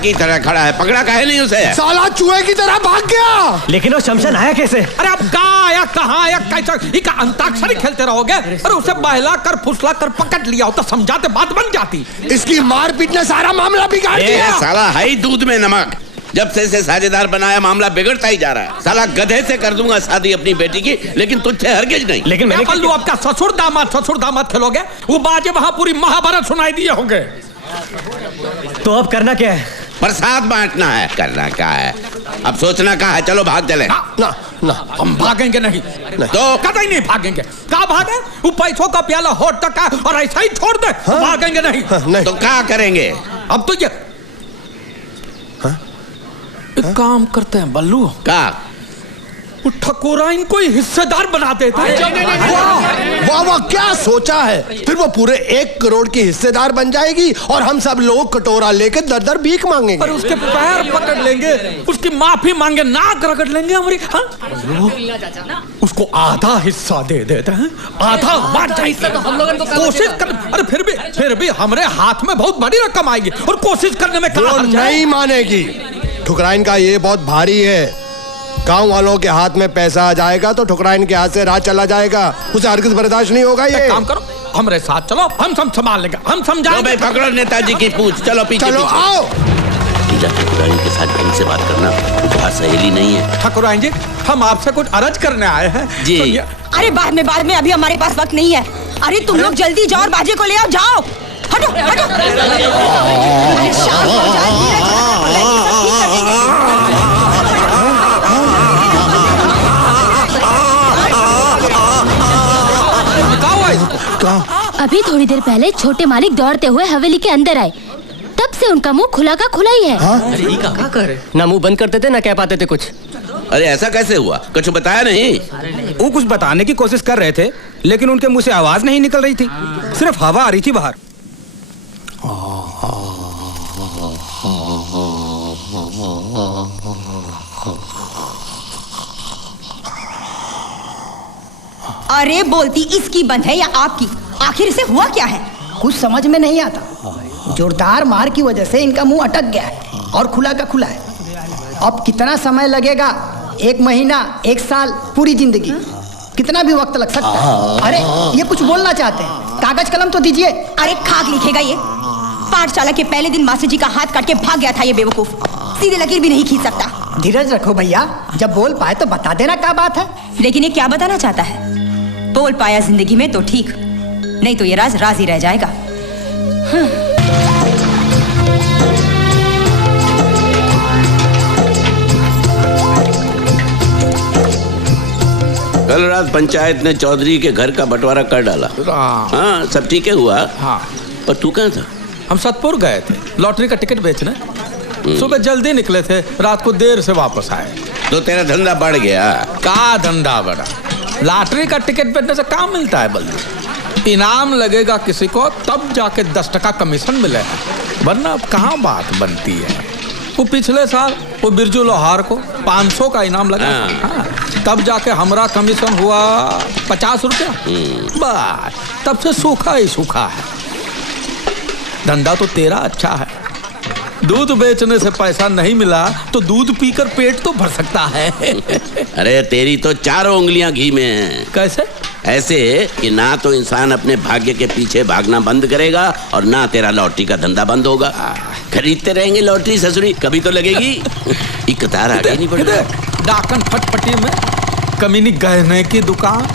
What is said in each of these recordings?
की तरह खड़ा है, पकड़ा काहे नहीं उसे? साला चूहे की तरह भाग गया। लेकिन वो शमशान आया कैसे? अरे अब कहाँ आया, कहाँ आया, कैसा? इका अंताक्षरी खेलते रहोगे? अरे उसे बहला कर फुसला कर पकड़ लिया हो तो समझाते बात बन जाती। इसकी मारपीट ने सारा मामला बिगाड़ दिया। साला है ही दूध में नमक। जब से इसे साझेदार बनाया मामला बिगड़ता ही जा रहा है। साला गधे से कर दूंगा शादी अपनी बेटी की, लेकिन तुझसे हरगिज नहीं। लेकिन मैंने पल्लू आपका ससुर दामाद खेलोगे? वो बाजे वहां पूरी महाभारत सुनाई दिए होंगे। तो अब करना क्या है? प्रसाद बांटना है। करना क्या है? अब सोचना क्या है? चलो भाग चले। ना ना हम भागेंगे नहीं, तो कतई नहीं भागेंगे। कहाँ भागे? वो पैसों का प्याला होठ तक है और ऐसा ही छोड़ दे। भागेंगे नहीं। नहीं तो क्या करेंगे? अब तो ये एक काम करते हैं बल्लू, का वो ठकुरा इनको हिस्सेदार बना देते हैं। वाह वाह, क्या सोचा है? फिर वो पूरे 1 करोड़ की हिस्सेदार बन जाएगी और हम सब लोग कटोरा लेकर दर दर भीख मांगेंगे। पर उसके पैर पकड़ लेंगे, उसकी माफी मांगे, नाक रगड़ लेंगे हमारी। हाँ? उसको आधा हिस्सा दे देते हैं, आधा बांट जाएगी। कोशिश कर, अरे फिर भी हमारे हाथ में बहुत बड़ी रकम आएगी और कोशिश करने में वो नहीं मानेगी। ठुकराइन का ये बहुत भारी है। गांव वालों के हाथ में पैसा आ जाएगा तो ठुकराइन के हाथ से राज चला जाएगा। उसे हरगिज़ बर्दाश्त नहीं होगा। ये काम करो, हमारे साथ चलो, हम सब संभाल लेंगे, हम समझाएंगे। पकड़ो नेताजी की पूछ। चलो पीछे। चलो आओ। ठकुराइन के साथ ढंग से बात करना, वो सहेली नहीं है। ठकुराइन जी, हम आपसे कुछ अर्ज करने आए हैं जी। अरे बाद में, अभी हमारे पास वक्त नहीं है। अरे तुम लोग जल्दी जाओ और बाजे को ले आओ। जाओ, हटो हटो। अरे शाम हो जाए, धीरे अभी थोड़ी देर पहले छोटे मालिक दौड़ते हुए हवेली के अंदर आए, तब से उनका मुंह खुला का खुला ही है। अरे ये क्या कर रहे? ना मुंह बंद करते थे ना कह पाते थे कुछ। अरे ऐसा कैसे हुआ? कुछ बताया नहीं? वो कुछ बताने की कोशिश कर रहे थे, लेकिन उनके मुंह से आवाज नहीं निकल रही थी, सिर्फ हवा आ रही थी बाहर। अरे बोलती इसकी बंद है या आपकी? आखिर इसे हुआ क्या है? कुछ समझ में नहीं आता। जोरदार मार की वजह से इनका मुंह अटक गया है और खुला का खुला है। अब कितना समय लगेगा? 1 महीना, 1 साल, पूरी जिंदगी, कितना भी वक्त लग सकता है। अरे ये कुछ बोलना चाहते हैं, कागज कलम तो दीजिए। अरे खाक लिखेगा ये। पाठशाला के पहले दिन मास्टर जी का हाथ काट के भाग गया था ये बेवकूफ। सीधे लकीर भी नहीं खींच सकता। धीरज रखो भैया, जब बोल पाए तो बता देना क्या बात है। लेकिन ये क्या बताना चाहता है? बोल पाया जिंदगी में तो ठीक, नहीं तो ये राज राज ही रह जाएगा। कल रात पंचायत ने चौधरी के घर का बंटवारा कर डाला। हाँ, सब ठीक है हुआ। हाँ। पर तू कहाँ था? हम सतपुर गए थे लॉटरी का टिकट बेचने। सुबह जल्दी निकले थे, रात को देर से वापस आए। तो तेरा धंधा बढ़ गया। का धंधा बढ़ा? लॉटरी का टिकट बेचने से काम मिलता है बल्लू? इनाम लगेगा किसी को तब जाके 10% कमीशन मिले, वरना अब कहाँ बात बनती है। वो पिछले साल वो बिरजू लोहार को 500 का इनाम लगा। हाँ, तब जाके हमारा कमीशन हुआ 50 रुपया। बस तब से सूखा ही सूखा है। धंधा तो तेरा अच्छा है, दूध बेचने से पैसा नहीं मिला तो दूध पीकर पेट तो भर सकता है। अरे तेरी तो 4 उंगलियां घी में हैं। कैसे? ऐसे कि ना तो इंसान अपने भाग्य के पीछे भागना बंद करेगा और ना तेरा लॉटरी का धंधा बंद होगा। खरीदते रहेंगे लॉटरी ससुरी, कभी तो लगेगी। एक कतार आगे नहीं बढ़ रहा। डाकन फटपटी में कमीनी गहने की दुकान।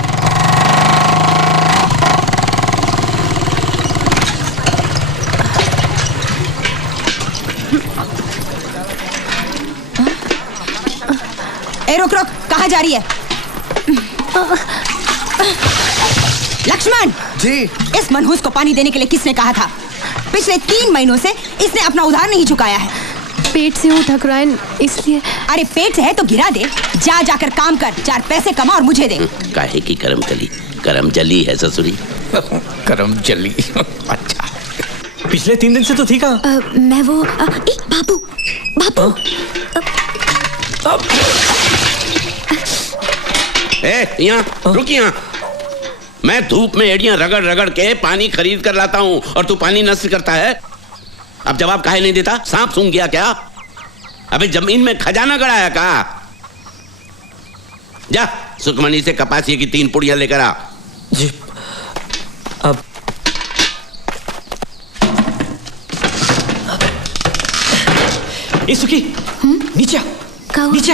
ए रुक रुक, कहाँ जा रही है? लक्ष्मण जी। इस मनहूस को पानी देने के लिए किसने कहा था? पिछले 3 महीनों से इसने अपना उधार नहीं चुकाया है। पेट से हूँ ठकुराइन, इसलिए। अरे पेट से है तो गिरा दे, जा जाकर काम कर, 4 पैसे कमा और मुझे दे। काहे की करम जली है ससुरी। करम जली। अच्छा, पिछले 3 दिन से तो थी कहाँ? मैं वो बाबू बाबू। यहाँ रुक, यहाँ मैं धूप में एड़ियां रगड़ रगड़ के पानी खरीद कर लाता हूँ और तू पानी नष्ट करता है। अब जवाब काहे नहीं देता? सांप सूंघ गया क्या? अबे जमीन में खजाना गड़ाया का? जा सुखमणी से कपासिए की 3 पुड़ियां लेकर आ। जी अब सुखी नीचे का नीचे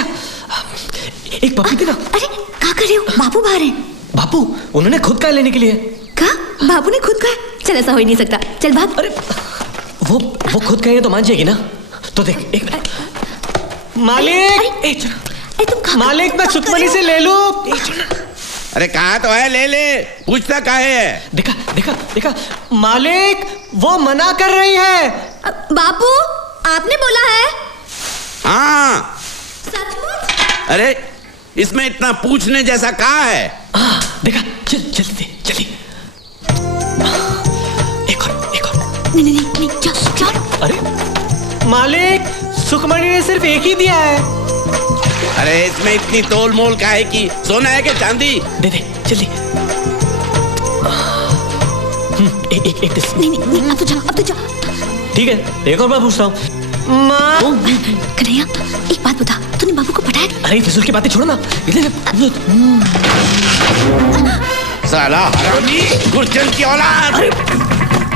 एक पप्पी देना। अरे क्या कर रहे हो? बापू बाहर हैं। बापू उन्होंने खुद का लेने के लिए। का बापू ने खुद का? चल ऐसा हो ही नहीं सकता, चल भाग। अरे वो खुद कहेंगे तो मान जाएगी ना। तो देख एक मालिक अरे तुम खा मालिक मैं सुखमणी से ले लूं। अरे कहा तो है, ले ले, पूछता काहे है? देखा देखा देखा मालिक वो मना कर रही है। बापू आपने बोला है? हाँ। सचमुच? अरे इसमें इतना पूछने जैसा कहा है? देखा चल जल्दी जल्दी। एक और नहीं चल। अरे मालिक सुखमणी ने सिर्फ एक ही दिया है। अरे इसमें इतनी तोल मोल काहे की? सोना है कि चांदी? दे दे जल्दी। एक नहीं अब तो जा। ठीक है एक और बार पूछता हूँ। माँ कन्हैया एक बात बता, तूने बाबू को पटाया? अरे फिजूल की बातें छोड़ो ना। साला हरामी गुर्जन की औलाद।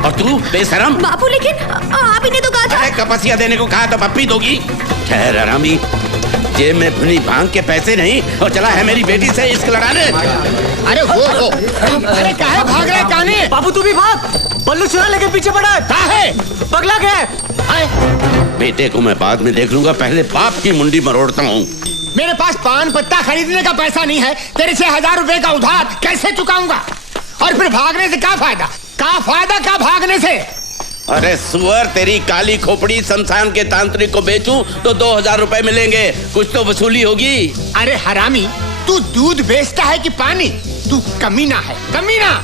और तू बेशरम। बापू लेकिन आप ही ने तो कहा था। अरे कपसिया देने को कहा तो पप्पी दोगी? ठहर हरामी, जेब में भुनी भांग के पैसे नहीं और चला है मेरी बेटी से इश्क लड़ाने। अरे वो अरे काहे भाग रहा है काने? बाबू तू भी भाग। बल्लू चुरा लेके पीछे पड़ा। काहे? पगला गया। बेटे को मैं बाद में देख लूंगा, पहले बाप की मुंडी मरोड़ता हूँ। मेरे पास पान पत्ता खरीदने का पैसा नहीं है, तेरे से 1000 रुपए का उधार कैसे चुकाऊंगा? और फिर भागने से क्या फायदा? क्या भागने से? अरे सुअर, तेरी काली खोपड़ी शमशान के तांत्रिक को बेचूं तो 2000 रुपए मिलेंगे, कुछ तो वसूली होगी। अरे हरामी, तू दूध बेचता है कि पानी? तू कमीना है, कमीना।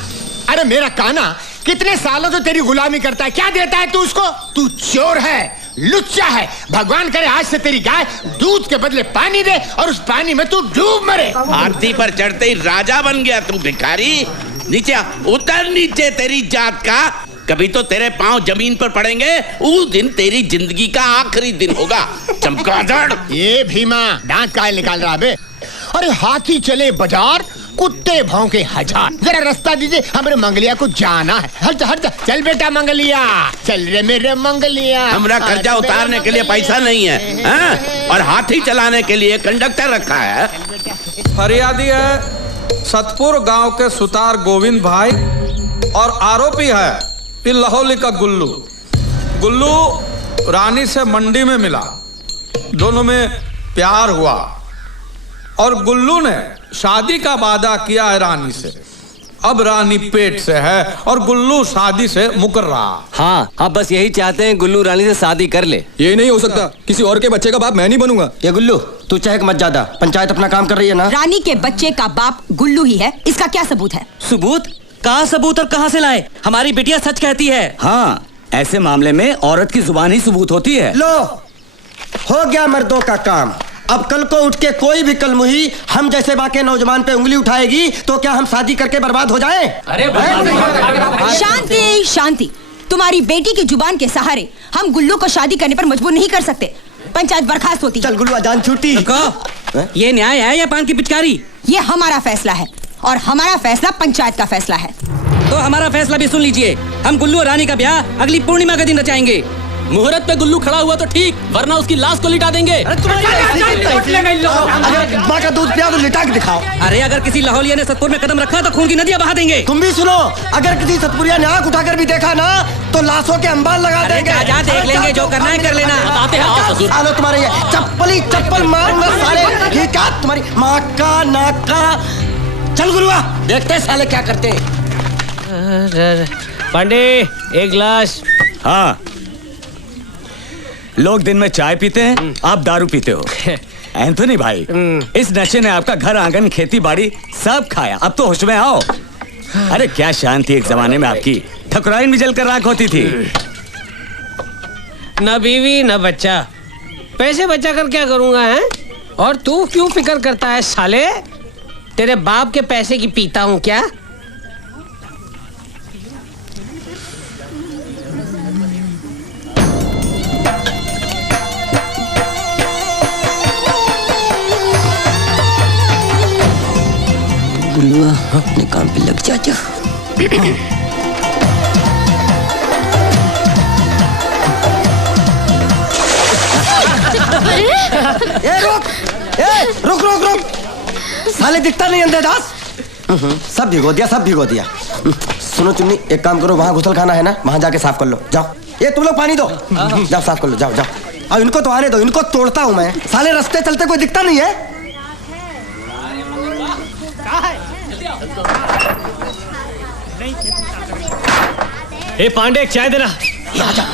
अरे मेरा काना कितने सालों से तेरी गुलामी करता है, क्या देता है तू उसको? तू चोर है, लुच्चा है। भगवान करे आज से तेरी गाय दूध के बदले पानी दे और उस पानी में तू डूब मरे। आरती पर चढ़ते ही राजा बन गया तू भिखारी। नीचे उतर नीचे, तेरी जात का कभी तो तेरे पांव जमीन पर पड़ेंगे, उस दिन तेरी जिंदगी का आखिरी दिन होगा। चमगादड़। ये भीमा दांत काहे निकाल रहा बे? अरे हाथी चले बाजार, कुत्ते भौंके हजार। जरा रास्ता दीजिए, हमारे मंगलिया को जाना है। हट हट चल बेटा मंगलिया, चल रे मेरे मंगलिया। हमरा कर्जा उतारने के लिए पैसा नहीं है, हाँ? और हाथी चलाने के लिए कंडक्टर रखा है। फरियादी है सतपुर गांव के सुतार गोविंद भाई और आरोपी है ये लाहौली का गुल्लू। गुल्लू रानी से मंडी में मिला, दोनों में प्यार हुआ और गुल्लू ने शादी का वादा किया है रानी से। अब रानी पेट से है और गुल्लू शादी से मुकर रहा। हाँ आप बस यही चाहते हैं गुल्लू रानी से शादी कर ले। ये नहीं हो सकता, किसी और के बच्चे का बाप मैं नहीं बनूंगा। ये गुल्लू तू चहक मत ज्यादा, पंचायत अपना काम कर रही है ना। रानी के बच्चे का बाप गुल्लू ही है, इसका क्या सबूत है? सबूत? कहाँ सबूत और कहाँ से लाए? हमारी बिटिया सच कहती है। हाँ ऐसे मामले में औरत की जुबान ही सबूत होती है। लो हो गया मर्दों का काम। अब कल को उठ के कोई भी कलमुही हम जैसे बाके नौजवान पे उंगली उठाएगी तो क्या हम शादी करके बर्बाद हो जाएं? शांति शांति, तुम्हारी बेटी की जुबान के सहारे हम गुल्लू को शादी करने पर मजबूर नहीं कर सकते। पंचायत बर्खास्त होती। चल गुल्लू जान छूटी। ये न्याय है या पान की पिचकारी? ये हमारा फैसला है और हमारा फैसला पंचायत का फैसला है। तो हमारा फैसला भी सुन लीजिए। हम गुल्लू और रानी का ब्याह अगली पूर्णिमा के दिन रचाएंगे। मुहूर्त पे गुल्लू खड़ा हुआ तो ठीक, वरना उसकी लाश को लिटा देंगे। माँ का दूध पिया तो लिटा के दिखाओ। अरे अगर किसी लाहौलिया ने सतपुर में कदम रखा तो खून की नदियां बहा देंगे। तुम भी सुनो, अगर किसी सतपुरिया ने आंख उठाकर भी देखा ना तो लाशों के अंबाल लगा देंगे। जा देख लेंगे, जो करना है कर लेना। आते हैं सालो तुम्हारे ये चप्पल मारूंगा साले। ठीक है तुम्हारी माँ का नाक का। चल गुरुआ देखते साले क्या करते। पांडे एक गिलास। हाँ लोग दिन में चाय पीते हैं, आप दारू पीते हो। एंथोनी भाई इस नशे ने आपका घर आंगन खेती बाड़ी सब खाया, अब तो होश में आओ। अरे क्या शान थी एक जमाने में आपकी, ठकुराइन भी जलकर राख होती थी। न बीवी न बच्चा, पैसे बचा कर क्या करूंगा है? और तू क्यों फिक्र करता है साले? तेरे बाप के पैसे की पीता हूं क्या? गुल्लुआ अपने काम पे लग जा। रुक रुक रुक, साले दिखता नहीं अंधेदास। सब भिगो दिया। सुनो चुन्नी, एक काम करो, वहाँ घुसल खाना है ना, वहाँ जाके साफ कर लो। जाओ, ये तुम लोग पानी दो, जाओ साफ कर लो, जाओ। अब इनको तो आने दो, इनको तोड़ता हूँ मैं। साले रास्ते चलते कोई दिखता नहीं है। ए पांडे, एक चाय देना। आ जाओ।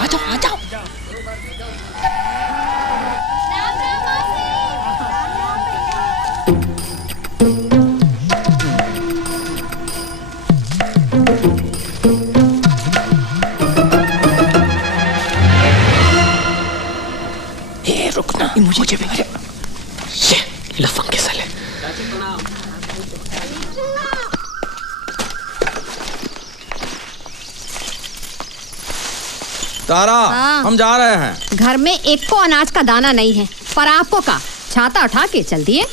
रुकना, मुझे भी ये लफंग के साले। तारा, हाँ। हम जा रहे हैं। घर में एक को अनाज का दाना नहीं है, पर आपको का छाता उठा के चल दिए।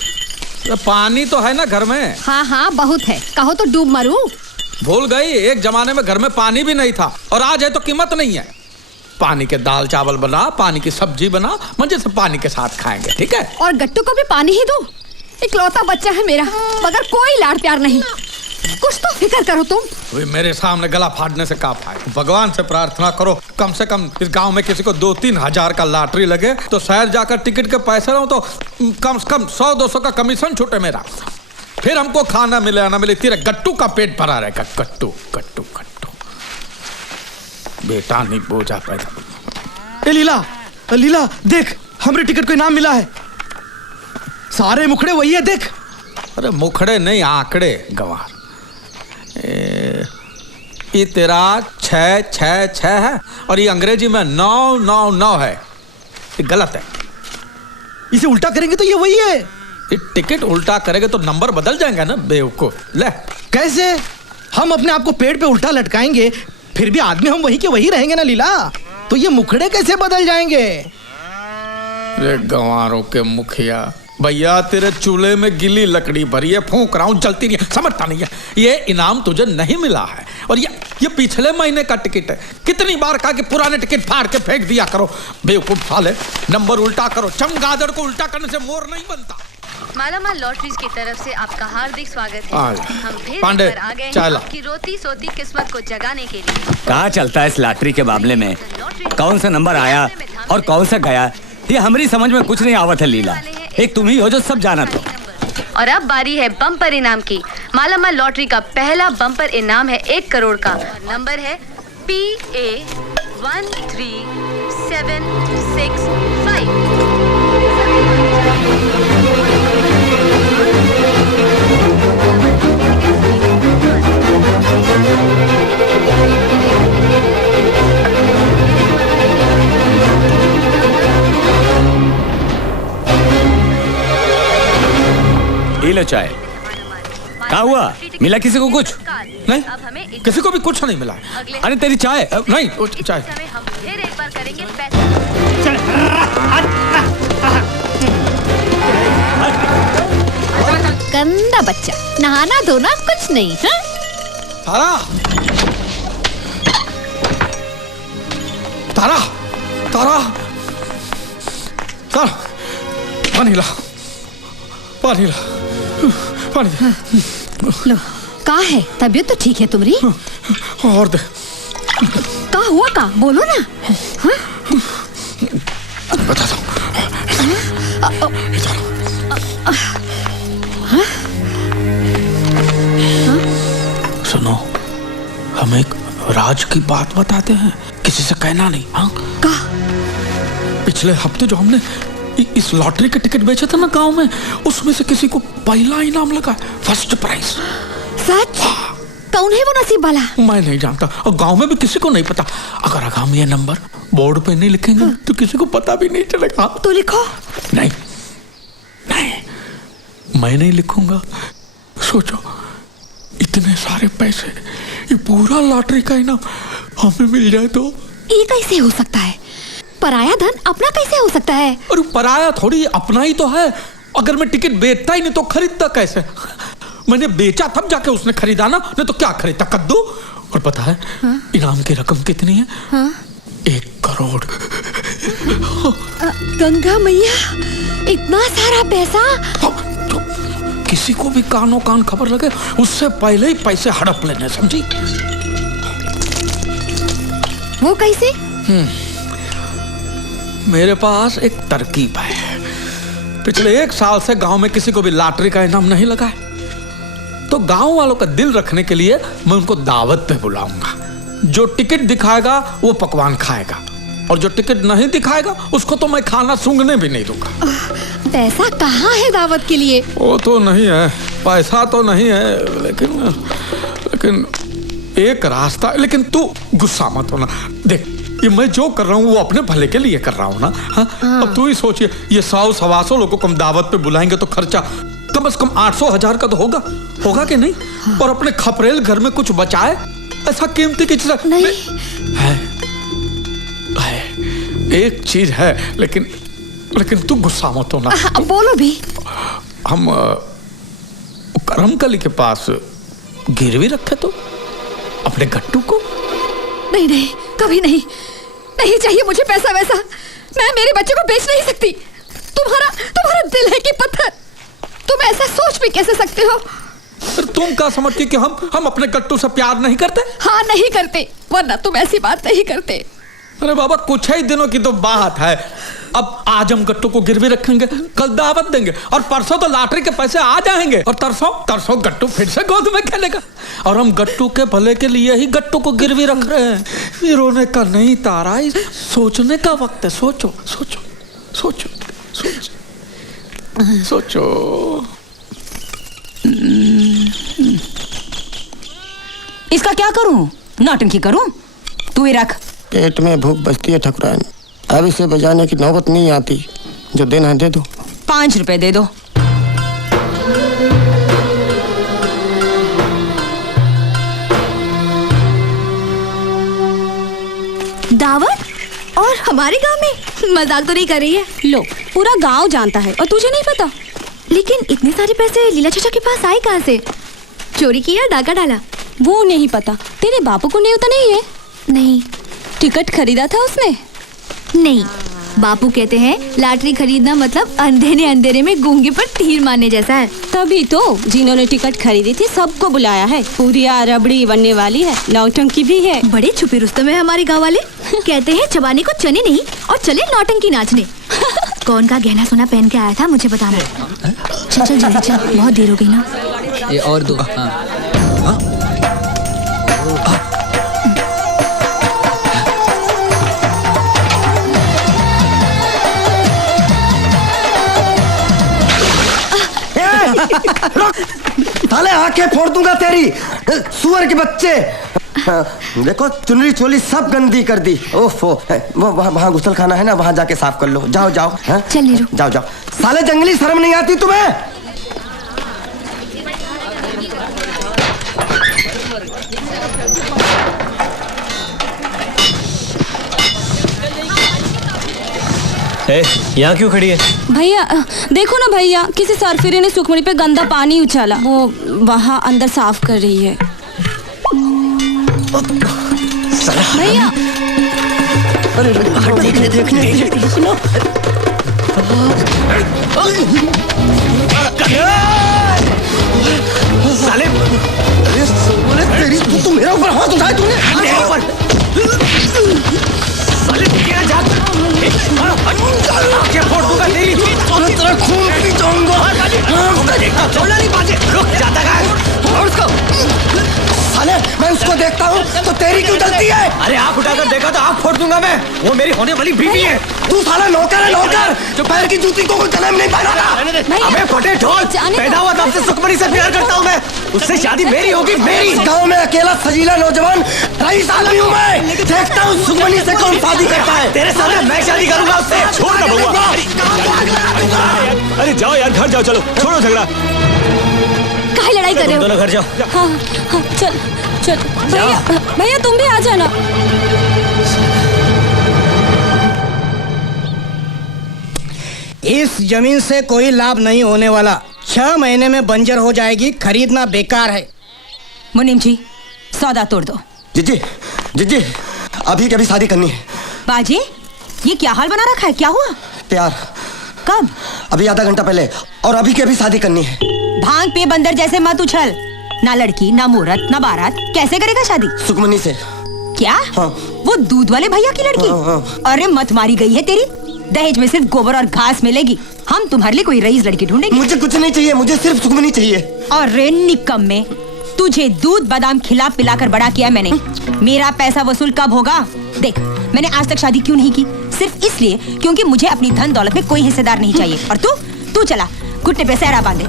पानी तो है ना घर में। हाँ बहुत है, कहो तो डूब मरूं। भूल गई, एक जमाने में घर में पानी भी नहीं था, और आज है तो कीमत नहीं है। पानी के दाल चावल बना, पानी की सब्जी बना, मजे से पानी के साथ खाएंगे, ठीक है? और गट्टू को भी पानी ही दो। इकलौता बच्चा है मेरा, मगर कोई लाड़ प्यार नहीं। कुछ तो फिक्र करो तुम। वे मेरे सामने गला फाड़ने से का फायदा। भगवान से प्रार्थना करो, कम से कम इस गांव में किसी को 2-3 हजार का लॉटरी लगे तो शहर जाकर टिकट के पैसे रहो तो कम से कम 100-200 का कमीशन छूटे मेरा। फिर हमको खाना मिले या ना मिले, तेरे गट्टू का पेट भरा रहेगा। गट्टू बेटा नहीं बोझा पैदा। ए लीला देख, हमरे टिकट को इनाम मिला है। सारे मुखड़े वही है, देख। अरे मुखड़े नहीं, आंकड़े गंवार। ये तेरा 666 है और ये अंग्रेजी में 999 है। ये गलत है। इसे उल्टा करेंगे तो ये वही है। ये टिकट उल्टा करेंगे तो नंबर बदल जाएंगे ना बेवकूफ। ले, कैसे? हम अपने आप को पेड़ पे उल्टा लटकाएंगे, फिर भी आदमी हम वही के वही रहेंगे ना लीला। तो ये मुखड़े कैसे बदल जाएंगे? रे गंवारों के मुखिया, भैया तेरे चूल्हे में गिली लकड़ी भरी है, फूंक रहा हूं, जलती नहीं है, समझता नहीं है। ये इनाम तुझे नहीं मिला है, और ये पिछले महीने का टिकट है। कितनी बार कहा कि पुराने टिकट फाड़ के फेंक दिया करो, बेवकूफ साले। नंबर उल्टा करो, चमगादड़ को उल्टा करने से मोर नहीं बनता। मालामाल लॉटरीज की तरफ से आपका हार्दिक स्वागत है। हम फिर पांडे, आ गए चाय हैं ला। आपकी रोती सोती किस्मत को जगाने के लिए। कहाँ चलता है इस लॉटरी के मामले में? कौन सा नंबर आया और कौन सा गया, ये हमारी समझ में कुछ नहीं आवत है लीला। एक तुम ही हो जो सब जाना। तो और अब बारी है बम्पर इनाम की। मालामाल लॉटरी का पहला बम्पर इनाम है 1 करोड़ का। नंबर है PA 13765। लो चाय। क्या हुआ, मिला किसी को कुछ? नहीं, किसी को भी कुछ नहीं मिला। अरे तेरी चाय नहीं, चाय। हम फिर एक बार करेंगे गंदा बच्चा, नहाना धोना कुछ नहीं। हाँ? तारा, पानी ला। लो, का है? तबीयत तो ठीक है तुम्हारी? और दे। का हुआ का? बोलो ना। हाँ? बता दो। सुनो, हम एक राज की बात बताते हैं, किसी से कहना नहीं। हाँ? का? पिछले हफ्ते जो हमने इस लॉटरी के टिकट बेचे थे ना गांव में, उसमें से किसी को पहला इनाम लगा, फर्स्ट प्राइज। सच? कौन है वो नसीब वाला? मैं नहीं जानता, और गांव में भी किसी को नहीं पता। अगर हम ये नंबर बोर्ड पे नहीं लिखेंगे तो किसी को पता भी नहीं चलेगा। तो लिखो। नहीं, मैं नहीं लिखूंगा। सोचो, इतने सारे पैसे, ये पूरा लॉटरी का इनाम हमें मिल जाए तो? ये कैसे हो सकता है? पराया धन अपना कैसे हो सकता है? और पराया थोड़ी, अपना ही तो है। अगर मैं टिकट बेचता ही नहीं तो खरीदता कैसे? मैंने बेचा तब जाके उसने खरीदा ना, नहीं तो क्या खरीदा, कद्दू। और पता है इनाम की रकम कितनी है? 1 करोड़। गंगा मैया, इतना सारा पैसा! किसी को भी कानों कान खबर लगे उससे पहले ही पैसे हड़प लेने, समझी? वो कैसे? मेरे पास एक तरकीब है। पिछले 1 साल से गांव में किसी को भी लॉटरी का इनाम नहीं लगा है, तो गांव वालों का दिल रखने के लिए मैं उनको दावत पे बुलाऊंगा। जो टिकट दिखाएगा वो पकवान खाएगा, और जो टिकट नहीं दिखाएगा उसको तो मैं खाना सूंघने भी नहीं दूंगा। पैसा कहाँ है दावत के लिए? वो तो नहीं है, पैसा तो नहीं है, लेकिन एक रास्ता। लेकिन तू गुस्सा मत होना। देख, ये मैं जो कर रहा हूँ वो अपने भले के लिए कर रहा हूँ ना। हाँ? अब तू ही सोचिए, ये 100-125 लोगों को हम दावत पे बुलाएंगे तो खर्चा कम से कम 800-1000 का तो होगा कि नहीं? और अपने खपरेल घर में कुछ बचाए, ऐसा कीमती की चीज नहीं है। एक चीज है, लेकिन तू गुस्सा मत होना। बोलो भी। हम करमकली के पास गिरवी रखे तो अपने गट्टू को। नहीं, कभी नहीं। नहीं चाहिए मुझे पैसा वैसा। मैं मेरे बच्चे को बेच नहीं सकती। तुम्हारा दिल है कि पत्थर? तुम ऐसा सोच भी कैसे सकते हो? तुम क्या समझती कि हम अपने गट्टू से प्यार नहीं करते? हाँ, नहीं करते, वरना तुम ऐसी बात नहीं करते। अरे बाबा, कुछ ही दिनों की तो बात है। अब आज हम गट्टू को गिरवी रखेंगे, कल दावत देंगे, और परसों तो लॉटरी के पैसे आ जाएंगे, और तरसों गट्टू फिर से गोद में खेलेगा। और हम गट्टू के भले के लिए ही गट्टू को गिरवी रख रहे हैं। ये रोने का नहीं तारा, सोचने का वक्त है। सोचो। इसका क्या करूं? नौटंकी करूं? तू ही रख। पेट में भूख बचती है ठकुराइन, अब इसे बजाने की नौबत नहीं आती। जो देना है दे दो। 5 रुपए दे दो। दावत? और हमारे गांव में? मजाक तो नहीं कर रही है? लो, पूरा गांव जानता है और तुझे नहीं पता। लेकिन इतने सारे पैसे लीला चाचा के पास आए कहाँ से? चोरी किया, डाका डाला? वो नहीं पता। तेरे बापू को न्योता नहीं है? नहीं। टिकट खरीदा था उसने? नहीं। बापू कहते हैं लॉटरी खरीदना मतलब अंधेरे में गूंगे पर तीर मारने जैसा है। तभी तो जिन्होंने टिकट खरीदी थी सबको बुलाया है। पूरी रबड़ी बनने वाली है, नौटंकी भी है। बड़े छुपे रुस्तम है हमारे गाँव वाले। कहते हैं चबाने को चने नहीं और चले नौटंकी नाचने। कौन का गहना सोना पहन के आया था मुझे बताना। चल जल्दी चल, बहुत देर हो गई ना। ये और दो। साले आंखें फोड़ दूंगा तेरी, सुअर के बच्चे। देखो, चुनरी चोली सब गंदी कर दी। ओफो, वो वहाँ गुसल खाना है ना, वहाँ जाके साफ कर लो। जाओ। चल नीरू, जाओ। साले जंगली, शर्म नहीं आती तुम्हें? यहाँ क्यों खड़ी है? भैया देखो ना भैया, किसी सरफिरे ने सुखमणी पे गंदा पानी उछाला। वो वहाँ अंदर साफ कर रही है। भैया देखने सुनो। साले तेरी, तू मेरे ऊपर हाथ उठाए तूने? साले क्या जाता? आंखें फोड़ दूंगा तेरी, तेरा खून पी जाऊंगा। छोड़ना नहीं बाजे, रुक जाता है। और उसको साले, मैं उसको देखता हूँ तो तेरी क्यों जलती है? अरे आँख उठाकर देखा तो आँख फोड़ दूंगा मैं। वो मेरी होने वाली बीवी है। तू साला नौकर है, नौकर जो पैर की जूती को कोई कलम नहीं पहनाता। अबे फटे ढोल, पैदा हुआ तब से सुखमणी से प्यार करता हूँ मैं। उससे शादी मेरी होगी, मेरी। गाँव में अकेला सजीला नौजवान 23 आदमी हूँ मैं। देखता हूँ सुखमणी से कौन शादी करता है। तेरे सामने मैं शादी करूंगा उससे। छोड़ ना बउआ। अरे जाओ यार, घर जाओ, चलो छोड़ो झगड़ा। काहे लड़ाई कर रहे हो? दोनों घर जाओ। हाँ, चल भैया तुम भी आ जाना। इस जमीन से कोई लाभ नहीं होने वाला। 6 महीने में बंजर हो जाएगी, खरीदना बेकार है। मुनीम जी, सौदा तोड़ दो। जीजी, जीजी, अभी के अभी शादी करनी है। बाजी, ये क्या हाल बना रखा है? क्या हुआ? प्यार। कब? अभी आधा घंटा पहले। और अभी के अभी शादी करनी है। भांग पे बंदर जैसे मत उछल। ना लड़की, ना मुहूर्त, ना बारात, कैसे करेगा शादी? सुखमनी से। क्या? हाँ। वो दूध वाले भैया की लड़की? हाँ। अरे मत मारी गई है तेरी। दहेज में सिर्फ गोबर और घास मिलेगी। हम तुम्हारे लिए कोई रईस लड़की ढूंढेंगे। मुझे कुछ नहीं चाहिए, मुझे सिर्फ सुखमनी चाहिए। अरे निकम्मे, तुझे दूध बादाम खिला पिलाकर बड़ा किया मैंने। मेरा पैसा वसूल कब होगा? देख, मैंने आज तक शादी क्यों नहीं की? सिर्फ इसलिए क्योंकि मुझे अपनी धन दौलत में कोई हिस्सेदार नहीं चाहिए। और तू चला घुटने पे सहरा बांधे,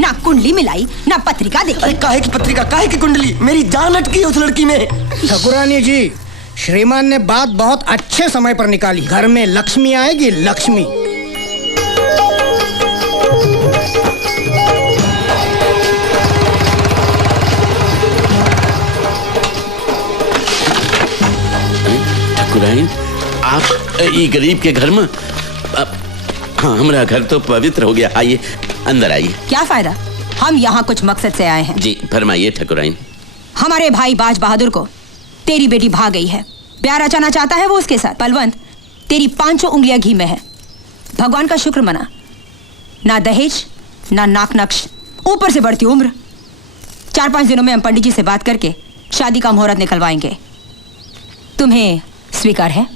ना कुंडली मिलाई, ना पत्रिका देखी। अरे काहे की पत्रिका, काहे की कुंडली? मेरी जान अटकी है उस लड़की में। ठाकुरानी जी, श्रीमान ने बात बहुत अच्छे समय पर निकाली। घर में लक्ष्मी आएगी, लक्ष्मी। ठाकुराइन, आप ये गरीब के घर में? हाँ, हमारा घर तो पवित्र हो गया। आइए, अंदर आइए। क्या फायदा? हम यहाँ कुछ मकसद से आए हैं। जी फरमाइए ठाकुराइन। हमारे भाई बाज बहादुर को तेरी बेटी भाग गई है। प्यार रचाना चाहता है वो उसके साथ। बलवंत, तेरी 5 उंगलियां घी में है। भगवान का शुक्र मना। ना दहेज, ना नाक नक्श, ऊपर से बढ़ती उम्र। 4-5 दिनों में हम पंडित जी से बात करके शादी का मुहूर्त निकलवाएंगे। तुम्हें स्वीकार है?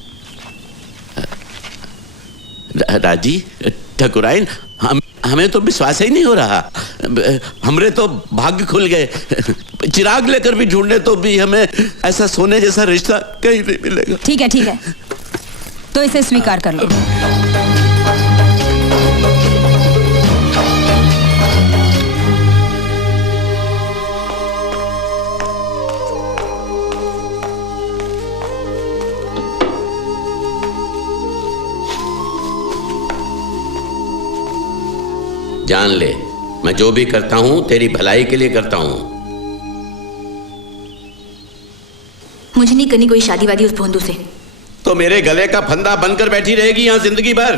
राजी, ठाकुराइन, हमें तो विश्वास ही नहीं हो रहा। हमरे तो भाग्य खुल गए। चिराग लेकर भी ढूंढने तो भी हमें ऐसा सोने जैसा रिश्ता कहीं नहीं मिलेगा। ठीक है, तो इसे स्वीकार कर लो। जान ले, मैं जो भी करता हूं तेरी भलाई के लिए करता हूं। मुझे नहीं करनी कोई शादी वादी उस भोंदू से। तो मेरे गले का फंदा बनकर बैठी रहेगी यहां जिंदगी भर।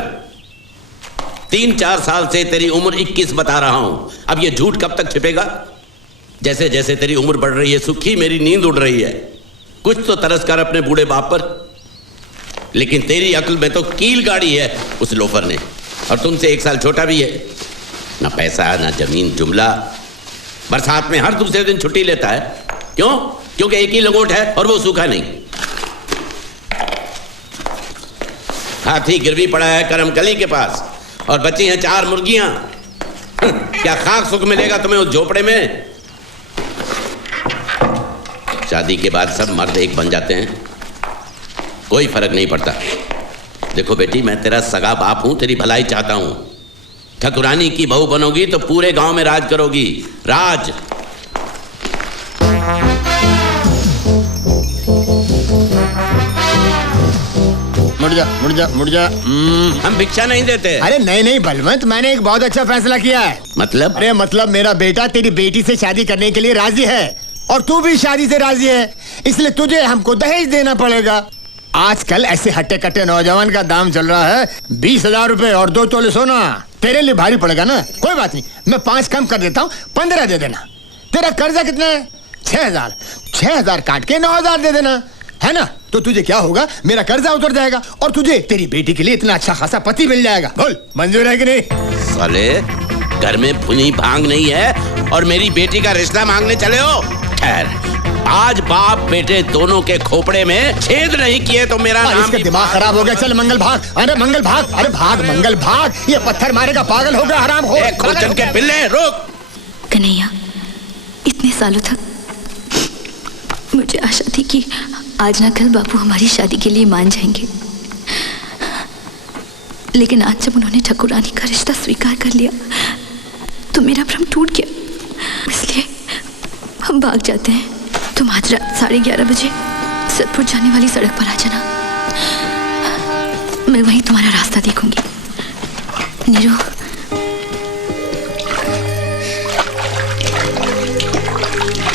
3-4 साल से तेरी उम्र 21 बता रहा हूं। अब ये झूठ कब तक छिपेगा? जैसे जैसे तेरी उम्र बढ़ रही है सुखी, मेरी नींद उड़ रही है। कुछ तो तरस कर अपने बूढ़े बाप पर। लेकिन तेरी अक्ल में तो कील गाड़ी है उस लोफर ने, और तुमसे 1 साल छोटा भी है। ना पैसा, ना जमीन, जुमला। बरसात में हर दूसरे दिन छुट्टी लेता है। क्यों? क्योंकि एक ही लंगोट है और वो सूखा नहीं। हाथी गिरवी पड़ा है करमकली के पास और बची हैं 4 मुर्गियां। क्या खाक सुख मिलेगा तुम्हें उस झोपड़े में? शादी के बाद सब मर्द एक बन जाते हैं, कोई फर्क नहीं पड़ता। देखो बेटी, मैं तेरा सगा बाप हूं, तेरी भलाई चाहता हूं। ठकुरानी की बहू बनोगी तो पूरे गांव में राज करोगी। राज। मुड़ जा। हम भिक्षा नहीं देते। अरे नहीं बलवंत, मैंने एक बहुत अच्छा फैसला किया है। मतलब? अरे मतलब मेरा बेटा तेरी बेटी से शादी करने के लिए राजी है और तू भी शादी से राजी है, इसलिए तुझे हमको दहेज देना पड़ेगा। आजकल ऐसे हट्टे कट्टे नौजवान का दाम चल रहा है 20,000 रुपए और 2 तोले सोना। तेरे लिए भारी पड़ेगा ना? कोई बात नहीं, मैं 5 कम कर देता हूँ, 15 दे देना। तेरा कर्जा कितना है? 6,000। 6,000 काट के 9,000 दे देना, है ना? तो तुझे क्या होगा, मेरा कर्जा उतर जाएगा और तुझे तेरी बेटी के लिए इतना अच्छा खासा पति मिल जाएगा। बोल, मंजूर है कि नहीं? साले, घर में भुनी भांग नहीं है और मेरी बेटी का रिश्ता मांगने चले हो? खैर, आज बाप बेटे दोनों के खोपड़े में छेद नहीं किए तो मेरा नाम इसका दिमाग खराब हो गया। चल मंगल भाग। अरे मंगल भाग, अरे भाग मंगल भाग। ये पत्थर मारेगा, पागल हो गया, हराम हो। खुरचन के पिल्ले, रोक। कन्हैया, इतने सालों तक मुझे आशा थी कि आज ना कल बापू हमारी शादी के लिए मान जाएंगे, लेकिन आज जब उन्होंने ठाकुरानी का रिश्ता स्वीकार कर लिया तो मेरा भ्रम टूट गया। इसलिए हम भाग जाते हैं। तुम आज रात 11:30 बजे सतपुर जाने वाली सड़क पर आ जाना। मैं वहीं तुम्हारा रास्ता देखूंगी। नीरू,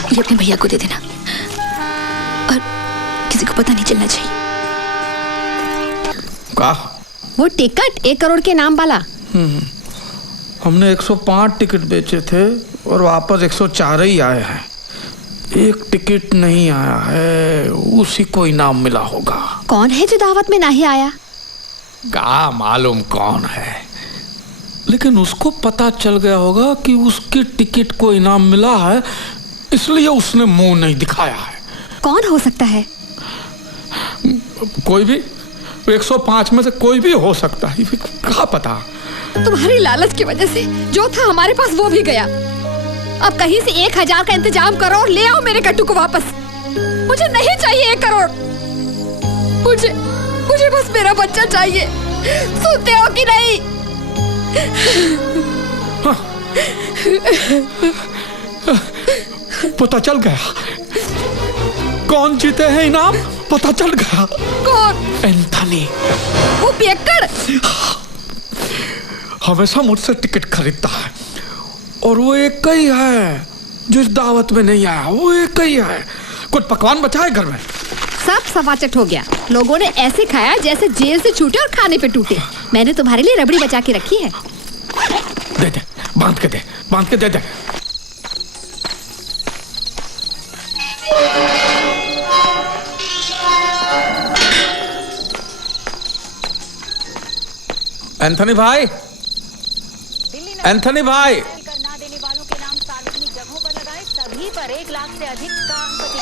ये अपने भैया को दे देना और किसी को पता नहीं चलना चाहिए। का? वो टिकट 1 करोड़ के नाम वाला। हमने 105 टिकट बेचे थे और वापस 104 ही आए हैं। एक टिकट नहीं आया है, उसी को इनाम मिला होगा। कौन है जो दावत में नहीं आया? क्या मालूम कौन है, लेकिन उसको पता चल गया होगा कि उसकी टिकट को इनाम मिला है, इसलिए उसने मुंह नहीं दिखाया है। कौन हो सकता है? कोई भी, 105 में से कोई भी हो सकता है, क्या पता। तुम्हारी लालच की वजह से जो था हमारे पास वो भी गया। अब कहीं से 1000 का इंतजाम करो और ले आओ मेरे कट्टू को वापस। मुझे नहीं चाहिए 1 करोड़। मुझे बस मेरा बच्चा चाहिए। सुनते हो कि नहीं? पता चल गया कौन जीते हैं इनाम, पता चल गया। कौन? एंथनी। वो पियक्कड़ हमेशा मुझसे टिकट खरीदता है और वो एक ही है जो इस दावत में नहीं आया। वो एक ही है। कुछ पकवान बचा है घर में? सब सफाचट हो गया। लोगों ने ऐसे खाया जैसे जेल से छूटे और खाने पे टूटे। मैंने तुम्हारे लिए रबड़ी बचा के रखी है। दे दे, बांध के दे दे। एंथनी भाई, एंथनी भाई, ना देने वालों के नाम सार्वजनिक जगहों पर लगाए, सभी पर 1 लाख से अधिक का अंपति।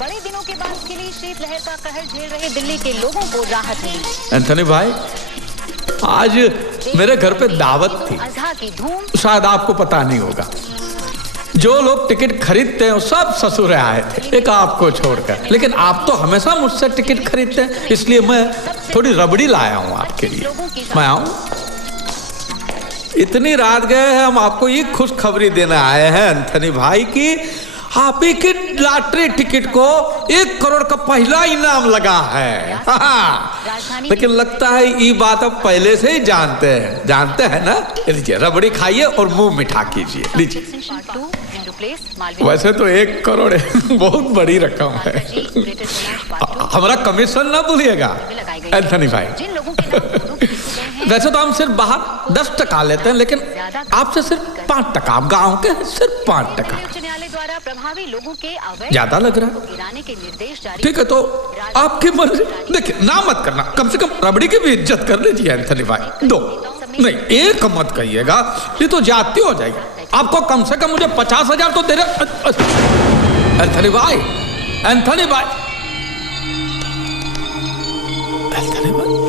बड़े दिनों के बाद खिली शीतलहर का कहर झेल रहे दिल्ली के लोगों को राहत मिली। एंथनी भाई, आज मेरे घर पे दावत थी। अज़हा की धूम, शायद आपको पता नहीं होगा। जो लोग टिकट खरीदते हैं वो सब ससुर आए थे, एक आपको छोड़कर। लेकिन आप तो हमेशा मुझसे टिकट खरीदते हैं, इसलिए मैं थोड़ी रबड़ी लाया हूँ आपके लिए। मैं आऊँ? इतनी रात गए हैं, हम आपको ये खुशखबरी देने आए हैं एंथनी भाई की आप ही की लॉटरी टिकट को 1 करोड़ का पहला इनाम लगा है। लेकिन लगता है ये बात आप पहले से ही जानते हैं ना। लीजिए रबड़ी खाइए और मुंह मिठा कीजिए। लीजिए। वैसे तो 1 करोड़ बहुत बड़ी रकम है। हमारा कमीशन ना भूलिएगा एंथनी भाई। वैसे तो हम सिर्फ बाहर 10 टका लेते हैं, लेकिन आपसे सिर्फ 5 टका। आप गाँव के सिर्फ 5 टका। प्रभावी लोगों के ज्यादा लग रहा है। गिराने के निर्देश जारी। ठीक है, तो आपकी मर्जी। देखिए ना मत करना, कम से कम रबड़ी की भी इज्जत कर लीजिए एंथनी भाई। 2 नहीं, 1 मत कहिएगा, ये तो जाती हो जाएगी। आपको कम से कम मुझे 50,000 तो दे रहे एंथनी भाई। एंथनी भाई, एंथनी भाई,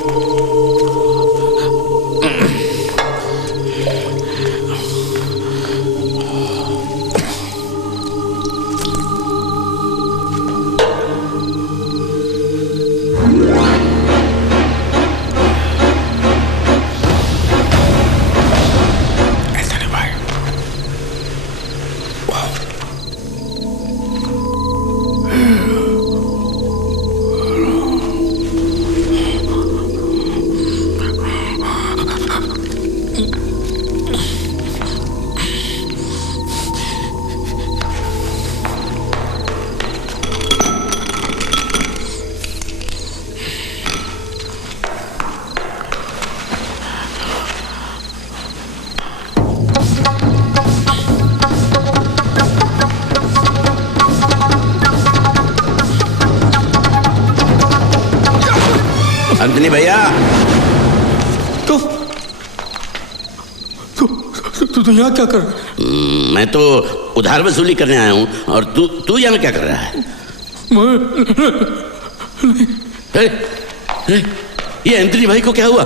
अंजनी भैया, तू यहाँ क्या कर? मैं तो उधार वसूली करने आया हूँ, और तू यहाँ क्या कर रहा है? ये एंथनी भाई को क्या हुआ?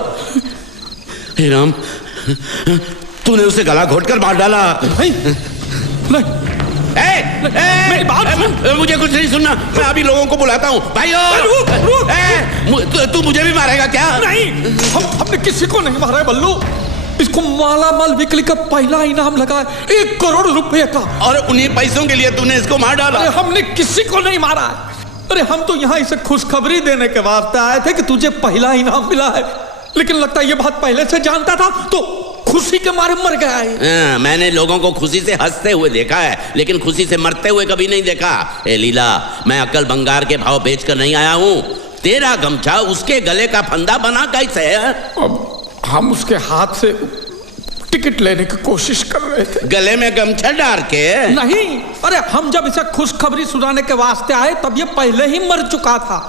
हे राम, तूने उसे गला घोटकर मार डाला। नहीं, नहीं। मेरी बात सुन। मुझे कुछ नहीं सुनना, मैं अभी लोगों को बुलाता हूँ। भाइयों, तू मुझे भी मारेगा क्या? नहीं, हमने किसी को नहीं मारा है बल्लू। इसको मालामाल बिक्री का पहला इनाम लगा है 1 करोड़ रुपए का, और उन्हीं पैसों के लिए तूने इसको मार डाला? अरे हमने किसी को नहीं मारा है। अरे हम तो यहाँ इसे खुशखबरी देने के वास्ते आए थे कि तुझे पहला इनाम मिला है, लेकिन लगता है ये बात पहले से जानता था तो खुशी के मारे मर गया है। मैंने लोगों को खुशी से हंसते हुए देखा है, लेकिन खुशी से मरते हुए कभी नहीं देखा। ए लीला, मैं अक्ल बंगार के भाव बेचकर नहीं आया हूँ। तेरा गमछा उसके गले का फंदा बना कैसे है? अब हम उसके हाथ से टिकट लेने की कोशिश कर रहे थे। गले में गमछा डाल के? नहीं, अरे हम जब इसे खुशखबरी सुनाने के वास्ते आए तब ये पहले ही मर चुका था।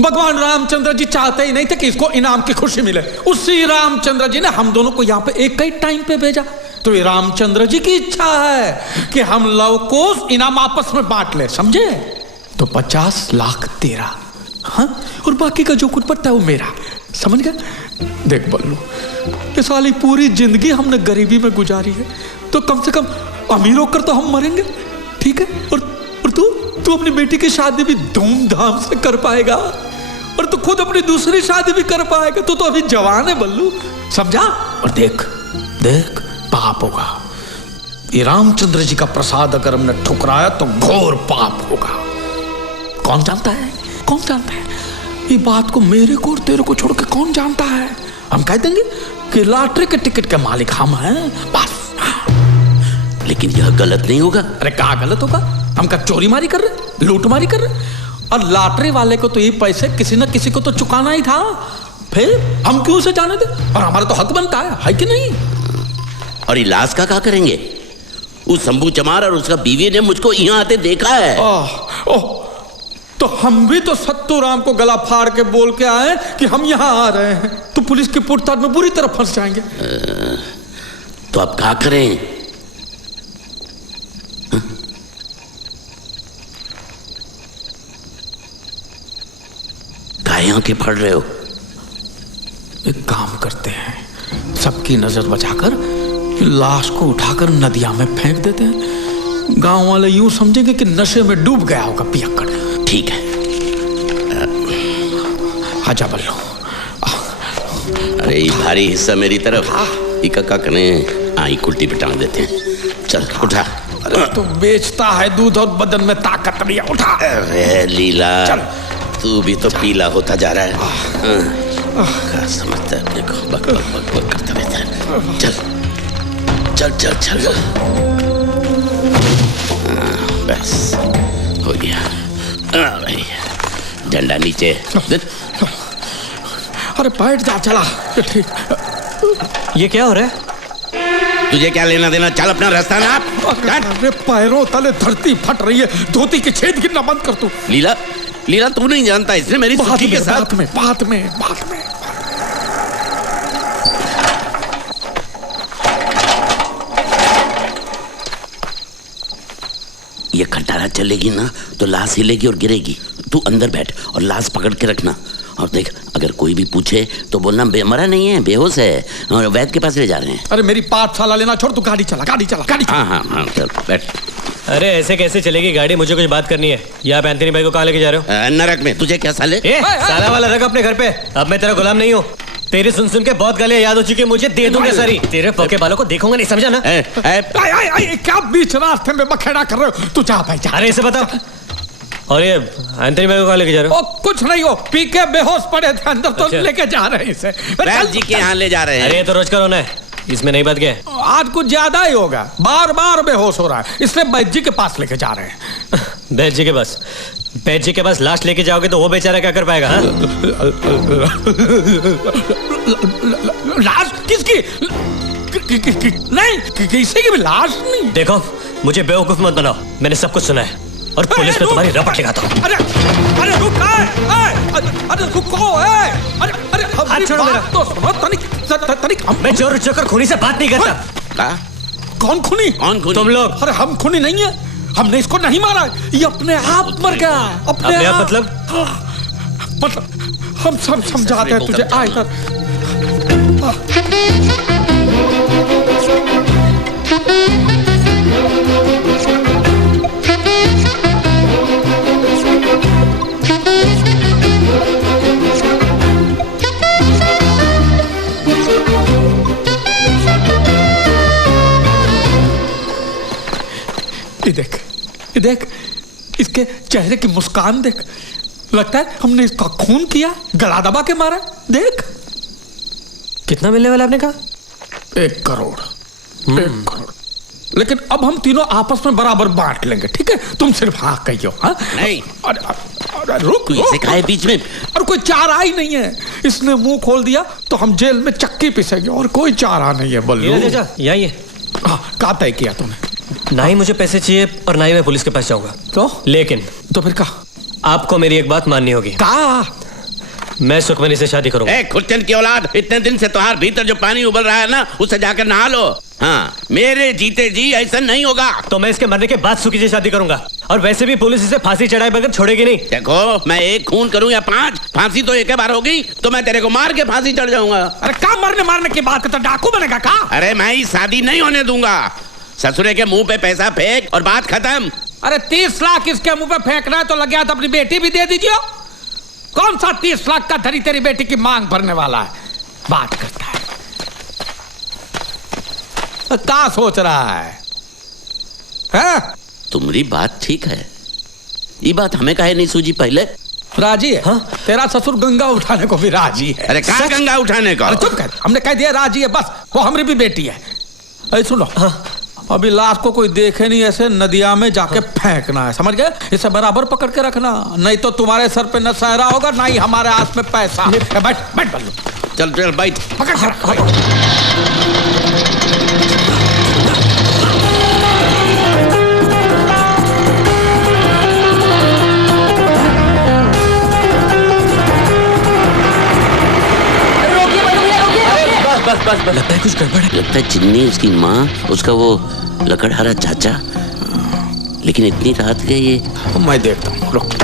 भगवान रामचंद्र जी चाहते ही नहीं थे कि इसको इनाम की खुशी मिले। उसी रामचंद्र जी ने हम दोनों को यहाँ पे एक ही टाइम पे भेजा। तो ये रामचंद्र जी की इच्छा है कि हम लव को इनाम आपस में बांट ले, समझे? तो 50 लाख तेरा, हाँ, और बाकी का जो कुछ पड़ता है वो मेरा, समझ गया? देख बल्लू, ये साली पूरी जिंदगी हमने गरीबी में गुजारी है, तो कम से कम अमीर होकर तो हम मरेंगे, ठीक है? और तू अपनी बेटी की शादी भी धूमधाम से कर पाएगा, और तू खुद अपनी दूसरी शादी भी कर पाएगा। तू तो अभी जवान है बल्लू, समझा? और देख देख, पाप होगा। ये रामचंद्र जी का प्रसाद अगर हमने ठुकराया तो घोर पाप होगा। कौन जानता है, कौन जानता है? ये बात को मेरे को और तेरे को छोड़ के कौन जानता है? हम कह देंगे कि लॉटरी के टिकट के मालिक हम हैं, बस। लेकिन यह गलत नहीं होगा। अरे क्या गलत होगा? हम क्या चोरी मारी कर रहे, लूट मारी कर रहे? और लॉटरी वाले को तो ये पैसे किसी न किसी को तो चुकाना ही था, फिर हम क्यों उसे जाने दे? और हमारा तो हक बनता है कि नहीं? और इलाज का क्या करेंगे? उस शंभू चमार और उसका बीवी ने मुझको यहाँ आते देखा है। ओह, तो हम भी तो सत्तू राम को गला फाड़ के बोल के आए कि हम यहाँ आ रहे हैं, तो पुलिस की पूछताछ में बुरी तरह फंस जाएंगे। तो अब क्या करें? काहे आंखें फाड़ रहे हो? एक काम करते हैं, सबकी नजर बचाकर लाश को उठाकर नदिया में फेंक देते हैं। गांव वाले यूं समझेंगे कि नशे में डूब गया होगा पियक्कड़। ठीक है। आजा बल्लू। अरे ये भारी हिस्सा मेरी तरफ, इका कने आई कुल्टी पे टांग देते हैं। चल उठा। अरे तू बेचता है दूध और बदन में ताकत नहीं है, उठा। अरे लीला, तू भी तो पीला होता जा रहा है। क्या समझता है अपने को? बक बक बक बक करता रहता है। चल चल चल चल, बस हो गया। भाई डंडा नीचे। अरे बैठ जा, चला। ठीक। ये क्या हो रहा है? तुझे क्या लेना देना? चल अपना रास्ता नाप। अरे पैरों तले धरती फट रही है, धोती के छेद गिरना बंद कर तू। लीला, लीला तू नहीं जानता, इसने मेरी सुखी के साथ बात में ये खटारा चलेगी ना तो लाश हिलेगी और गिरेगी। तू अंदर बैठ और लाश पकड़ के रखना। और देख, अगर कोई भी पूछे तो बोलना मरा नहीं है, बेहोश है, और वैद्य के पास ले जा रहे हैं। अरे मेरी पाठशाला लेना छोड़, तू गाड़ी चला, गाड़ी चला, गाड़ी चला। हाँ, चल बैठ। अरे ऐसे कैसे चलेगी गाड़ी? मुझे कुछ बात करनी है। ये आप एंथनी भाई को कहाँ लेके जा रहे हो? नरक में। तुझे क्या साले? साला वाला रख अपने घर पे। अब मैं तेरा गुलाम नहीं हूँ। तेरी सुन सुन के बहुत गालियां याद हो चुकी है मुझे, दे दूंगा सारी। तेरे पके बालों को देखूंगा नहीं, समझा ना? क्या बीच रास्ते में बखेड़ा कर रहे हो? तू जा भाई जा। अरे इसे बताओ। और ये एंथनी भाई को कहाँ लेके जा रहे हो? कुछ नहीं हो, पी के बेहोश पड़े थे अंदर, तो लेके जा रहे हैं इसे। वैद्य जी के यहाँ ले जा रहे हैं। अरे ये तो रोज का रोना है, इसमें नहीं बात क्या है? आज कुछ ज्यादा ही होगा, बार बार बेहोश हो रहा है, इसलिए वैद्य जी के पास लेके जा रहे हैं। वैद्य जी के पास? वैद्य जी के पास लाश लेके जाओगे तो वो बेचारा क्या कर पाएगा? लाश किसकी? नहीं, किसी की भी लाश नहीं। देखो, मुझे बेवकूफ मत बनाओ, मैंने सब कुछ सुना है और पुलिस में तुम्हारी रपट लगाता हूँ। अरे रुक, अरे रुको, अरे हाथ छोड़ो मेरा। तो सुनो, तनिक मैं चोर चोकर खूनी से बात नहीं करता। कौन खूनी? तुम लोग। अरे हम खूनी नहीं है, हमने इसको नहीं मारा, ये अपने आप मर गया। अपने आप मतलब हम सब समझाते हैं तुझे। आ इधर। ये देख, इसके चेहरे की मुस्कान देख, लगता है हमने इसका खून किया, गला दबा के मारा। देख। कितना मिलने वाला आपने कहा? 1 करोड़। 1 करोड़। लेकिन अब हम तीनों आपस में बराबर बांट लेंगे, ठीक है? तुम सिर्फ हाँ कहियो। हाँ नहीं। रुक कोई इसे खाए बीच में। और कोई चारा ही नहीं है। इसने मुंह खोल दिया तो हम जेल में चक्की पिसेंगे और कोई चारा नहीं है बल्लू। यही है। क्या तय किया तूने? ना ही मुझे पैसे चाहिए और ना ही मैं पुलिस के पास जाऊंगा। तो लेकिन तो फिर कहा आपको मेरी एक बात माननी होगी। कहा मैं सुखमनी से शादी करूंगा। ए खुर्चन की औलाद, इतने दिन से तुम्हारे भीतर जो पानी उबल रहा है ना, उससे जाकर नहा लो। हाँ, मेरे जीते जी ऐसा नहीं होगा। तो मैं इसके मरने के बाद सुखी से शादी करूंगा। और वैसे भी पुलिस इसे फांसी चढ़ाए बगैर छोड़ेगी नहीं। देखो, मैं एक खून करूं या 5, फांसी तो एक ही बार होगी, तो मैं तेरे को मार के फांसी चढ़ जाऊंगा। अरे क्या मारने की बात करता, डाकू बनेगा का? अरे मैं ही शादी नहीं होने दूंगा। ससुरे के मुंह पे पैसा फेंक और बात खत्म। अरे 30 लाख इसके मुंह पे फेंकना है तो लग गया तो अपनी बेटी भी दे दीजिए। कौन सा 30 लाख का धरी तेरी बेटी की मांग भरने वाला है? बात करता है। क्या सोच रहा है? तुम्हारी बात ठीक है, ये बात हमें काहे नहीं सूझी पहले? राजी है? हाँ? तेरा ससुर गंगा उठाने को भी राजी है। अरे कहाँ गंगा उठाने का? अरे चुप कर, हमने कह दिया राजी है, बस वो हमारी भी बेटी है। अरे सुनो, अभी लाश को कोई देखे नहीं, ऐसे नदिया में जाके फेंकना है, समझ गए? इसे बराबर पकड़ के रखना, नहीं तो तुम्हारे सर पे न सहरा होगा ना ही हमारे हाथ में पैसा। बैठ बैठ बल्लू, चल चल बैठ, पकड़ के। बस लगता है कुछ गड़बड़ है। लगता है चिन्नी, उसकी माँ, उसका वो लकड़हारा चाचा। लेकिन इतनी रात के ये मैं देखता हूँ। रुक,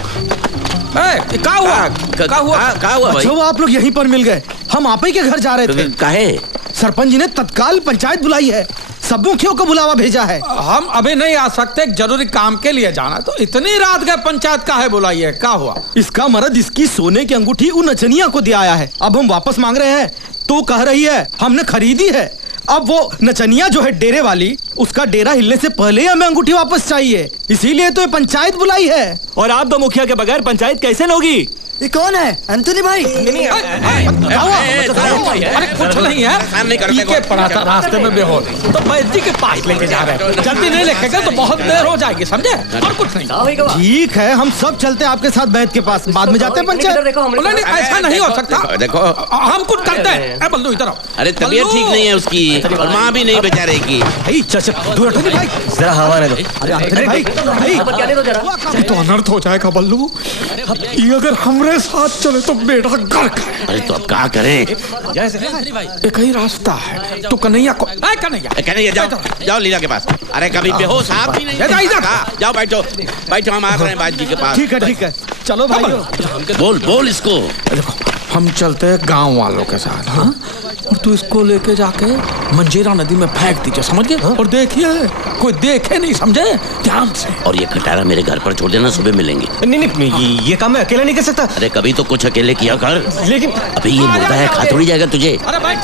क्या हुआ भाई? अच्छा वो आप लोग यहीं पर मिल गए। हम आप ही के घर जा रहे थे। काहे? सरपंच जी ने तत्काल पंचायत बुलाई है, सब मुखियों को बुलावा भेजा है। हम अभी नहीं आ सकते, जरूरी काम के लिए जाना। तो इतनी रात गए पंचायत काहे बुलाई है? क्या हुआ? इसका मर्द इसकी सोने की अंगूठी उन नचनिया को दिया आया है। अब हम वापस मांग रहे हैं तो कह रही है हमने खरीदी है। अब वो नचनिया जो है डेरे वाली, उसका डेरा हिलने से पहले ही हमें अंगूठी वापस चाहिए, इसीलिए तो ये पंचायत बुलाई है। और आप दो मुखिया के बगैर पंचायत कैसे होगी? ये कौन है? एंथोनी भाई? अरे कुछ नहीं है, के पड़ा था रास्ते में बेहोश, तो वैद्य जी के पास लेके जा रहे हैं। जल्दी नहीं लेके गए तो बहुत देर हो जाएगी, समझे? और कुछ नहीं। ठीक है, हम सब चलते हैं आपके साथ वैद्य के पास, बाद में जाते हैं पंचायत। नहीं, ऐसा नहीं हो सकता। देखो हम कुछ करते हैं। बल्लू इधर आओ। अरे तबीयत ठीक नहीं है उसकी, और माँ भी नहीं बेचारे की। जरा हवा दे दो। अरे भाई ये तो अनर्थ हो जाएगा बल्लू। ये अगर हमरे साथ चले तो बेटा गर्क है। अरे तो अब क्या करें? एक ही रास्ता है, तो कन्हैया को कन्हैया जाओ लीला के पास। अरे कभी बेहोश आप भी नहीं। जाओ बैठो, हम आ रहे हैं बाजी के पास। ठीक है, चलो भाई। बोल इसको। देखो, हम चलते हैं गांव वालों के साथ, हाँ? और तू इसको लेके जाके मंजीरा नदी में फेंक दीजिए, समझ गए? और देखिए कोई देखे नहीं, समझे? ध्यान से। और ये खटारा मेरे घर पर छोड़ देना, सुबह मिलेंगे। नहीं, ये काम मैं अकेला नहीं कर सकता। अरे कभी तो कुछ अकेले किया कर। लेकिन अभी ये मुर्दा है, खा थोड़ी जाएगा तुझे। अरे भाई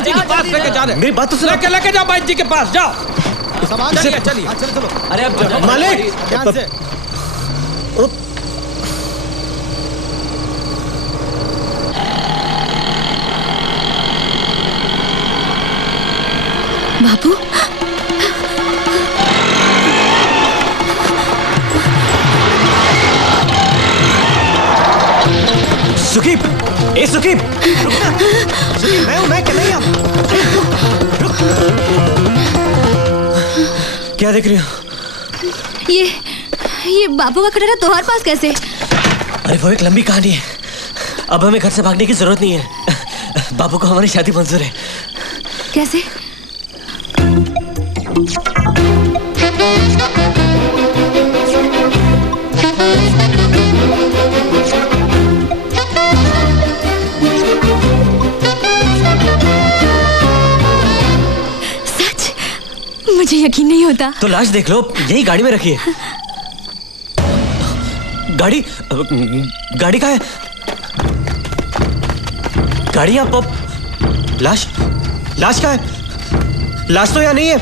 जी के पास लेके जा रहे। मेरी बात तो सुनो। लेके जाओ भाई जी के पास, जाओ। चलिए। अरे अब मालिक ध्यान से। बाबू, सुकीब, ए सुकीब, मैं कन्हैया। क्या देख रही हो? ये बाबू का कटोरा तुम्हारे पास कैसे? अरे वो एक लंबी कहानी है। अब हमें घर से भागने की जरूरत नहीं है। बाबू को हमारी शादी मंजूर है। कैसे? सच? मुझे यकीन नहीं होता। तो लाश देख लो, यही गाड़ी में रखी है। गाड़ी कहाँ है? गाड़ी यहाँ पर। लाश कहाँ है? लाश तो यहाँ नहीं है।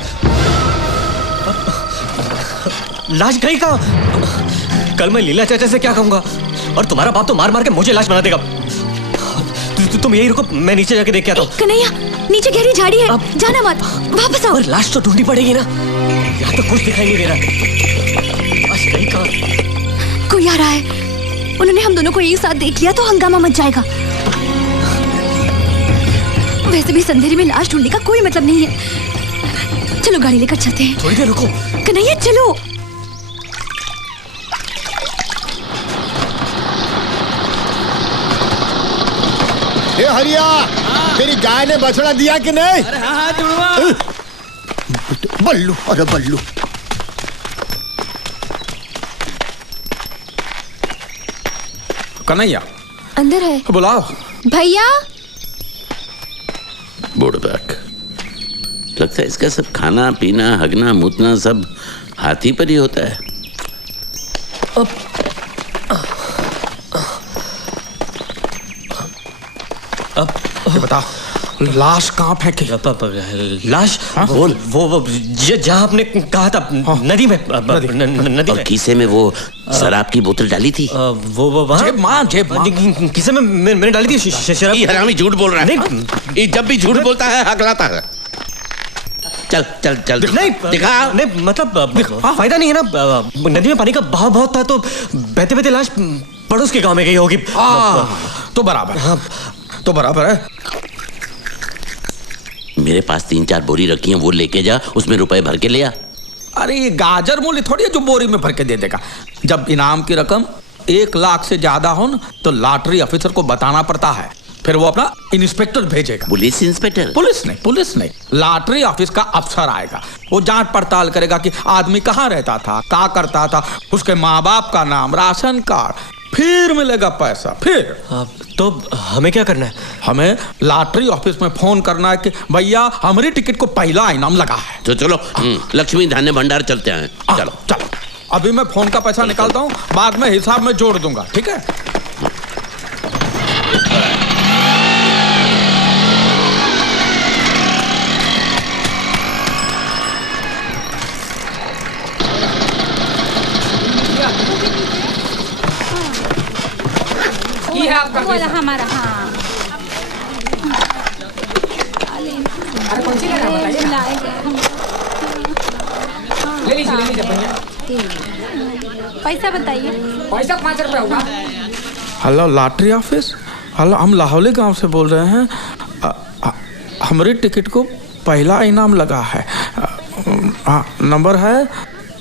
लाश गई कहाँ? कल मैं लीला चाचा से क्या कहूंगा? और तुम्हारा बाप तो मार मार के मुझे लाश बना देगा। तुम यही रुको, मैं नीचे जाके देख के आता हूँ। कन्हैया, नीचे गहरी झाड़ी है, जाना मत, वापस आओ। और लाश तो ढूंढनी पड़ेगी ना, यहाँ तो कुछ दिखाई नहीं दे रहा। लाश गई कहाँ? कोई आ रहा है। उन्होंने हम दोनों को एक साथ देख लिया तो हंगामा मच जाएगा। वैसे भी अंधेरे में लाश ढूंढने का कोई मतलब नहीं है। चलो गाड़ी लेकर चलते हैं। थोड़ी देर रुको। कन्हैया चलो। ए हरिया, तेरी गाय ने बछड़ा दिया कि नहीं? अरे हाँ जुड़वा। बल्लू, अरे बल्लू। कन्हैया अंदर है, बुलाओ। भैया। बुड़बक, लगता है इसका सब खाना पीना हगना मुतना सब हाथी पर ही होता है। ये बताओ, लाश कहाँ फेंकी? लाश? वो जहाँ आपने कहा था, नदी में। नदी और में। खीसे में वो शराब की बोतल डाली थी। वो वहाँ? जेब मां। खीसे में मैंने डाली थी शराब। ये हरामी झूठ बोल रहा है। ये जब भी झूठ बोलता है हकलाता है। चल चल चल नहीं दिखा। नहीं मतलब फायदा नहीं है ना। नदी में पानी का बहाव बहुत था तो बहते बहते लाश पड़ोस के गांव में गई होगी। तो बराबर। हाँ तो बराबर है। मेरे पास 3-4 बोरी रखी हैं, वो लेके जा, उसमें रुपए भर के ले आ। अरे ये गाजर मूल्य थोड़ी है जो बोरी में भर के दे देगा। जब इनाम की रकम 1 लाख से ज्यादा हो न, तो लॉटरी ऑफिसर को बताना पड़ता है, फिर वो अपना इंस्पेक्टर भेजेगा। Police inspector? पुलिस नहीं, लॉटरी ऑफिस का अफसर आएगा। वो जांच पड़ताल करेगा कि आदमी कहाँ रहता था, क्या करता था, उसके माँ बाप का नाम, राशन कार्ड, फिर मिलेगा पैसा। फिर तो हमें क्या करना है? हमें लॉटरी ऑफिस में फोन करना है कि भैया हमारी टिकट को पहला इनाम लगा है। तो चलो लक्ष्मी धान्य भंडार चलते हैं। चलो चलो, अभी मैं फोन का पैसा निकालता हूँ, बाद में हिसाब में जोड़ दूंगा, ठीक है? बोला हमारा। हाँ कौन सी लेना बताइए। ले लीजिए भैया। पैसा बताइए। पैसा 5 रुपये होगा। Hello lottery office. हेलो, हम लाहौली गांव से बोल रहे हैं। हमारी टिकट को पहला इनाम लगा है। नंबर है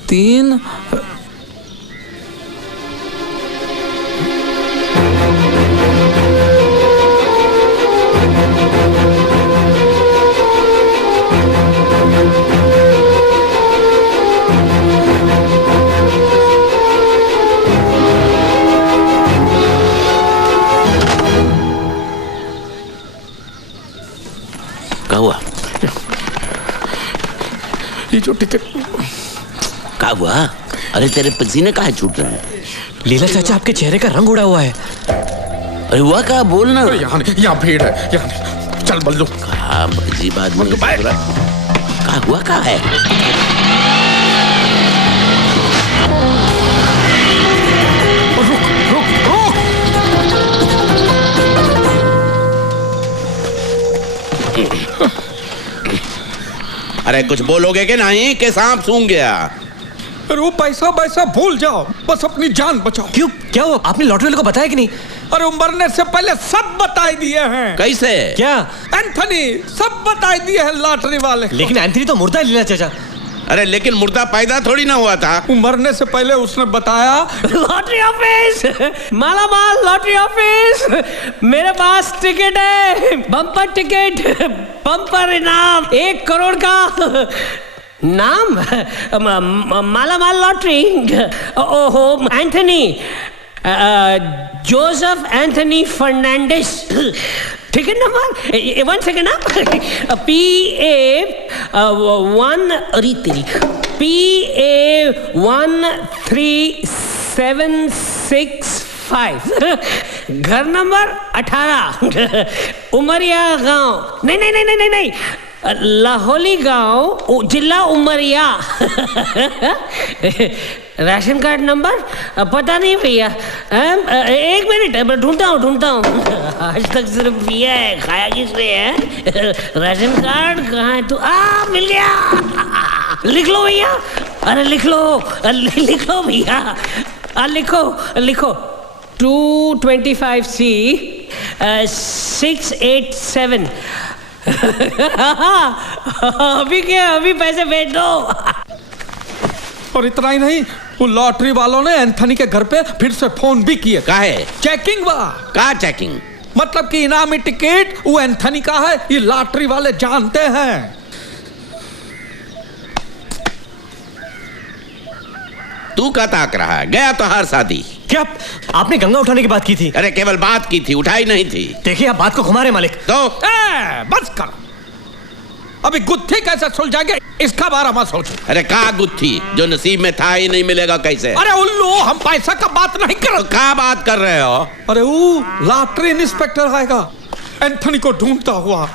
3। क्या हुआ? ये जो टिकट। क्या हुआ? अरे तेरे पसीने कहाँ छूट रहे हैं? लीला चाचा, आपके चेहरे का रंग उड़ा हुआ है। अरे हुआ क्या? बोलना। यहाँ भीड़ है, यहाँ चल बल्लू। कहा अजीब आदमी। क्या हुआ? क्या है? अरे कुछ बोलोगे कि नहीं कि सांप सूंघ गया? अरे वो पैसा भूल जाओ, बस अपनी जान बचाओ। क्यों? क्या हुआ? आपने लॉटरी वाले को बताया कि नहीं? अरे मरने से पहले सब बता दिए हैं। कैसे? क्या? एंथनी सब बता दिए हैं लॉटरी वाले। लेकिन एंथनी तो मुर्दा है लीला चाचा। अरे लेकिन मुर्दा पैदा थोड़ी ना हुआ था। मरने से पहले उसने बताया। Lottery office, Malamaal lottery office, मेरे पास टिकट है, बम्पर टिकट, बम्पर इनाम 1 करोड़ का। नाम मालामाल लॉटरी। ओहो, Anthony, Joseph Anthony Fernandes. Ticket number 1 second ना, PA13765, घर नंबर 18, उमरिया गांव। नहीं, लाहौली गांव, जिला उमरिया। राशन कार्ड नंबर पता नहीं भैया। 1 मिनट ढूंढता हूँ। आज तक सिर्फ पिया है, खाया किसने है? राशन कार्ड कहाँ है? तू मिल गया। लिख लो भैया। अरे लिख लो भैया। लिखो। 225C 687। अभी पैसे भेज दो। और इतना ही नहीं, वो लॉटरी वालों ने एंथनी के घर पे फिर से फोन भी किए। काहे? चेकिंग बा। का चेकिंग? मतलब कि इनामी टिकट वो एंथनी का है, ये लॉटरी वाले जानते हैं। तू का ताक रहा है? गया तो हर शादी। क्या आपने गंगा उठाने की बात की थी? अरे केवल बात की थी, उठाई नहीं थी। देखिए आप बात को घुमा रहे मालिक। तो बस कर, अभी गुत्थी कैसे सुलझाएंगे इसका बारे में सोचो। अरे का गुत्थी, जो नसीब में था ही नहीं मिलेगा कैसे? अरे उल्लू, हम पैसा का बात नहीं कर रहे। का बात कर रहे हो? अरे वो लॉटरी इंस्पेक्टर आएगा एंथनी को ढूंढता हुआ,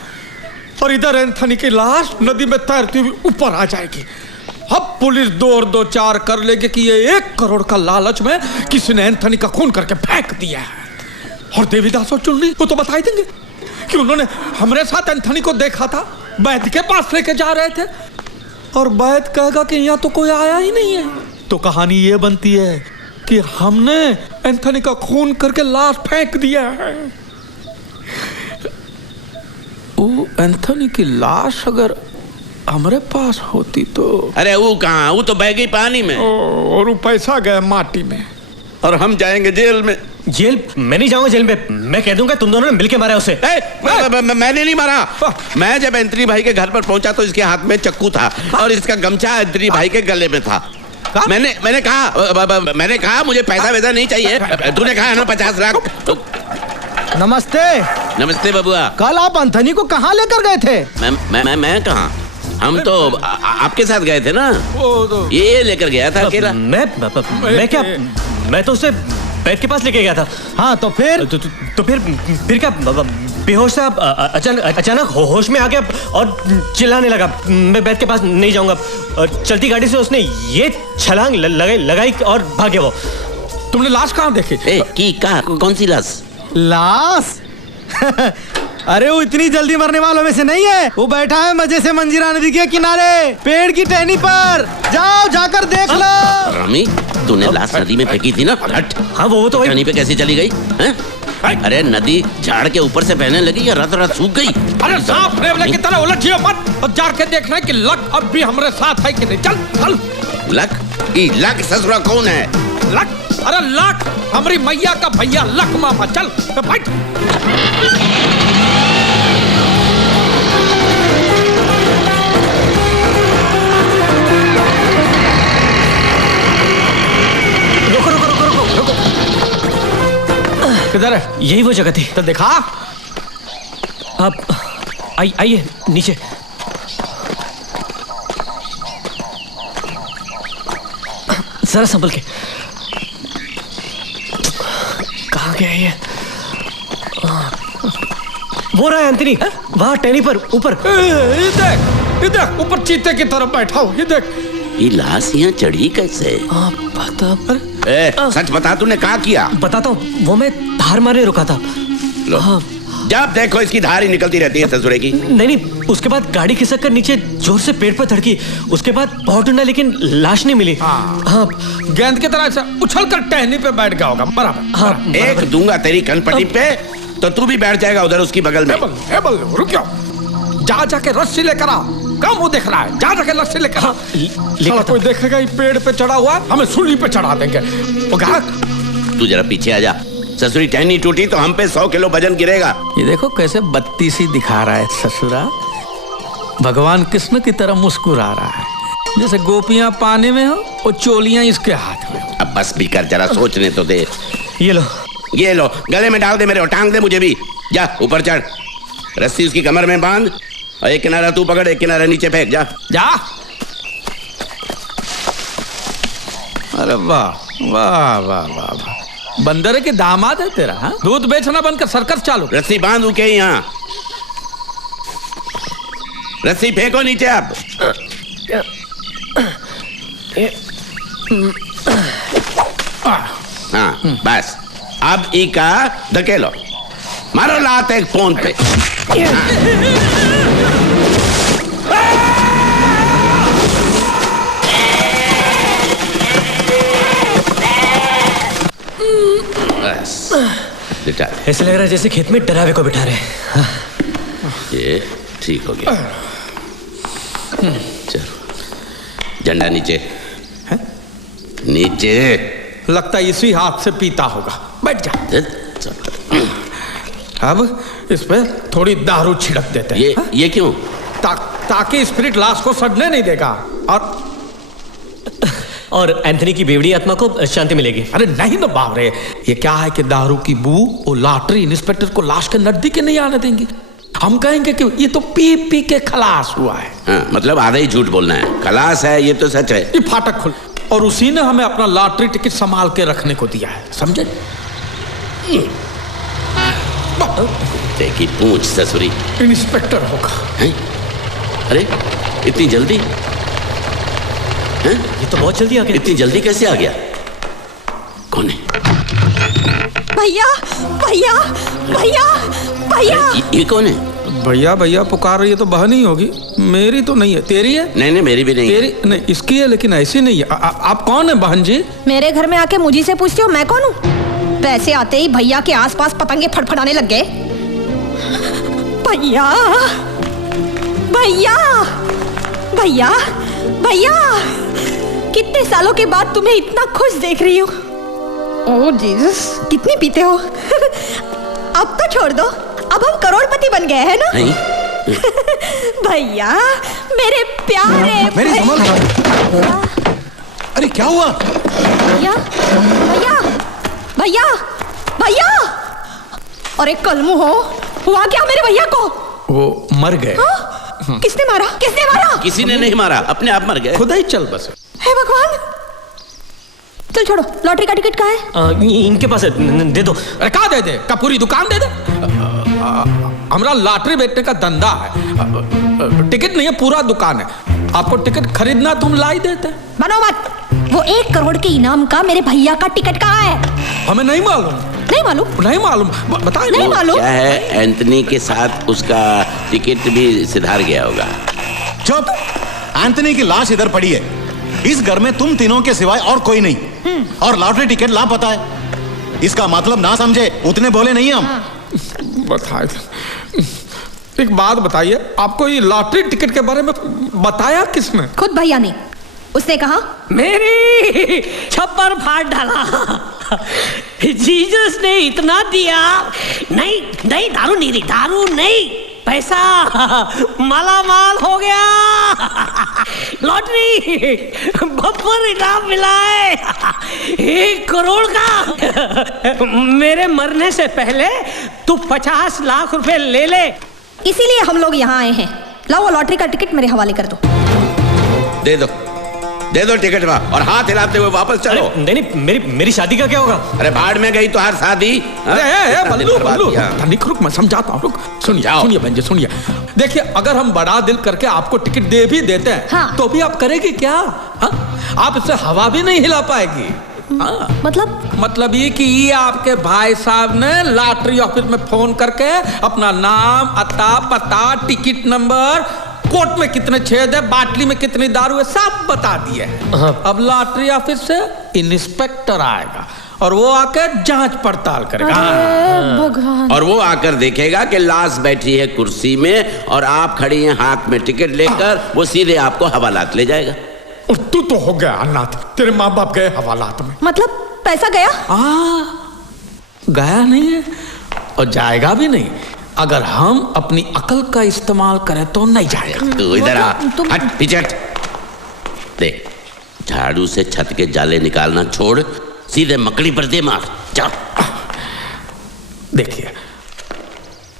और इधर एंथनी की लाश नदी में तैरती हुई ऊपर आ जाएगी। अब पुलिस दो चार कर लेगी कि ये 1 करोड़ का लालच में किसी ने एंथनी का खून करके फेंक दिया है। और देवीदास और चुन्नी वो तो बता देंगे कि उन्होंने हमारे साथ एंथनी को देखा था, वैद्य के पास लेके जा रहे थे, और वैद्य कहेगा कि यहाँ तो कोई आया ही नहीं है। तो कहानी ये बनती है कि हमने एंथनी का खून करके लाश फेंक दिया है। वो एंथनी की लाश अगर हमारे पास होती तो। अरे वो कहाँ, वो तो बह गई पानी में। और वो पैसा गया माटी में, और हम जाएंगे जेल में। जेल? मैं नहीं जाऊंगा जेल में, मैं कह दूंगा तुम दोनों ने मिलके मारा उसे। मैंने नहीं मारा। मैं जब एंथनी भाई के घर पर पहुंचा तो इसके हाथ में चक्कू था और इसका गमछा एंथनी भाई के गले में था। मैंने कहा मुझे पैसा वैसा नहीं चाहिए। तूने कहा ना 50 लाख। नमस्ते। नमस्ते बबुआ। कल आप एंथनी को कहाँ लेकर गए थे? मैं कहाँ, हम तो आपके साथ गए थे ना। ये लेकर गया था अकेला। मैं तो उसे बैठ के पास लेके गया था। हाँ तो फिर? तो फिर क्या, बेहोश था, अचानक होश में आ गया और चिल्लाने लगा। मैं बैठ के पास नहीं जाऊंगा। चलती गाड़ी से उसने ये छलांग लगाई और भाग गया वो। तुमने लाश कहाँ देखी? कौन सी लाश? लाश? अरे वो इतनी जल्दी मरने वालों में से नहीं है। वो बैठा है मजे से मंजीरा नदी के किनारे पेड़ की टहनी पर। जाओ जाकर देख लो। रामी, तूने लाश नदी में फेंकी थी ना? हट। हाँ वो तो टहनी पे कैसे चली गई है? अरे नदी झाड़ के ऊपर से बहने लगी या रात सूख गई? अरे सांप नेवले की तरह उलझियो मत और जाके देखना कि लक अब भी हमारे साथ है कि नहीं। चल चल। लक? लक ससुरा कौन है? लक? अरे लक हमारी मैया का भैया लक मामा। चल बैठ। किधर है? यही वो जगह थी। तो दिखा। आप आइए नीचे। जरा संभल के। कहाँ गया ये? वो रहा है एंथनी, वहाँ टहनी पर ऊपर। ये देख ऊपर चीते की तरफ बैठा हो। ये देख। ये लाश यहाँ चढ़ी कैसे? सच बता, तूने क्या किया? बताता हूँ। वो मैं धार मारे रुका था। लो। हाँ। जब देखो इसकी धार ही निकलती रहती है ससुरे की। नहीं, उसके बाद गाड़ी खिसक कर नीचे जोर से पेड़ पर धड़की। उसके बाद बहुत ढूंढा लेकिन लाश नहीं मिली। हाँ। गेंद की तरह से उछल कर टहनी पे बैठ गया होगा। बराबर। हाँ, एक दूंगा तेरी कनपट्टी पे तो तू भी बैठ जाएगा उधर उसकी बगल में। रुक जाओ। जाके रस्सी लेकर आ। कम वो देख रहा है, जा जाके रस्सी लेकर आ। साला कोई देखेगा ये पेड़ पे चढ़ा हुआ, हमें सूली पे चढ़ा देंगे। तू जरा पीछे आ जा। ससुरी टहनी टूटी तो हम पे 100 किलो वजन गिरेगा। ये देखो कैसे बत्ती सी दिखा रहा है ससुरा। भगवान कृष्ण की तरह मुस्कुरा रहा है, जैसे गोपियां पानी में हो और चोलियां इसके हाथ में हो। अब बस भी कर, जरा सोचने तो दे। ये लो, गले में डाल दे मेरे और टांग दे मुझे भी। जा ऊपर चढ़, रस्सी उसकी कमर में बांध और एक किनारा तू पकड़, एक किनारा नीचे फेंक। जा। अरे वाह वाह वाह वाह, बंदर के दामाद है तेरा। हाँ, दूध बेचना बंद कर, सर्कस चालू। रस्सी बांध उके यहाँ, रस्सी फेंको नीचे। आप हाँ बस, अब इका धकेलो, मारो लात एक फोन पे। बस ऐसे लग रहा है जैसे खेत में डरावे को बिठा रहे हैं। ये ठीक हो गया। चलो झंडा नीचे नीचे। लगता है इसी हाथ से पीता होगा। बैठ जा। अब इस पे थोड़ी दारू छिड़क देते हैं। ये क्यों? ताकि स्पिरिट लाश को सड़ने नहीं देगा और एंथनी की बेवड़ी आत्मा को शांति मिलेगी। अरे नहीं ना बाप रे, ये क्या है कि दारू की बू वो लॉटरी इंस्पेक्टर को लाश के नजदीक नहीं आने देंगे। हम कहेंगे कि ये तो पी पी के खलास हुआ है। हाँ, मतलब आधा ही झूठ बोलना है। खलास है ये तो सच है। ये फाटक खुल और उसी ने हमें अपना लॉटरी टिकट संभाल के रखने को दिया है, समझे? देखी पूछ ससुरी। इंस्पेक्टर होगा। हैं? अरे इतनी जल्दी? हैं? ये तो बहुत जल्दी आ गया। इतनी जल्दी कैसे आ गया? कौन है? भैया भैया भैया भैया। ये कौन है? भैया भैया पुकार रही है तो बहन ही होगी। मेरी तो नहीं है। तेरी है? नहीं नहीं मेरी भी नहीं तेरी है। नहीं इसकी है लेकिन ऐसी नहीं है। आप कौन है बहन जी? मेरे घर में आके मुझे से पूछते हो मैं कौन हूँ? पैसे आते ही भैया के आसपास पतंगे फड़फड़ाने लग गए। भैया भैया भैया भैया, कितने सालों के बाद तुम्हें इतना खुश देख रही हूँ। ओह जीसस, कितनी पीते हो? अब तो छोड़ दो, अब हम करोड़पति बन गए हैं ना? भैया मेरे प्यारे मेरी संभल। अरे क्या हुआ? भैया भैया भैया भैया, अरे कलमू हो, हुआ क्या मेरे भैया को? वो मर गए। किसने मारा? किसने मारा? किसी ने नहीं मारा, अपने आप मर गए। खुदा ही चल बस। हे भगवान, चल छोड़ो। लॉटरी का टिकट कहाँ है? इनके पास है, दे दो। अरे कहाँ दे दे? का पूरी दुकान दे दे? हमारा लॉटरी बेचने का धंधा है। टिकट नहीं है, पूरा दुकान है। आपको टिकट खरीदना तुम लाई देते। बनो मत। वो 1 करोड़ के इनाम का मेरे भैया का टिकट कहाँ है? हमें नहीं मालूम। नहीं मालूम? नहीं मालूम। बताइए। नहीं मालूम। क्या है, एंथनी के साथ उसका टिकट भी सिधार गया होगा। चुप। एंथनी की लाश इधर पड़ी है। इस घर में तुम तीनों के सिवाय और कोई नहीं। और लॉटरी टिकट लापता है। इसका मतलब ना समझे, उतने बोले नहीं हम। बताए। एक बात बताइए, आपको ये लॉटरी टिकट के बारे में बताया किसने? खुद भैया ने। उसने कहा मेरी छप्पर फाड़ डाला। जीसस ने इतना दिया। नहीं नहीं, दारू नहीं दी, दारू नहीं, पैसा माला माल हो गया। लॉटरी बम्पर इनाम मिला है 1 करोड़ का। मेरे मरने से पहले तू 50 लाख रुपए ले ले। इसीलिए हम लोग यहाँ आए हैं। लाओ वो लॉटरी का टिकट मेरे हवाले कर दो। दे दो टिकट वहाँ, और हाथ हिलाते हुए वापस चलो। नहीं, मेरी शादी का क्या होगा? अरे भाड़ में गई तो हर शादी। रुक, मैं समझाता हूँ। सुनिए बहन जी, सुनिए। देखिए, अगर हम बड़ा दिल करके आपको टिकट दे भी देते हैं, हाँ। तो भी आप करेगी क्या? आप इससे हवा भी नहीं हिला पाएगी। मतलब ये कि ये आपके भाई साहब ने लॉटरी ऑफिस में फोन करके अपना नाम, अता, पता, टिकट नंबर, कोट में कितने छेद है, बाटली में कितनी दारू है, सब बता दिए। अब लॉटरी ऑफिस से इंस्पेक्टर आएगा और वो आकर जांच पड़ताल करेगा। भगवान। और वो आकर देखेगा कि लाश बैठी है कुर्सी में और आप खड़ी हैं हाथ में टिकट लेकर। वो सीधे आपको हवालात ले जाएगा। और तू तो हो गया अनाथ, तेरे माँ बाप गए हवालात में। मतलब पैसा गया? गया नहीं है और जाएगा भी नहीं। अगर हम अपनी अकल का इस्तेमाल करें तो नहीं जाएगा। तू इधर आ, हट पीछे हट। देख, झाड़ू से छत के जाले निकालना छोड़, सीधे मकड़ी पर दे मार। जा। देखिए,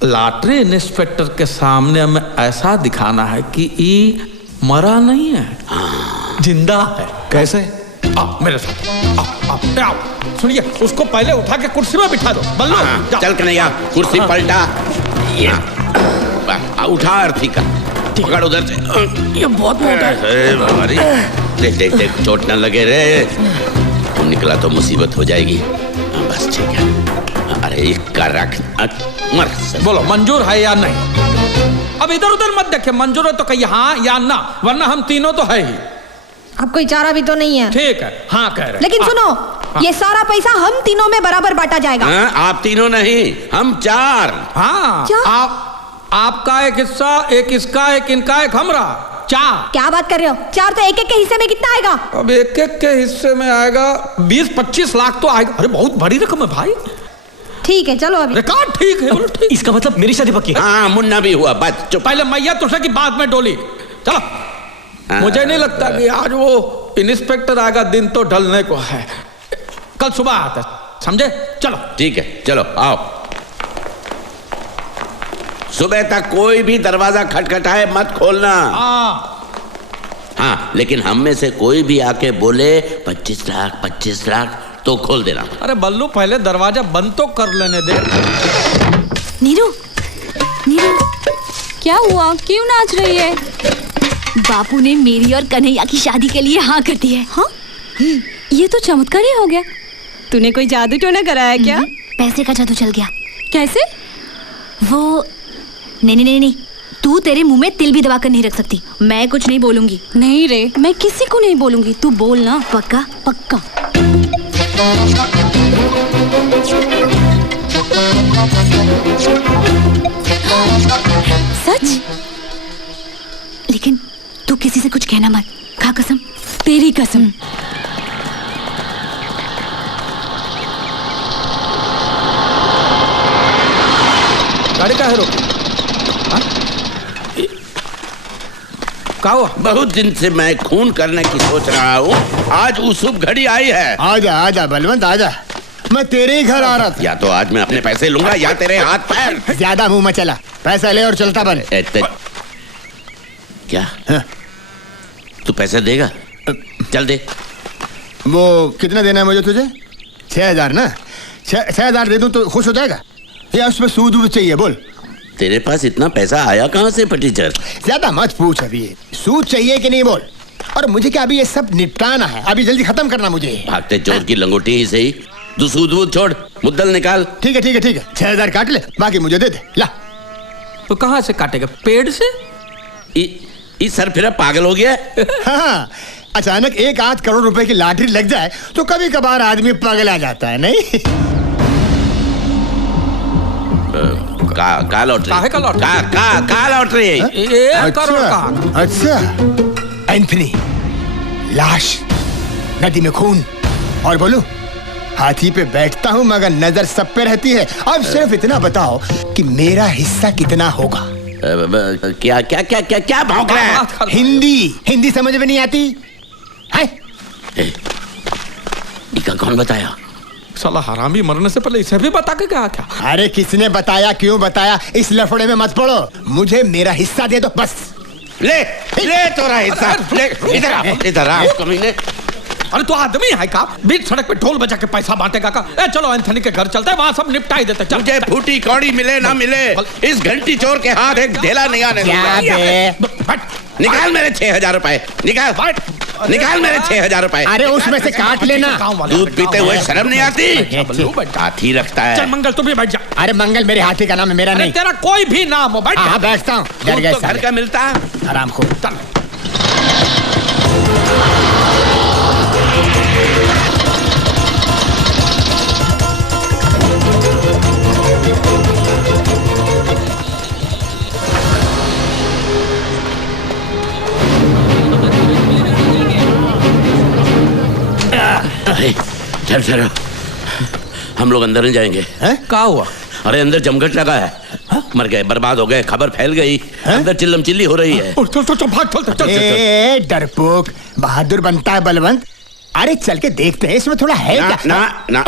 लॉटरी इंस्पेक्टर के सामने हमें ऐसा दिखाना है कि ये मरा नहीं है, जिंदा है। कैसे? आओ मेरे साथ। आओ। सुनिए, उसको पहले उठा के कुर्सी में बिठा दो। बल्लू चल कन्हैया, कुर्सी पलटा। उठा अर्थी का, पकड़ उधर से। ये बहुत मोटा है। देख चोट न लगे रे। तू निकला तो मुसीबत हो जाएगी। बस ठीक है। अरे इसका रख। मर। बोलो मंजूर है या नहीं? अब इधर उधर मत देखे, मंजूर है तो कहिए हाँ या ना, वरना हम तीनों तो है ही। अब कोई चारा भी तो नहीं है। ठीक है, हाँ कह रहे। लेकिन सुनो, ये सारा पैसा हम तीनों में बराबर बांटा जाएगा। हाँ, आप तीनों नहीं, हम 4। हाँ क्या? आपका एक हिस्सा, एक इसका, एक इनका, एक हमरा, 4। क्या बात कर रहे हो? 4 तो एक एक के हिस्से में कितना आएगा? अब एक एक के हिस्से में आएगा 20-25 लाख तो आएगा। अरे बहुत बड़ी रकम है भाई। ठीक है चलो अभी। रिकॉर्ड ठीक है, बोलो ठीक। इसका मतलब मेरी शादी पक्की है? हाँ, मुन्ना भी हुआ, बस चुप। पहले मैया तुझे की बाद में डोली। चलो। मुझे नहीं लगता कि आज वो इंस्पेक्टर आएगा, दिन तो ढलने को है, कल सुबह आता है, समझे? चलो ठीक है, चलो आओ। सुबह तक कोई भी दरवाजा खटखटाए मत खोलना। हाँ, लेकिन हम में से कोई भी आके बोले 25 लाख तो खोल देना। अरे बल्लू पहले दरवाजा बंद तो कर लेने दे। नीरू, नीरू, क्या हुआ? क्यों नाच रही है? बापू ने मेरी और कन्हैया की शादी के लिए हाँ कर दी है। हाँ? ये तो चमत्कार ही हो गया। तूने कोई जादू टोना कराया क्या? पैसे का जादू चल गया। कैसे? वो नहीं, तू तेरे मुंह में तिल भी दबा कर नहीं रख सकती। मैं कुछ नहीं बोलूंगी। नहीं रे, मैं किसी को नहीं बोलूंगी, तू बोलना। पक्का? पक्का। सच? लेकिन तू किसी से कुछ कहना मत, खा कसम। तेरी कसम। गाड़ी का है रोक? क्या हुआ? बहुत दिन से मैं खून करने की सोच रहा हूँ, आज वो शुभ घड़ी आई है। आजा आजा बलवंत आजा, मैं तेरे ही घर आ रहा था। या तो आज मैं अपने पैसे लूंगा या तेरे हाथ पैर। ज्यादा मुंह में चला, पैसा ले और चलता बन। क्या? हाँ? तू पैसा देगा? चल दे। वो कितना देना है मुझे तुझे? 6,000 ना? 6,000 दे दूं तो खुश हो जाएगा या उसमें सूद वूद चाहिए? बोल। तेरे पास इतना पैसा आया कहाँ से पटीचर? ज्यादा मत पूछ, अभी सूद चाहिए कि नहीं बोल। और मुझे क्या अभी ये सब निपटाना है, अभी जल्दी खत्म करना मुझे। भागते चोर की लंगोटी ही सही, तू सूद वूद छोड़, मुद्दल निकाल। ठीक है 6,000 काट ले, बाकी मुझे दे दे। ला। तो कहाँ से काटेगा? पेड़ से? इस सर फिर पागल हो गया। हाँ, अचानक 1-8 करोड़ रुपए की लॉटरी लग जाए तो कभी कभार आदमी पागल आ जाता है, नहीं? का लॉटरी? काहे का लॉटरी? का लॉटरी? 1 करोड़ का। अच्छा, एंथनी, लाश, नदी में खून, और बोलूं हाथी पे बैठता हूं मगर नजर सब पे रहती है। अब सिर्फ इतना बताओ कि मेरा हिस्सा कितना होगा? क्या क्या क्या क्या क्या भौंक रहा है? हिंदी समझ में नहीं आती है? इका कौन बताया? साला हरामी मरने से पहले इसे भी बता के क्या? अरे किसने बताया, क्यों बताया, इस लफड़े में मत पड़ो। मुझे मेरा हिस्सा दे दो बस। ले तोरा हिस्सा, ले इधर आ कमीने। अरे तो आदमी है का? बीच सड़क पे ढोल बजा के पैसा बांटेगा का? चलो एंथनी के घर चलते हैं, वहां सब निपटा ही देते। मुझे फूटी कौड़ी मिले ना मिले, इस घंटी चोर के हाथ एक ढेला नहीं आने दूंगा। निकाल मेरे 6,000 रुपए, निकाल मेरे 6,000 रुपए। अरे उसमें से काट लेना। दूध पीते हुए शर्म नहीं आती? हाथी रखता है। चल मंगल तू भी बैठ जा। अरे मंगल मेरे हाथी का नाम है, मेरा नहीं। तेरा कोई भी नाम हो, बैठ। हाँ बैठता हूँ। डर गए तो घर का मिलता आराम को। चल हम लोग अंदर नहीं जाएंगे। क्या हुआ? अरे अंदर जमघट लगा है। मर गए, बर्बाद हो गए, खबर फैल गई, अंदर चिल्लम चिल्ली हो रही है। चल डरपोक, बहादुर बनता है बलवंत। अरे चल के देखते हैं इसमें थोड़ा है क्या? ना।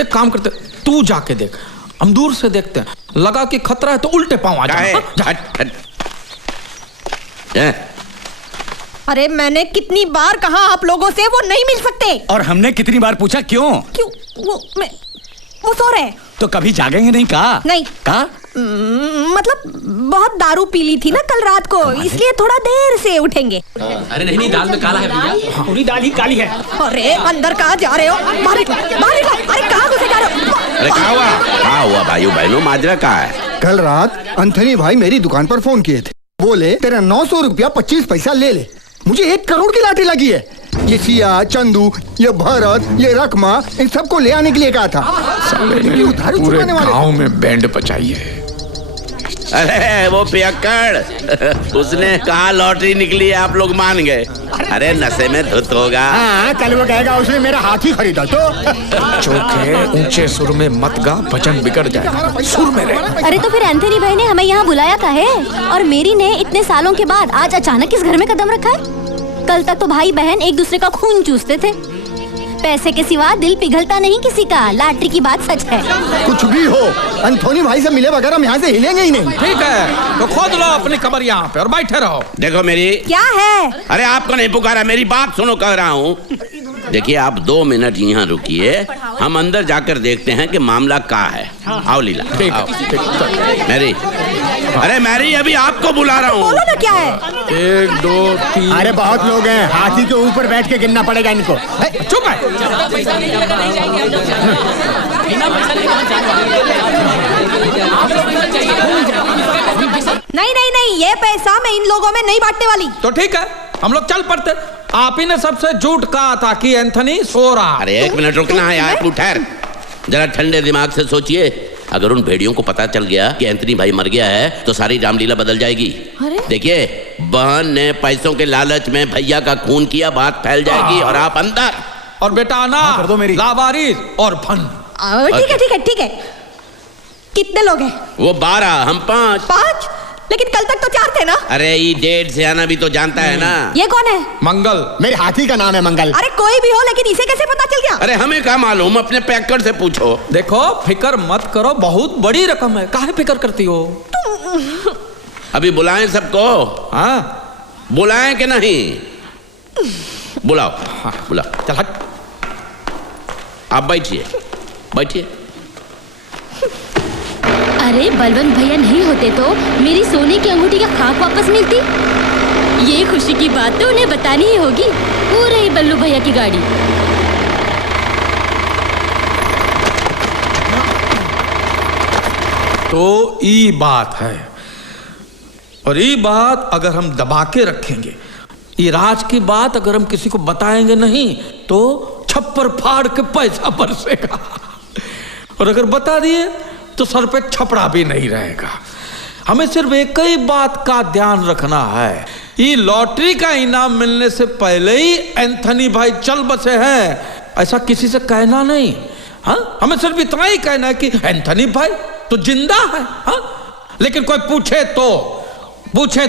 एक काम करते, तू जाके देख, हम दूर से देखते हैं, लगा कि खतरा है तो उल्टे पांव आ जाए। अरे मैंने कितनी बार कहा आप लोगों से वो नहीं मिल सकते। और हमने कितनी बार पूछा क्यों? वो सो रहे। तो कभी जागेंगे नहीं? कहा नहीं। कहा मतलब बहुत दारू पी ली थी ना कल रात को, इसलिए थोड़ा देर से उठेंगे। अरे नहीं, दाल में काला है भैया, पूरी दाल ही काली है। अरे अंदर कहाँ जा रहे हो? बाहर निकलो। अरे कहाँ घुसे जा रहे हो? अरे क्या हुआ भाइयों बहनों, माजरा कहाँ है? कल रात अंथनी भाई मेरी दुकान पर फोन किए थे, बोले तेरा 900 रुपया 25 पैसा ले ले, मुझे 1 करोड़ की लाठी लगी है। ये सिया, चंदू, ये भरत, ये रकमा, इन सबको ले आने के लिए कहा था। इनकी उधारी पूरे चुकाने वाले गांव में बैंड बजाई है। अरे वो पियक्कड़, उसने कहा लॉटरी निकली है, आप लोग मान गए। अरे नशे में धुत होगा। हाँ, कल वो कहेगा उसने मेरा हाथी खरीदा तो। चोखे ऊंचे सुर में मत गा, भजन बिगड़ जाएगा, सुर में रहे। अरे तो फिर एंथनी भाई ने हमें यहाँ बुलाया था है, और मेरी ने इतने सालों के बाद आज अचानक इस घर में कदम रखा है। कल तक तो भाई बहन एक दूसरे का खून चूसते थे। पैसे के सिवा दिल पिघलता नहीं किसी का। लॉटरी की बात सच है। कुछ भी हो, एंथोनी भाई से मिले बगैर हम यहाँ से हिलेंगे ही नहीं। ठीक है, तो खोद लो अपनी कब्र यहाँ पे और बैठे रहो। देखो मेरी। क्या है? अरे आपको नहीं पुकारा, मेरी बात सुनो, कह रहा हूँ। देखिए आप 2 मिनट यहाँ रुकिए, हम अंदर जाकर देखते हैं कि मामला क्या है। आओ लीला। ठीक है। मैरी, अरे मैरी अभी आपको बुला रहा हूँ। बोलो ना क्या है? 1 2 3। अरे बहुत लोग हैं, हाथी के ऊपर बैठ के गिनना पड़ेगा इनको। चुप है। नहीं नहीं नहीं, ये पैसा मैं इन लोगों में नहीं बांटने वाली। तो ठीक है, हम लोग चल पड़ते। आप ही ने सबसे झूठ कहा था कि एंथनी सो रहा। अरे 1 मिनट रुकना है यार, तू ठहर जरा, ठंडे दिमाग से सोचिए। अगर उन भेड़ियों को पता चल गया कि एंथनी भाई मर गया है तो सारी रामलीला बदल जाएगी। देखिए बहन ने पैसों के लालच में भैया का खून किया, बात फैल जाएगी और आप अंदर। और बेटा ना कर दो मेरी लावारिस और फन। ठीक है ठीक है ठीक है। कितने लोग हैं? वो 12, हम 5। 5? लेकिन कल तक तो 4 थे ना। अरे ये डेढ़ से आना भी तो जानता है ना। ये कौन है? मंगल। मेरे हाथी का नाम है मंगल। अरे कोई भी हो, लेकिन इसे कैसे पता चल गया? अरे हमें क्या मालूम, अपने पैकर से पूछो। देखो फिकर मत करो, बहुत बड़ी रकम है, काहे फिकर करती हो? अभी बुलाएं सबको? हाँ बुलाएं कि नहीं? बुलाओ। हाँ बुलाओ। चल हट। आप बैठिए, बैठिए। अरे बलवंत भैया नहीं होते तो मेरी सोने की अंगूठी का खाक वापस मिलती। ये खुशी की बात तो उन्हें बतानी ही होगी। वो रही बल्लू भैया की गाड़ी। तो ये बात है, और ये बात अगर हम दबा के रखेंगे, ये राज की बात अगर हम किसी को बताएंगे नहीं तो छप्पर फाड़ के पैसा बरसेगा। और अगर बता दिए तो सर पे छपड़ा भी नहीं रहेगा। हमें सिर्फ एक ही बात का ध्यान रखना है, ये लॉटरी का इनाम मिलने से पहले ही एंथनी भाई चल बसे हैं, ऐसा किसी से कहना नहीं। हाँ, हमें सिर्फ इतना ही कहना है कि एंथनी भाई तो जिंदा है। हाँ, लेकिन कोई पूछे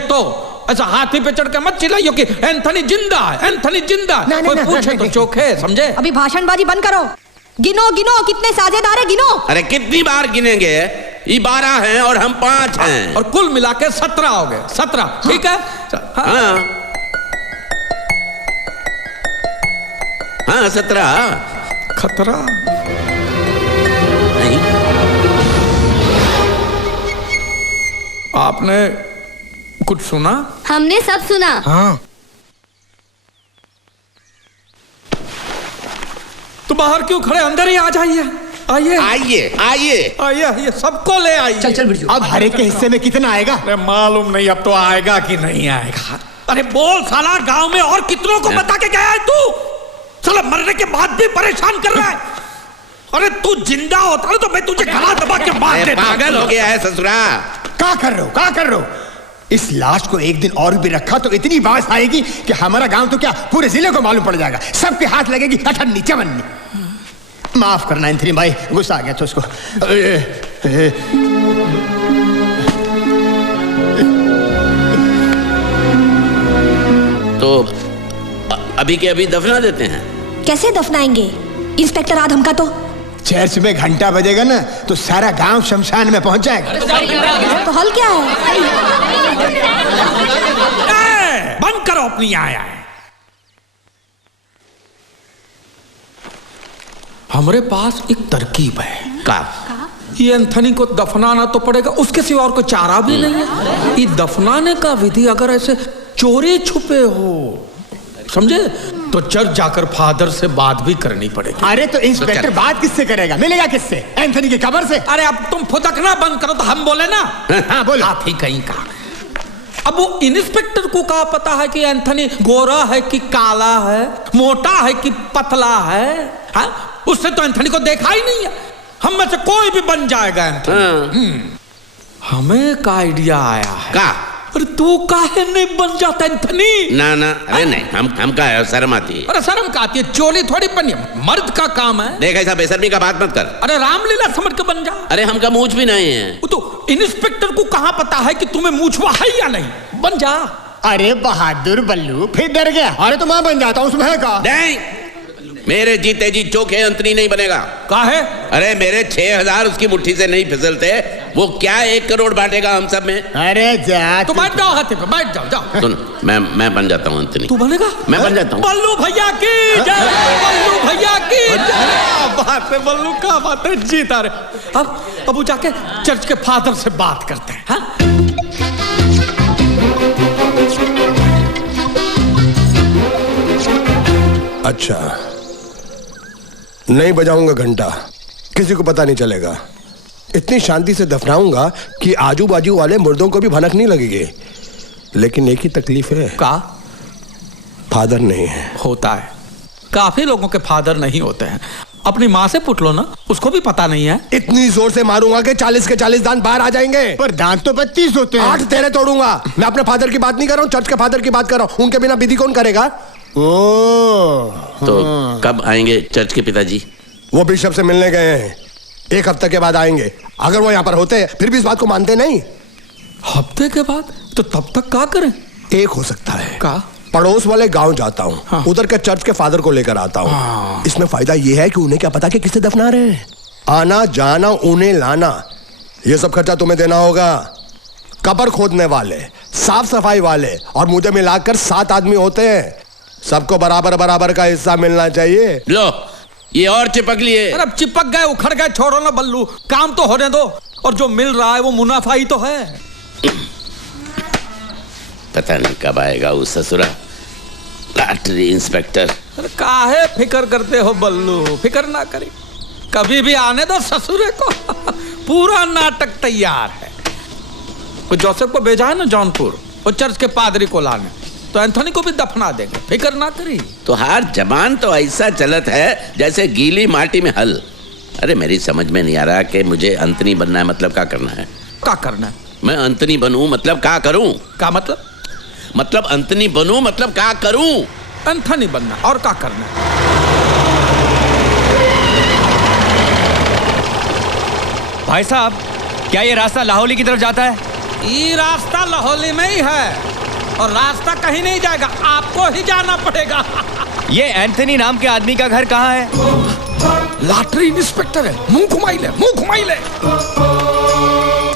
तो ऐसा हाथी पे चढ़ के मत चिल्लाइयो कि एंथनी जिंदा है, एंथनी जिंदा है। कोई पूछे तो चोखे, समझे? अभी भाषणबाजी बंद करो। गिनो गिनो, कितने साझेदार है, गिनो। अरे कितनी बार गिनेंगे? ये 12 हैं और हम 5 हैं। और कुल मिला के 17 हो गए। 17, ठीक है? हाँ हाँ 17। खतरा नहीं। आपने कुछ सुना? हमने सब सुना। हाँ। तो बाहर क्यों खड़े, अंदर ही आ जाइए। आइए आइए आइए आइए आइए, सबको ले आइए। चल चल बिरजू। अब हर एक के हिस्से में कितना आएगा? अरे मालूम नहीं अब तो आएगा कि नहीं आएगा। अरे बोल साला, गांव में और कितनों को बता के गया है तू? साला मरने के बाद भी परेशान कर रहा है। अरे तू जिंदा होता है तो मैं तुझे गला दबा के मार देता। पागल हो गया है ससुरा। क्या कर रहे हो? इस लाश को एक दिन और भी रखा तो इतनी बात आएगी कि हमारा गांव तो क्या पूरे जिले को मालूम पड़ जाएगा। सबके हाथ लगेगी अठन्नी चवन्नी। माफ करना एंथनी भाई, गुस्सा आ गया तो उसको। तो अभी के अभी दफना देते हैं। कैसे दफनाएंगे इंस्पेक्टर आदम का? तो चर्च में घंटा बजेगा ना तो सारा गांव शमशान में पहुंच जाएगा। तो हल क्या है? बंद करो अपनी आया है। हमारे पास एक तरकीब है। का? ये एंथनी को दफनाना तो पड़ेगा, उसके सिवा और कोई चारा भी नहीं है। ये दफनाने का विधि अगर ऐसे चोरी छुपे हो, समझे, तो चर्च जाकर फादर से बात भी करनी पड़ेगी। अरे तो इंस्पेक्टर बात किससे करेगा? मिलेगा किससे? एंथनी की कब्र से। अरे अब तुम फुदकना बंद करो तो हम बोले ना। हाँ बोलो। आप ही कहीं का अब वो इंस्पेक्टर को क्या पता है कि एंथनी गोरा है कि काला है, मोटा है कि पतला है? हा? उसने तो एंथनी को देखा ही नहीं है। हम में से कोई भी बन जाएगा एंथनी। हमें एक आइडिया आया है। का? अरे तू काहे नहीं बन जाता एंथनी? ना ना, अरे नहीं, हम का है, शर्म आती है। अरे शर्म का आती है? चोली थोड़ी बनी, मर्द का काम है। देख ऐसा बेशर्मी का बात मत कर। अरे रामलीला समझ के बन जा। अरे हमका मूछ भी नहीं है। वो तो इंस्पेक्टर को कहाँ पता है कि तुम्हें मूछवा है या नहीं? बन जा। अरे बहादुर बल्लू फिर डर गया। अरे तो मैं बन जाता हूँ, उसमें है का? नहीं, मेरे जीते जी चोखे अंतनी नहीं बनेगा। काहे? अरे मेरे 6000 उसकी मुट्ठी से नहीं फिसलते, वो क्या 1 करोड़ बांटेगा हम सब में? अरे जा तो बैठ जाओ हाथी पे, बैठ जाओ, जाओ। सुन, मैं बन जाता हूँ अंतनी। तू बनेगा? मैं बन जाता हूँ। बल्लू भैया की जय, बल्लू भैया की जय। बात है बल्लू, का बात है, जीता रे। अब वो जाके चर्च के फादर से बात करते हैं। हाँ? अच्छा, नहीं बजाऊंगा घंटा, किसी को पता नहीं चलेगा। इतनी शांति से दफनाऊंगा कि आजू बाजू वाले मुर्दों को भी भनक नहीं लगेगी। लेकिन एक ही तकलीफ है। का? फादर नहीं है। होता है, काफी लोगों के फादर नहीं होते हैं। अपनी माँ से पूछ लो ना, उसको भी पता नहीं है। इतनी जोर से मारूंगा कि 40 के 40 दांत बाहर आ जाएंगे। पर दांत तो 32 होते हैं। 8 तेरे तोड़ूंगा। मैं अपने फादर की बात नहीं कर रहा हूँ, चर्च के फादर की बात कर रहा हूँ। उनके बिना विधि कौन करेगा? तो कब आएंगे चर्च के पिताजी? वो बिशप से मिलने गए हैं, 1 हफ्ते के बाद आएंगे। अगर वो यहाँ पर होते फिर भी इस बात को मानते नहीं। हफ्ते के बाद? तो तब तक क्या करें? एक हो सकता है, का? पड़ोस वाले गांव जाता हूँ। हाँ। उधर के चर्च के फादर को लेकर आता हूँ। हाँ। इसमें फायदा ये है कि उन्हें क्या पता कि किसे दफना रहे हैं। आना जाना, उन्हें लाना, ये सब खर्चा तुम्हें देना होगा। कब्र खोदने वाले, साफ सफाई वाले और मुझे मिलाकर 7 आदमी होते हैं। सबको बराबर बराबर का हिस्सा मिलना चाहिए। लो, ये और चिपक लिए। अरे चिपक गए, उखड़ गए, छोड़ो ना बल्लू, काम तो होने दो। और जो मिल रहा है वो मुनाफा ही तो है। पता नहीं कब आएगा वो ससुरा लॉटरी इंस्पेक्टर। अरे काहे फिकर करते हो बल्लू? फिकर ना करी, कभी भी आने दो ससुरे को। पूरा नाटक तैयार है। वो जोसेफ को भेजा है ना जौनपुर, वो चर्च के पादरी को लाने, तो एंथोनी को भी दफना देंगे, फिकर ना करी। तो हर जबान तो ऐसा चलत है जैसे गीली माटी में हल। अरे मेरी समझ में नहीं आ रहा कि मुझे अंतनी बनना है, मतलब क्या करना है? क्या करना है? मैं अंतनी बनूं मतलब क्या करूं? क्या मतलब? मतलब अंतनी बनूं मतलब क्या करूं? एंथोनी बनना, और क्या करना है? भाई साहब, क्या ये रास्ता लाहौली की तरफ जाता है? ये रास्ता लाहौली में ही है, और रास्ता कहीं नहीं जाएगा, आपको ही जाना पड़ेगा। ये एंथनी नाम के आदमी का घर कहाँ है? लॉटरी इंस्पेक्टर है, मुंह घुमाई ले, मुंह घुमाई ले।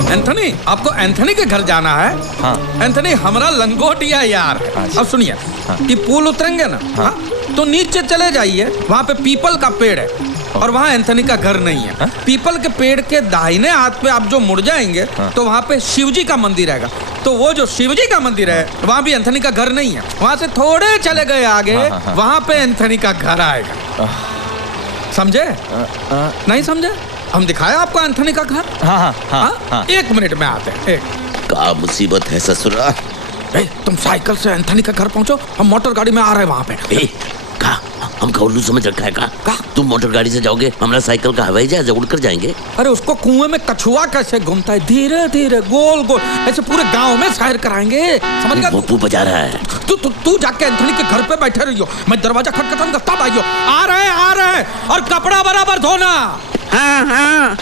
एंथनी, आपको एंथनी के घर जाना है? हाँ। एंथनी हमारा लंगोटिया यार है। अच्छा। अब सुनिए, कि पुल उतरेंगे ना, हाँ? तो नीचे चले जाइए, वहाँ पे पीपल का पेड़ है, और वहाँ एंथनी का घर नहीं है। हाँ? पीपल के पेड़ के दाहिने हाथ पे आप जो मुड़ जाएंगे, हाँ। तो वहाँ पे शिवजी का मंदिर रहेगा। तो वो जो शिवजी का मंदिर है, वहाँ भी एंथनी का घर नहीं है। वहाँ से थोड़े चले गए आगे, हाँ। वहाँ पे एंथनी का घर आएगा। समझे? नहीं समझे? हम दिखाए आपको एंथनी का घर? हाँ। 1 मिनट में आते हैं। क्या मुसीबत है ससुरा? तुम साइकिल से एंथनी के घर पहुंचो, हम मोटर गाड़ी में आ रहे हैं वहाँ पे। हमका उल्लू समझ रखा है का? तुम मोटर गाड़ी से जाओगे, हमारा साइकिल का हवाई जहाज उड़कर जाएंगे। अरे उसको कुएं में कछुआ कैसे घूमता है, धीरे धीरे गोल गोल, ऐसे पूरे गांव में सैर कराएंगे। समझ गया? वो बजा रहा है। तू जाके एंथनी के घर पे बैठे रहियो, मैं दरवाजा खटखटाऊंगा, तब आइयो। आ रहे हैं, और कपड़ा बराबर धोना। हाँ।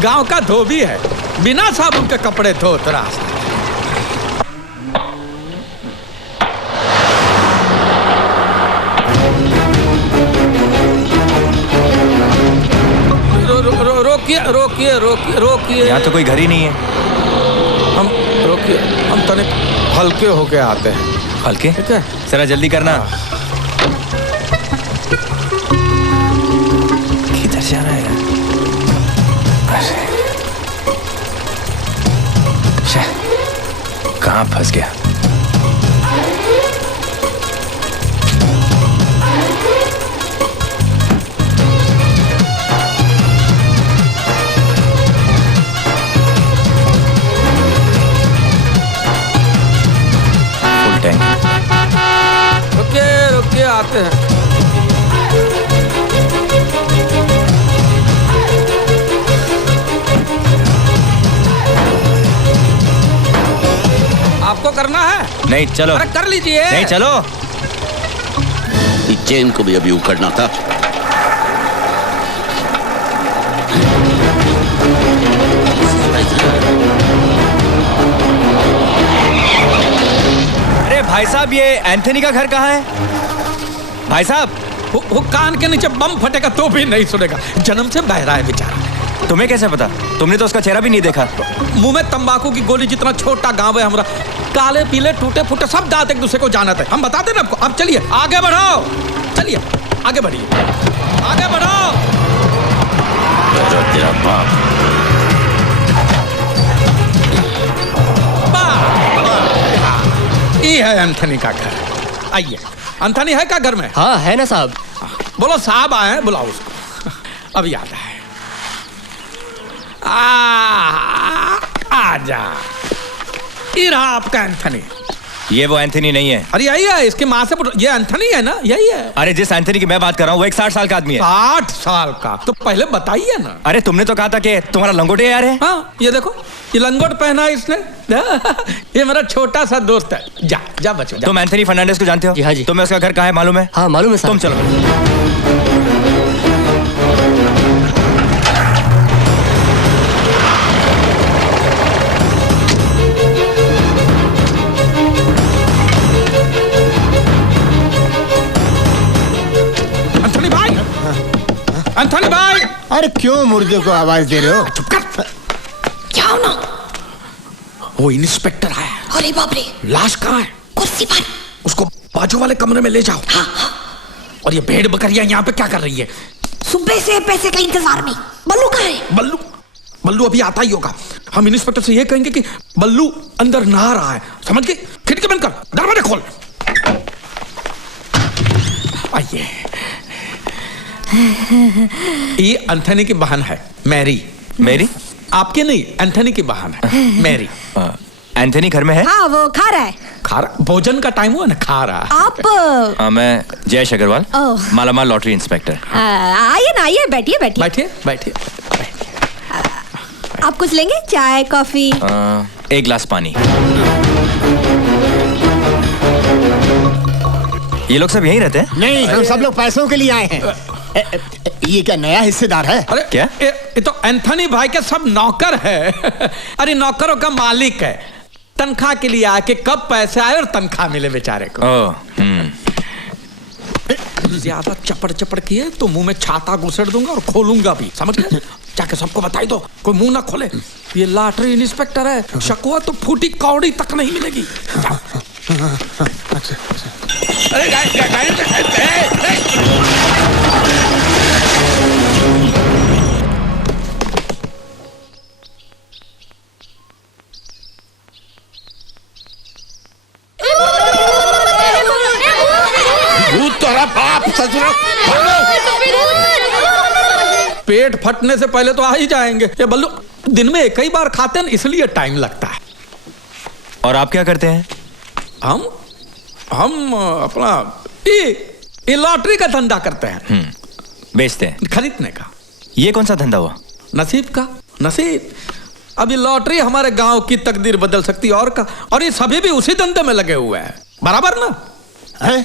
गांव का धोबी है, बिना साबुन के कपड़े धोत रहा। रोकिए। यहाँ तो कोई घर ही नहीं है। हम रोकिए, हम तनिक हल्के होके आते हैं। हल्के? ठीक है, जरा जल्दी करना। किधर से आ रहा है? कहाँ फंस गया? आते हैं। आपको करना है? नहीं चलो। अरे कर लीजिए। नहीं चलो। इस चेन को भी अभी उखड़ना था। अरे भाई साहब, ये एंथनी का घर कहाँ है? भाई साहब, वो कान के नीचे बम फटेगा तो भी नहीं सुनेगा। जन्म से बहरा है बेचारा। तुम्हें कैसे पता? तुमने तो उसका चेहरा भी नहीं देखा। मुंह में तंबाकू की गोली जितना छोटा गांव है हमारा। काले पीले टूटे फूटे सब दांत एक दूसरे को जानते हैं। हम बताते ना आपको। अब चलिए आगे बढ़ो, चलिए आगे बढ़िए, आगे बढ़ो। तेरा बाप। ये है एंथनी का घर। आइए। एंथनी है क्या घर में? हाँ है ना साहब। बोलो साहब आए हैं, बुलाओ उसको। अब याद है। आजा। ये रहा आपका एंथनी। ये वो एंथनी नहीं है। अरे यही है, इसकी माँ से ये एंथनी है ना, यही है। अरे जिस एंथनी की मैं बात कर रहा हूँ वो एक 60 साल का आदमी है। 60 साल का? तो पहले बताइए ना। अरे तुमने तो कहा था कि तुम्हारा लंगोटे यार है। हाँ ये देखो, ये लंगोट पहना है इसने। ये मेरा छोटा सा दोस्त है। जा जा बच्चों जा। तुम एंथनी फर्नांडिस को जानते हो? जी हाँ जी। तुम्हें उसका घर कहाँ है मालूम है? हाँ मालूम है साहब। तुम चलो। एंथनी भाई! अरे क्यों मुर्दे को आवाज दे रहे हो? चुप कर। क्या हो ना? वो इंस्पेक्टर आया। अरे बाप रे! लाश कहाँ है? कुर्सी पर। उसको बाजू वाले कमरे में ले जाओ। हाँ हाँ। और ये भेड़ बकरियां यहाँ पे क्या कर रही है? सुबह से पैसे का इंतजार में। बल्लू कहाँ है? बल्लू? बल्लू अभी आता ही होगा। हम इंस्पेक्टर से ये कहेंगे कि बल्लू अंदर नहा रहा है। समझ गए? खिड़की बंद कर, दरवाजा खोल। आइए। ये एंथनी की बहन है, मैरी। मैरी? आपके नहीं, एंथनी की बहन है, मैरी। एंथनी घर में है? हाँ वो खा रहा है। खा रहा? भोजन का टाइम हुआ ना, खा रहा। आप मैं जयेश अग्रवाल, मालामाल लॉटरी इंस्पेक्टर। आइए ना, आइए, बैठिए बैठिए। बैठिए बैठिए। आप कुछ लेंगे? चाय कॉफी? एक गिलास पानी। ये लोग सब यहीं रहते हैं? नहीं, हम सब लोग पैसों के लिए आए हैं। ये क्या नया हिस्सेदार है? अरे क्या? ये तो एंथनी भाई के सब नौकर है। अरे नौकरों का मालिक है। तनख्वाह के लिए आके कब पैसे आए और तनख्वाह मिले बेचारे को। ज्यादा चपड़ चपड़ किए तो मुंह में छाता घुसेड़ दूंगा और खोलूंगा भी। समझ गए? जाके सबको बताई दो, कोई मुंह ना खोले। ये लॉटरी इंस्पेक्टर है, शकुआ तो फूटी कौड़ी तक नहीं मिलेगी। अरे तोरा बाप ससुरा। पेट फटने से पहले तो आ ही जाएंगे। ये बल्लू दिन में एक ही बार खाते हैं, इसलिए टाइम लगता है। और आप क्या करते हैं? हम अपना ये लॉटरी का धंधा करते हैं। बेचते हैं? खरीदने का। ये कौन सा धंधा हुआ? नसीब का। नसीब। अभी लॉटरी हमारे गांव की तकदीर बदल सकती है। और ये सभी भी उसी धंधे में लगे हुए हैं। बराबर ना है?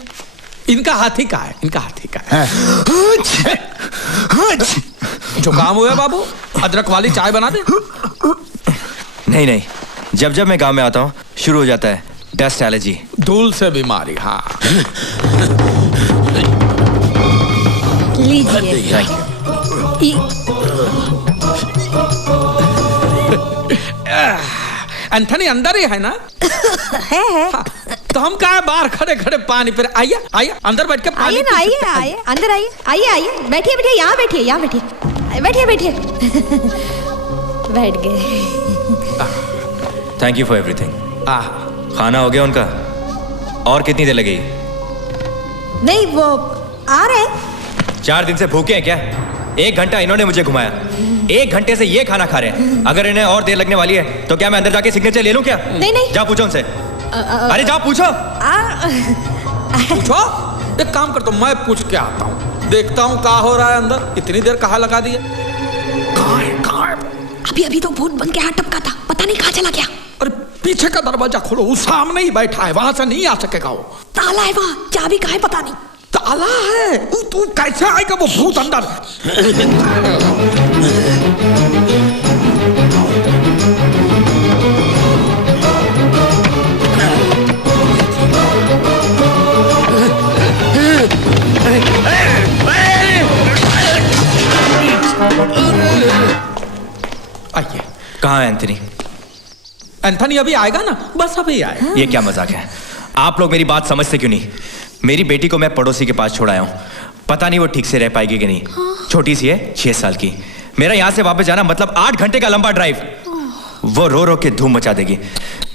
इनका हाथी का है, इनका हाथी का है। जो काम हुआ बाबू, अदरक वाली चाय बना दे। नहीं नहीं, जब जब मैं गांव में आता हूँ शुरू हो जाता है डस्ट एलर्जी। धूल से बीमारी। हाँ लीजिए। एंथनी अंदर ही है ना? है। हाँ, तो हम कहा बाहर खड़े खड़े पानी पे। आइए आइए अंदर बैठ के पानी। आइए ना, आइए आइए, अंदर आइए, आइए आइए, बैठिए बैठिए, यहाँ बैठिए, यहाँ बैठिए, बैठिए बैठिए। बैठ गए। Thank you for everything. खाना हो गया उनका? और कितनी देर लगेगी? नहीं वो आ रहे हैं। 4 दिन से भूखे हैं क्या? 1 घंटा इन्होंने मुझे घुमाया, 1 घंटे से ये खाना खा रहे हैं। अगर इन्हें और देर लगने वाली है तो क्या मैं अंदर जाके सिग्नेचर ले लूं क्या? नहीं नहीं, जा पूछो उनसे। अरे जा पूछो। पूछो। एक काम करता हूँ, मैं पूछ के आता हूँ, देखता हूँ क्या हो रहा है अंदर। इतनी देर कहाँ लगा दिया? कहाँ है? अभी अभी तो भूत बन के हाथ टपका था, पता नहीं कहाँ चला गया। अरे पीछे का दरवाजा खोलो, वो सामने ही बैठा है, वहां से नहीं आ सकेगा वो। ताला है वहाँ, चाबी कहाँ है पता नहीं। ताला है, तू कैसे आएगा वो भूत अंदर? आइए। कहाँ है एंथनी? एंथनी अभी आएगा ना, बस अभी आएगा। ये क्या मजाक है? आप लोग मेरी बात समझते क्यों नहीं? मेरी बेटी को मैं पड़ोसी के पास छोड़ आया हूँ, पता नहीं वो ठीक से रह पाएगी कि नहीं। छोटी सी है, 6 साल की। मेरा यहाँ से वापस जाना मतलब 8 घंटे का लंबा ड्राइव। वो रो रो के धूम मचा देगी।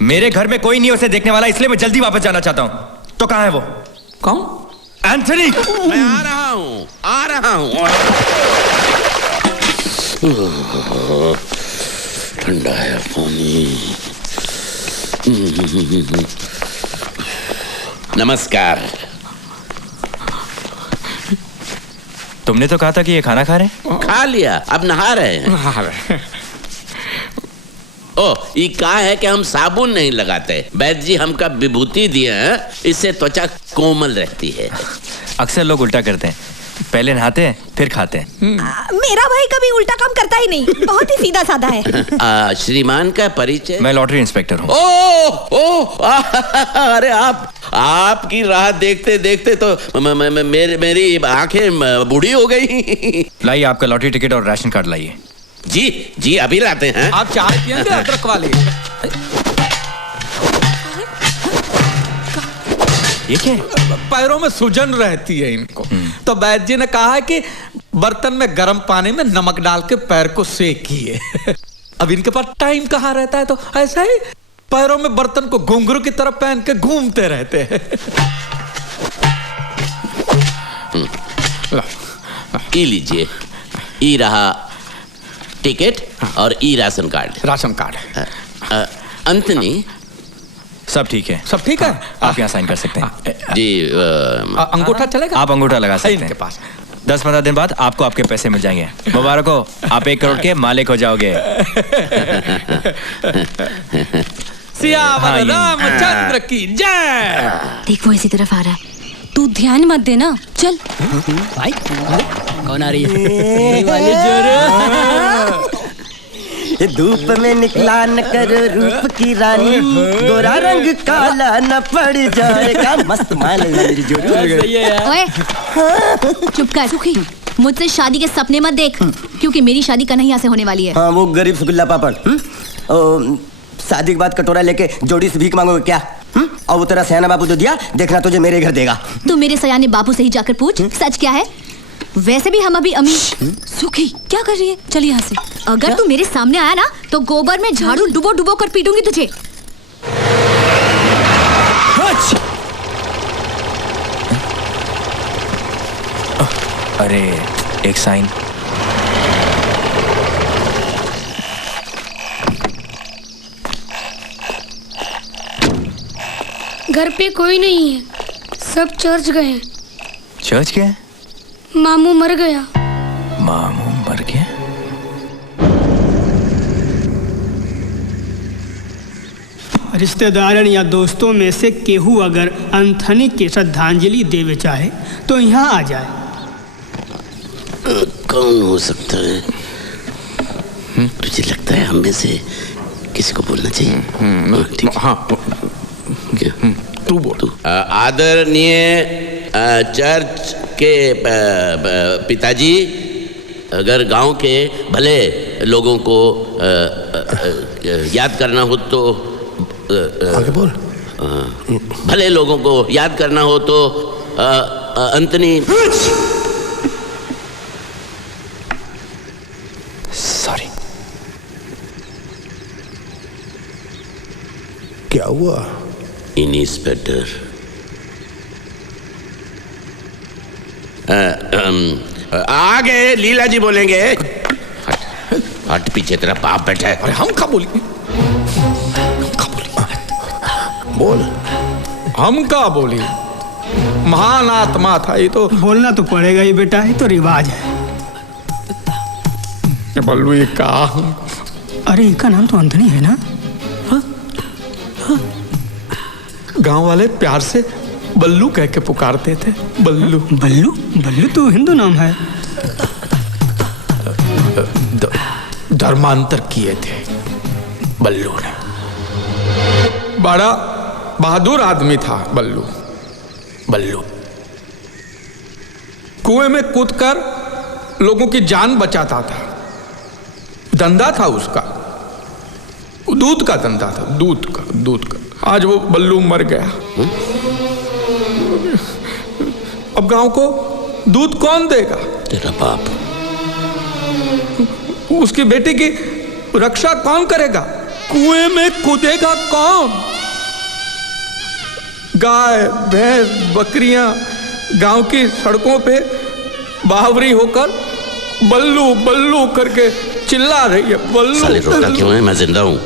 मेरे घर में कोई नहीं उसे देखने वाला, इसलिए मैं जल्दी वापस जाना चाहता हूँ। तो कहाँ है वो? कौन? एंथनी। मैं आ रहा हूँ, आ रहा हूँ। ठंडा है पानी। नमस्कार। तुमने तो कहा था कि ये खाना खा रहे हैं। खा लिया, अब नहा रहे हैं। ओ, ये कहा है कि हम साबुन नहीं लगाते। वैद्य जी हमका विभूति दिए हैं, इससे त्वचा कोमल रहती है। अक्सर लोग उल्टा करते हैं, पहले नहाते हैं फिर खाते हैं। मेरा भाई कभी उल्टा काम करता ही नहीं, बहुत ही सीधा साधा है। श्रीमान का परिचय? मैं लॉटरी इंस्पेक्टर हूँ। अरे आपकी राह देखते देखते तो मेरी आंखें बूढ़ी हो गई। लाइए आपका लॉटरी टिकट और राशन कार्ड लाइए। जी जी, अभी लाते हैं। आप चाय पियेंगे अदरक वाले? ये क्या? पैरों में सूजन रहती है इनको, तो वैद्य जी ने कहा है कि बर्तन में गर्म पानी में नमक डाल के पैर को सेकिए। अब इनके पास टाइम कहाँ रहता है, तो ऐसा ही पैरों में बर्तन को घुंघरू की तरफ पहन के घूमते रहते हैं। ये लीजिए, ई रहा टिकट और ई राशन कार्ड। Ration card. अंतनी, सब ठीक है? सब ठीक है। आप यहाँ साइन कर सकते हैं। जी। अंगूठा चलेगा? आप अंगूठा लगा सकते हैं। इनके पास 10-15 दिन बाद आपको आपके पैसे मिल जाएंगे। मुबारक हो, आप 1 करोड़ के मालिक हो जाओगे। सियावर रामचंद्र की जय। देख वो इसी तरफ आ रहा है, तू ध्यान मत देना। चल भाई कौन आ रही ये धूप में निकला न करो रूप की रानी, गोरा रंग काला न पड़ जाएगा। मस्त माल मेरी जोड़ी। ओए चुप कर सुखी, मुझसे शादी के सपने मत देख, क्योंकि मेरी शादी कन्हैया से होने वाली है। हाँ, वो गरीब सुगुल्ला पापड़। शादी के बाद कटोरा लेके जोड़ी से भीख मांगोगे क्या? और वो तेरा सयाना बाबू जो दिया, देखना तुझे मेरे घर देगा। तू मेरे सयाने बाबू से ही जाकर पूछ सच क्या है। वैसे भी हम अभी अमीर। सुखी क्या कर रही है? चल यहाँ से। अगर तू मेरे सामने आया ना तो गोबर में झाड़ू डुबो डुबो कर पीटूंगी तुझे। अरे एक साइन। घर पे कोई नहीं है, सब चर्च गए। चर्च क्या है? मामू मर गया। मामू मर गया? रिश्तेदारन या दोस्तों में से केहू अगर एंथनी के श्रद्धांजलि देवे चाहे तो यहाँ आ जाए। कौन हो सकता है? मुझे लगता है हम में से किसी को बोलना चाहिए। ठीक। हाँ, तू बोल। आदरणीय चर्च के पिताजी, अगर गांव के भले लोगों को याद करना हो तो आगे बोल। भले लोगों को याद करना हो तो अंतनी। सॉरी। क्या हुआ? इंस्पेक्टर, आगे लीला जी बोलेंगे। हट पीछे तेरा बाप बैठा है। अरे हम क्या बोलेंगे? बोल। हम क्या बोले? महान आत्मा था ये तो। बोलना तो पड़ेगा ही बेटा, ये तो रिवाज है। बल्लू ये का? अरे इनका नाम तो एंथनी है ना? गांव वाले प्यार से बल्लू कह के पुकारते थे। बल्लू बल्लू बल्लू तो हिंदू नाम है। धर्मांतर किए थे बल्लू ने। बड़ा बहादुर आदमी था बल्लू। बल्लू कुएं में कूदकर लोगों की जान बचाता था। धंधा था उसका, दूध का धंधा था, दूध का। आज वो बल्लू मर गया। अब गांव को दूध कौन देगा? तेरा बाप। उसकी बेटी की रक्षा कौन करेगा? कुएं में कूदेगा कौन? गाय भैंस बकरियां गांव की सड़कों पे बावरी होकर बल्लू बल्लू करके चिल्ला रही है। बल्लू साले रोता क्यों है? मैं जिंदा हूं।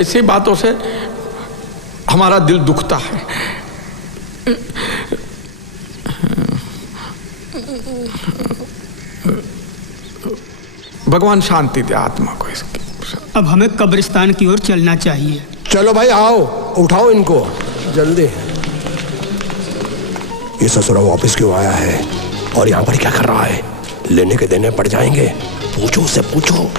ऐसी बातों से हमारा दिल दुखता है। भगवान शांति दे आत्मा को इसकी। अब हमें कब्रिस्तान की ओर चलना चाहिए। चलो भाई आओ, उठाओ इनको जल्दी। ये ससुरा वापस क्यों आया है और यहाँ पर क्या कर रहा है? लेने के देने पड़ जाएंगे। पूछो उससे, पूछो।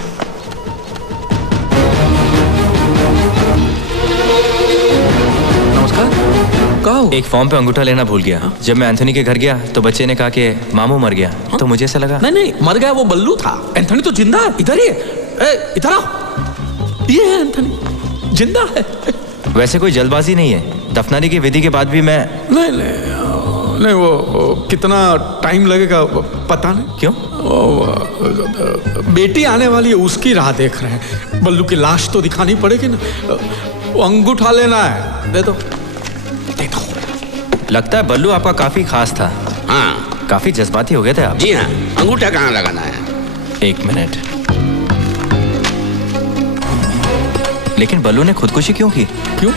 एक फॉर्म पे अंगूठा लेना भूल गया। जब मैं एंथनी के घर गया तो बच्चे ने कहा कि मामू मर गया। तो मुझे ऐसा लगा नहीं मर गया, वो बल्लू था। एंथनी तो जिंदा है। इधर ही है, इधर आओ। ये है एंथनी, जिंदा है। वैसे कोई जल्दबाजी नहीं है। दफनाने की विधि के बाद भी मैं नहीं वो कितना टाइम लगेगा पता नहीं। क्यों? बेटी आने वाली है, उसकी राह देख रहे हैं। बल्लू की लाश तो दिखानी पड़ेगी ना। वो अंगूठा लेना है, दे दो। लगता है बल्लू आपका काफी खास था। हाँ, काफी जज्बाती हो गए थे आप। जी हाँ। अंगूठा कहाँ लगाना है? 1 मिनट। लेकिन बल्लू ने खुदकुशी क्यों की? क्यों?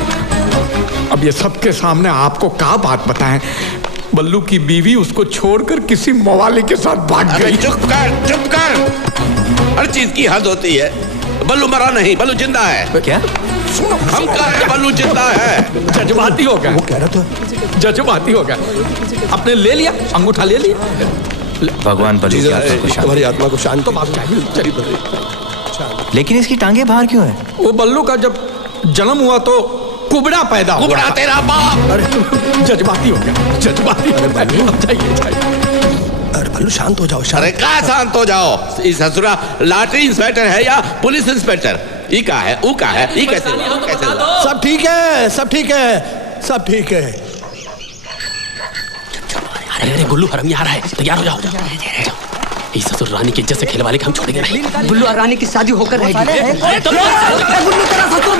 अब ये सबके सामने आपको क्या बात बताएं? बल्लू की बीवी उसको छोड़कर किसी मवाली के साथ भाग गई। चुप कर। हर चीज की हद होती है। बल्लू मरा नहीं, बल्लू जिंदा है। क्या? हम कह रहे हैं बल्लू जिंदा है। जज्बाती हो गया। वो कह रहा था जज्बाती हो गया। आपने ले लिया अंगूठा, ले लिया। भगवान बल्लू की आत्मा को शांति। तुम्हारी आत्मा को शांति। तो बात चाहिए। लेकिन इसकी टांगे बाहर क्यों है? वो बल्लू का जब जन्म हुआ तो कुबड़ा पैदा हुआ। कुबड़ा तेरा बाप। अरे जज्बाती हो गया, जज्बाती। अरे बल्लू शांत हो जाओ। अरे कहाँ शांत हो जाओ? इस ससुरा लॉटरी इंस्पेक्टर है या पुलिस इंस्पेक्टर? ई का है, ऊ का है, ई कैसे हुआ? सब ठीक है, सब ठीक है, सब ठीक है। अरे गुल्लू हरम आ रहा है, तैयार हो जाओ। इस ससुर रानी की इज्जत से खेल वाले हम छोड़ेंगे नहीं। गुल्लू और रानी की शादी होकर रहेगी। गुल्लू तेरा ससुर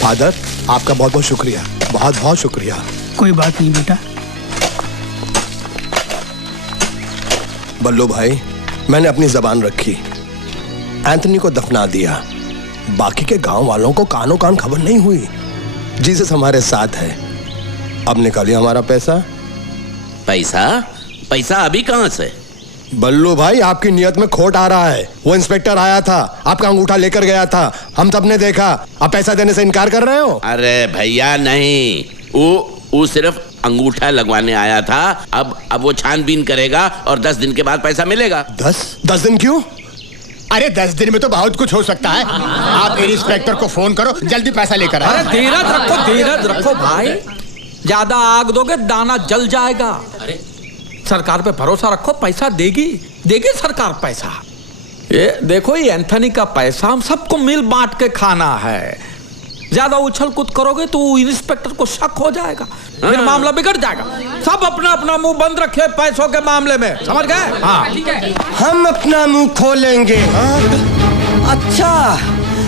फादर, आपका बहुत बहुत शुक्रिया, बहुत बहुत शुक्रिया। कोई बात नहीं बेटा। बल्लू भाई, मैंने अपनी जबान रखी, एंथनी को दफना दिया। बाकी के गांव वालों को कानो कान खबर नहीं हुई। जीसस हमारे साथ है। अब निकालिए हमारा पैसा। पैसा? पैसा अभी कहां से? बल्लू भाई, आपकी नियत में खोट आ रहा है। वो इंस्पेक्टर आया था, आपका अंगूठा लेकर गया था, हम सबने देखा। आप पैसा देने से इनकार कर रहे हो? अरे भैया नहीं, वो सिर्फ अंगूठा लगवाने आया था। अब वो छानबीन करेगा और 10 दिन के बाद पैसा मिलेगा। 10 दिन क्यों? अरे 10 दिन में तो बहुत कुछ हो सकता है। आप इंस्पेक्टर को फोन करो, जल्दी पैसा लेकर आओ। अरे धीरज रखो भाई। ज्यादा आग दोगे दाना जल जाएगा। अरे सरकार पे भरोसा रखो, पैसा देगी सरकार पैसा। ये देखो, ये एंथनी का पैसा हम सबको मिल बांट के खाना है। ज्यादा उछल कूद करोगे तो इंस्पेक्टर को शक हो जाएगा, फिर मामला बिगड़ जाएगा। सब अपना अपना मुंह बंद रखे पैसों के मामले में, समझ गए? हाँ, हम अपना मुंह खोलेंगे। अच्छा,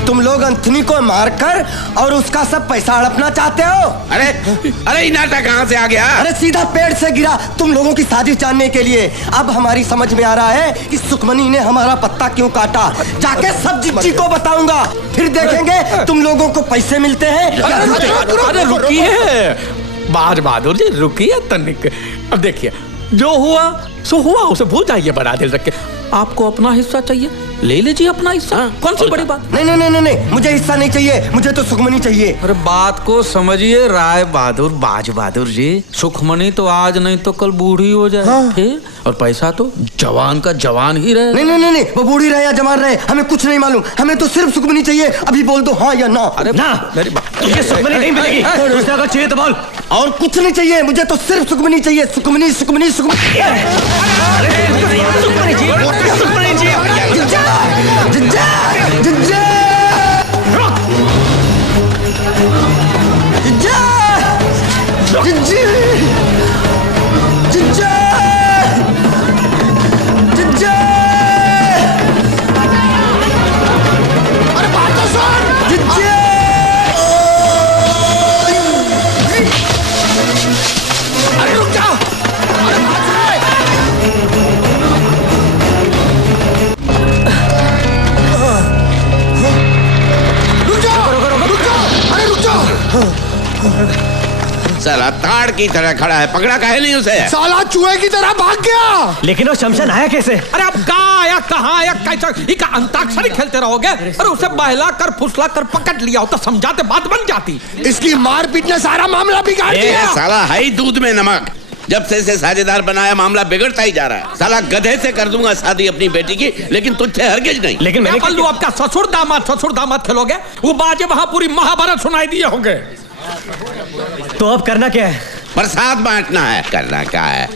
तुम लोग अंथनी को मारकर और उसका सब पैसा हड़पना चाहते हो। अरे ये नाटक कहाँ से आ गया? अरे सीधा पेड़ से गिरा तुम लोगों की साजिश जानने के लिए। अब हमारी समझ में आ रहा है कि सुखमनी ने हमारा पत्ता क्यों काटा। जाके सब जिज्जी को बताऊंगा, फिर देखेंगे तुम लोगों को पैसे मिलते हैं। अरे रुकिए बाज बहादुर जी, रुकिए तनिक। अब देखिए जो हुआ सो हुआ, उसे भूल जाइए बड़ा दिल रख के। आपको अपना हिस्सा चाहिए, ले लीजिए अपना हिस्सा। कौन सी बड़ी बात। नहीं नहीं नहीं नहीं, मुझे हिस्सा नहीं चाहिए, मुझे तो सुखमनी चाहिए। अरे बात को समझिए राय बहादुर, बाज बहादुर जी। सुखमनी तो आज नहीं तो कल बूढ़ी हो जाए। हाँ। फिर और पैसा तो जवान का जवान ही रहे। नहीं नहीं नहीं, वो बूढ़ी रहे या जवान रहे हमें कुछ नहीं मालूम, हमें तो सिर्फ सुखमनी चाहिए। अभी बोल दो हाँ या ना। अरे ना, तुझे सुखमनी नहीं मिलेगी। दूसरा का चाहिए तो बोल। और कुछ नहीं चाहिए, मुझे तो सिर्फ सुखमनी चाहिए। सुखमनी सुखमनी सुखमनी। साला ताड़ की तरह खड़ा है, पकड़ा काहे नहीं उसे? साला चूहे की तरह भाग गया। लेकिन वो शमशान आया कैसे? अरे अब कहाँ आया, कहाँ आया, कैसा? इका अंताक्षरी खेलते रहोगे? अरे उसे बहला कर फुसला कर पकड़ लिया होता, समझाते बात बन जाती। इसकी मारपीट ने सारा मामला बिगाड़ दिया। साला है ही दूध में नमक। जब से इसे साझेदार बनाया मामला बिगड़ता ही जा रहा है। साला गधे से कर दूंगा शादी अपनी बेटी की, लेकिन तुझसे हरगिज नहीं। लेकिन मैं बोल दूं आपका ससुर दामाद खेलोगे, वो बाजे वहां पूरी महाभारत सुनाई दिए होंगे। तो अब करना क्या है? प्रसाद बांटना है। करना क्या है?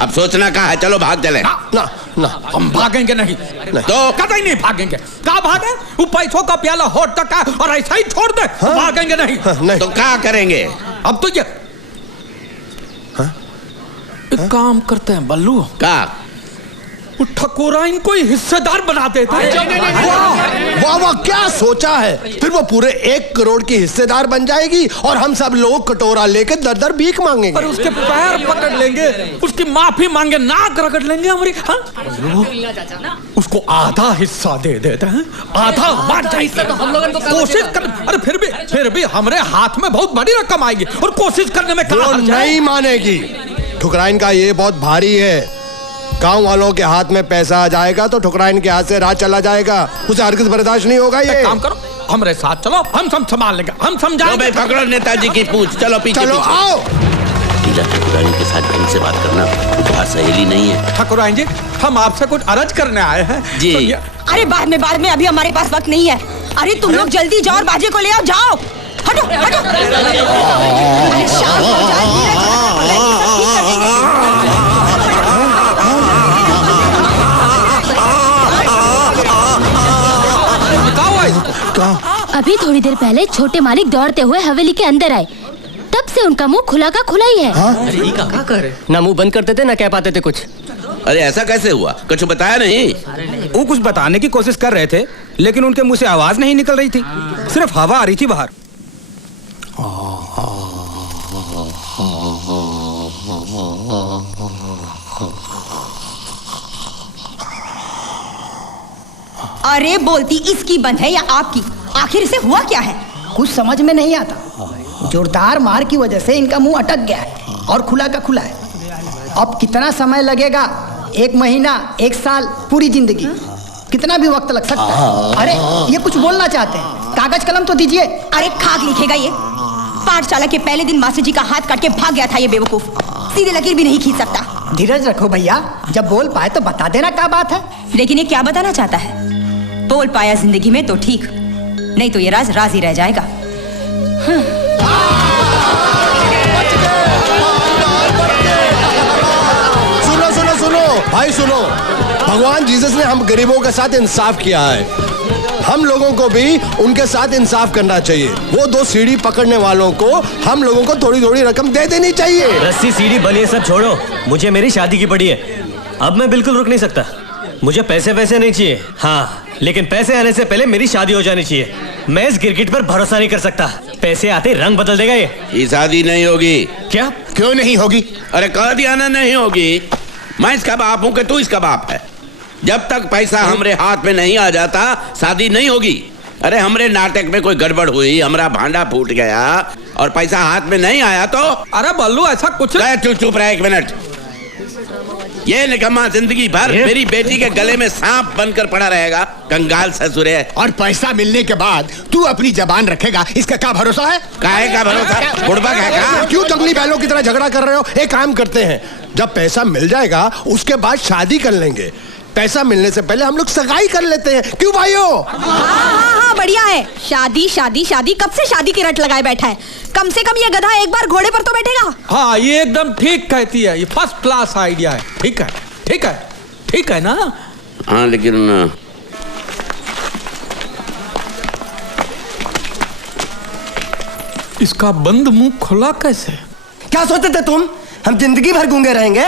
अब सोचना क्या है? चलो भाग चले। ना ना हम भागेंगे नहीं, तो कतई नहीं भागेंगे। कहाँ भागे? वो पैसों का प्याला होठ तक है और ऐसा ही छोड़ दे। हाँ? भागेंगे नहीं। नहीं। तो क्या करेंगे? अब तो ये एक काम करते हैं बल्लू। क्या? ठकुरा इनको हिस्सेदार बना देते हैं। वाह वाह, क्या सोचा है? फिर वो पूरे 1 करोड़ की हिस्सेदार बन जाएगी और हम सब लोग कटोरा लेके दर दर भीख मांगेंगे। और उसके पैर पकड़ लेंगे, उसकी माफी मांगे, नाक रगड़ लेंगे हमारी। हाँ? उसको आधा हिस्सा दे देते हैं, आधा बांट जाएगी। कोशिश कर। अरे फिर भी हमारे हाथ में बहुत बड़ी रकम आएगी और कोशिश करने में वो नहीं मानेगी। ठुकराइन का ये बहुत भारी है। गांव वालों के हाथ में पैसा आ जाएगा तो ठुकराइन के हाथ से राज चला जाएगा। उसे हरगिज बर्दाश्त नहीं होगा। ये काम करो, हमारे साथ चलो, हम सब संभाल लेंगे, हम समझाएंगे। पकड़ो नेताजी की पूंछ, चलो पीछे। चलो आओ। लीला ठकुराइन के साथ ढंग से बात करना तुम्हारा सहेली नहीं है। ठकुराइन जी, हम आपसे कुछ अर्ज करने आए हैं जी। अरे बाद में, अभी हमारे पास वक्त नहीं है। अरे तुम लोग जल्दी जाओ और बाजे को ले आओ। जाओ, हटो हटो। अभी थोड़ी देर पहले छोटे मालिक दौड़ते हुए हवेली के अंदर आए, तब से उनका मुंह खुला का खुला ही है। अरे क्या कर? ना मुंह बंद करते थे ना कह पाते थे कुछ। अरे ऐसा कैसे हुआ? कुछ बताया नहीं? वो कुछ बताने की कोशिश कर रहे थे, लेकिन उनके मुंह से आवाज नहीं निकल रही थी, सिर्फ हवा आ रही थी बाहर। अरे बोलती इसकी बंद है या आपकी? आखिर इसे हुआ क्या है? कुछ समझ में नहीं आता। जोरदार मार की वजह से इनका मुंह अटक गया है और खुला का खुला है। अब कितना समय लगेगा? 1 महीना, 1 साल, पूरी जिंदगी, कितना भी वक्त लग सकता है। अरे ये कुछ बोलना चाहते हैं, कागज कलम तो दीजिए। अरे खाक लिखेगा ये। पाठशाला के पहले दिन मास्टर जी का हाथ काट के भाग गया था ये बेवकूफ। सीधी लकीर भी नहीं खींच सकता। धीरज रखो भैया, जब बोल पाए तो बता देना क्या बात है। लेकिन ये क्या बताना चाहता है? बोल पाया जिंदगी में तो ठीक, नहीं तो ये राज राज ही रह जाएगा। सुनो सुनो सुनो भाई सुनो, भगवान जीसस ने हम गरीबों के साथ इंसाफ किया है। हम लोगों को भी उनके साथ इंसाफ करना चाहिए। वो 2 सीढ़ी पकड़ने वालों को हम लोगों को थोड़ी थोड़ी रकम दे देनी चाहिए। रस्सी सीढ़ी बलिए सब छोड़ो, मुझे मेरी शादी की पड़ी है। अब मैं बिल्कुल रुक नहीं सकता। मुझे पैसे वैसे नहीं चाहिए। हाँ, लेकिन पैसे आने से पहले मेरी शादी हो जानी चाहिए। मैं इस गिरगिट पर भरोसा नहीं कर सकता। पैसे आते रंग बदल देगा ये शादी नहीं होगी। क्या? क्यों नहीं होगी? अरे कह दिया ना नहीं होगी। मैं इसका बाप हूं कि तू इसका बाप है। जब तक पैसा हमरे हाथ में नहीं आ जाता शादी नहीं होगी। अरे हमरे नाटक में कोई गड़बड़ हुई, हमारा भांडा फूट गया और पैसा हाथ में नहीं आया तो? अरे बल्लू ऐसा कुछ तू चुप रहा 1 मिनट। ये निकम्मा जिंदगी भर मेरी बेटी के गले में सांप बनकर पड़ा रहेगा। कंगाल ससुरे। और पैसा मिलने के बाद तू अपनी जबान रखेगा, इसका क्या भरोसा है? काहे का भरोसा? बुड़बक है का? क्यों जंगली बैलों की तरह झगड़ा कर रहे हो? एक काम करते हैं, जब पैसा मिल जाएगा उसके बाद शादी कर लेंगे। पैसा मिलने से पहले हम लोग सगाई कर लेते हैं, क्यों भाइयों? हाँ, बढ़िया है। शादी शादी शादी, कब से शादी की रट लगाए बैठा है। कम से कम ये गधा एक बार घोड़े पर तो बैठेगा। हाँ, ये एकदम ठीक कहती है। ये फर्स्ट क्लास आइडिया है। ठीक है, ठीक है, ठीक है ना? हाँ, लेकिन इसका बंद मुंह खुला कैसे? क्या सोचते थे तुम हम जिंदगी भर गूंगे रहेंगे?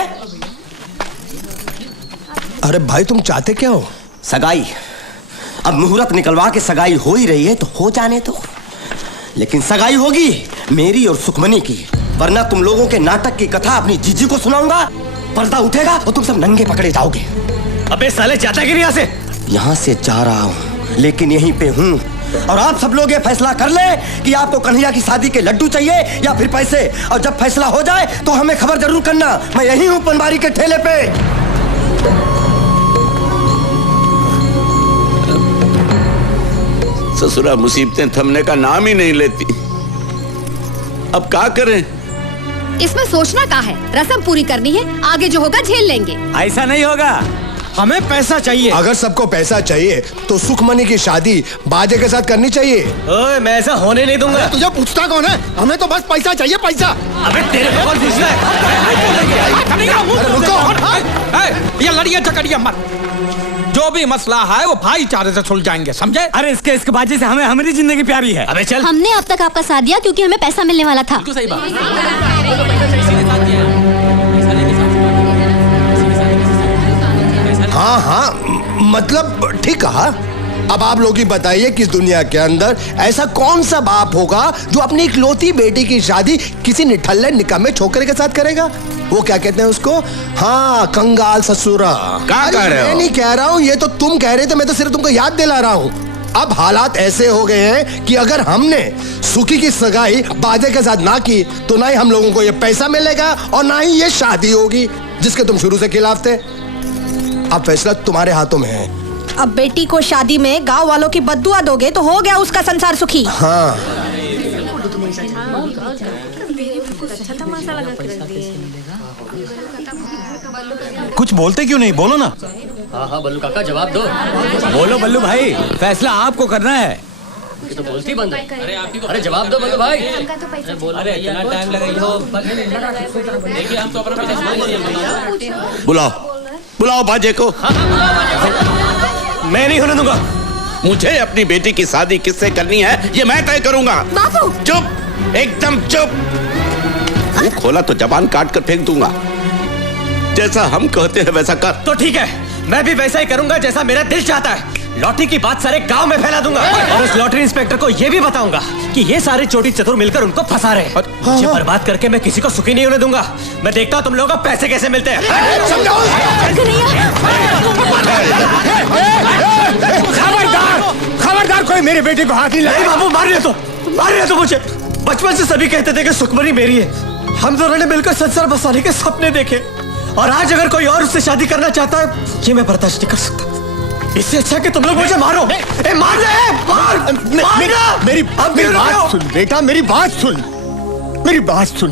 अरे भाई तुम चाहते क्या हो? सगाई। अब मुहूर्त निकलवा के सगाई हो ही रही है तो हो जाने दो। लेकिन सगाई होगी मेरी और सुखमनी की, वरना तुम लोगों के नाटक की कथा अपनी जीजी को सुनाऊंगा। पर्दा उठेगा और तुम सब नंगे पकड़े जाओगे। अबे साले जाता कि नहीं यहाँ से? यहाँ से जा रहा हूँ लेकिन यहीं पे हूँ। और आप सब लोग ये फैसला कर ले कि आपको कन्हैया की शादी के लड्डू चाहिए या फिर पैसे। और जब फैसला हो जाए तो हमें खबर जरूर करना। मैं यहीं हूँ पनवारी के ठेले पे। ससुरा मुसीबतें थमने का नाम ही नहीं लेती। अब क्या करें? इसमें सोचना क्या है, रस्म पूरी करनी है, आगे जो होगा झेल लेंगे। ऐसा नहीं होगा, हमें पैसा चाहिए। अगर सबको पैसा चाहिए तो सुखमनी की शादी बाजे के साथ करनी चाहिए। ओए, मैं ऐसा होने नहीं दूंगा। तुझे पूछता कौन है? हमें तो बस पैसा चाहिए, पैसा। अबे तेरे को कौन पूछता है? ये लड़िया झगड़िया मत। जो भी मसला है वो भाईचारे से सुलझाएंगे, समझे? अरे इसके बाजी से हमें हमारी जिंदगी प्यारी है। अबे चल। हमने अब तक आपका साथ दिया क्योंकि हमें पैसा मिलने वाला था। सही बात। हाँ हाँ, मतलब ठीक कहा। अब आप लोग ही बताइए कि इस दुनिया के अंदर ऐसा कौन सा बाप होगा जो अपनी इकलौती बेटी की शादी किसी निठल्ले निकम्मे छोकरे के साथ करेगा? वो क्या कहते हैं उसको? हाँ, कंगाल ससुरा। क्या कह रहे हो? मैं नहीं कह रहा हूँ, ये तो तुम कह रहे थे। मैं तो सिर्फ तुमको याद दिला रहा हूँ। अब हालात ऐसे हो गए हैं कि अगर हमने सुखी की सगाई बाजे के साथ ना की तो ना ही हम लोगों को ये पैसा मिलेगा और ना ही ये शादी होगी जिसके तुम शुरू से खिलाफ थे। अब फैसला तुम्हारे हाथों में है। अब बेटी को शादी में गांव वालों की बद्दुआ दोगे तो हो गया उसका संसार सुखी। हाँ। कुछ बोलते क्यों नहीं? बोलो ना। हाँ हाँ बल्लू काका, जवाब दो। बोलो बल्लू भाई, फैसला आपको करना है। ये तो बोलती बंद है। अरे जवाब दो बल्लू भाई। अरे इतना टाइम लगेगा। देखिए हम तो अपना बुलाओ बुलाओ बाजे को। मैं नहीं होने दूंगा। मुझे अपनी बेटी की शादी किससे करनी है ये मैं तय करूंगा। बापू चुप, एकदम चुप। मुंह खोला तो जबान काट कर फेंक दूंगा। जैसा हम कहते हैं वैसा कर। तो ठीक है, मैं भी वैसा ही करूंगा जैसा मेरा दिल चाहता है। लॉटरी की बात सारे गांव में फैला दूंगा और उस लॉटरी इंस्पेक्टर को ये भी बताऊंगा कि ये सारे चोटी चतुर मिलकर उनको फंसा रहे हैं। मुझे बर्बाद करके मैं किसी को सुखी नहीं होने दूंगा। मैं देखता हूँ तुम लोगों को पैसे कैसे मिलते हैं। खबरदार, खबरदार, कोई मेरे बेटे को हाथ नहीं लगाए। बाबू मार रहे तो मुझे। बचपन से सभी कहते थे कि सुखमनी मेरी है। हम दोनों ने मिलकर संसार बसाने के सपने देखे और आज अगर कोई और उससे शादी करना चाहता है ये मैं बर्दाश्त नहीं कर सकता। इससे अच्छा कि तुम लोग मुझे मारो। मार मेरी बात सुन बेटा, मेरी बात सुन, मेरी बात सुन।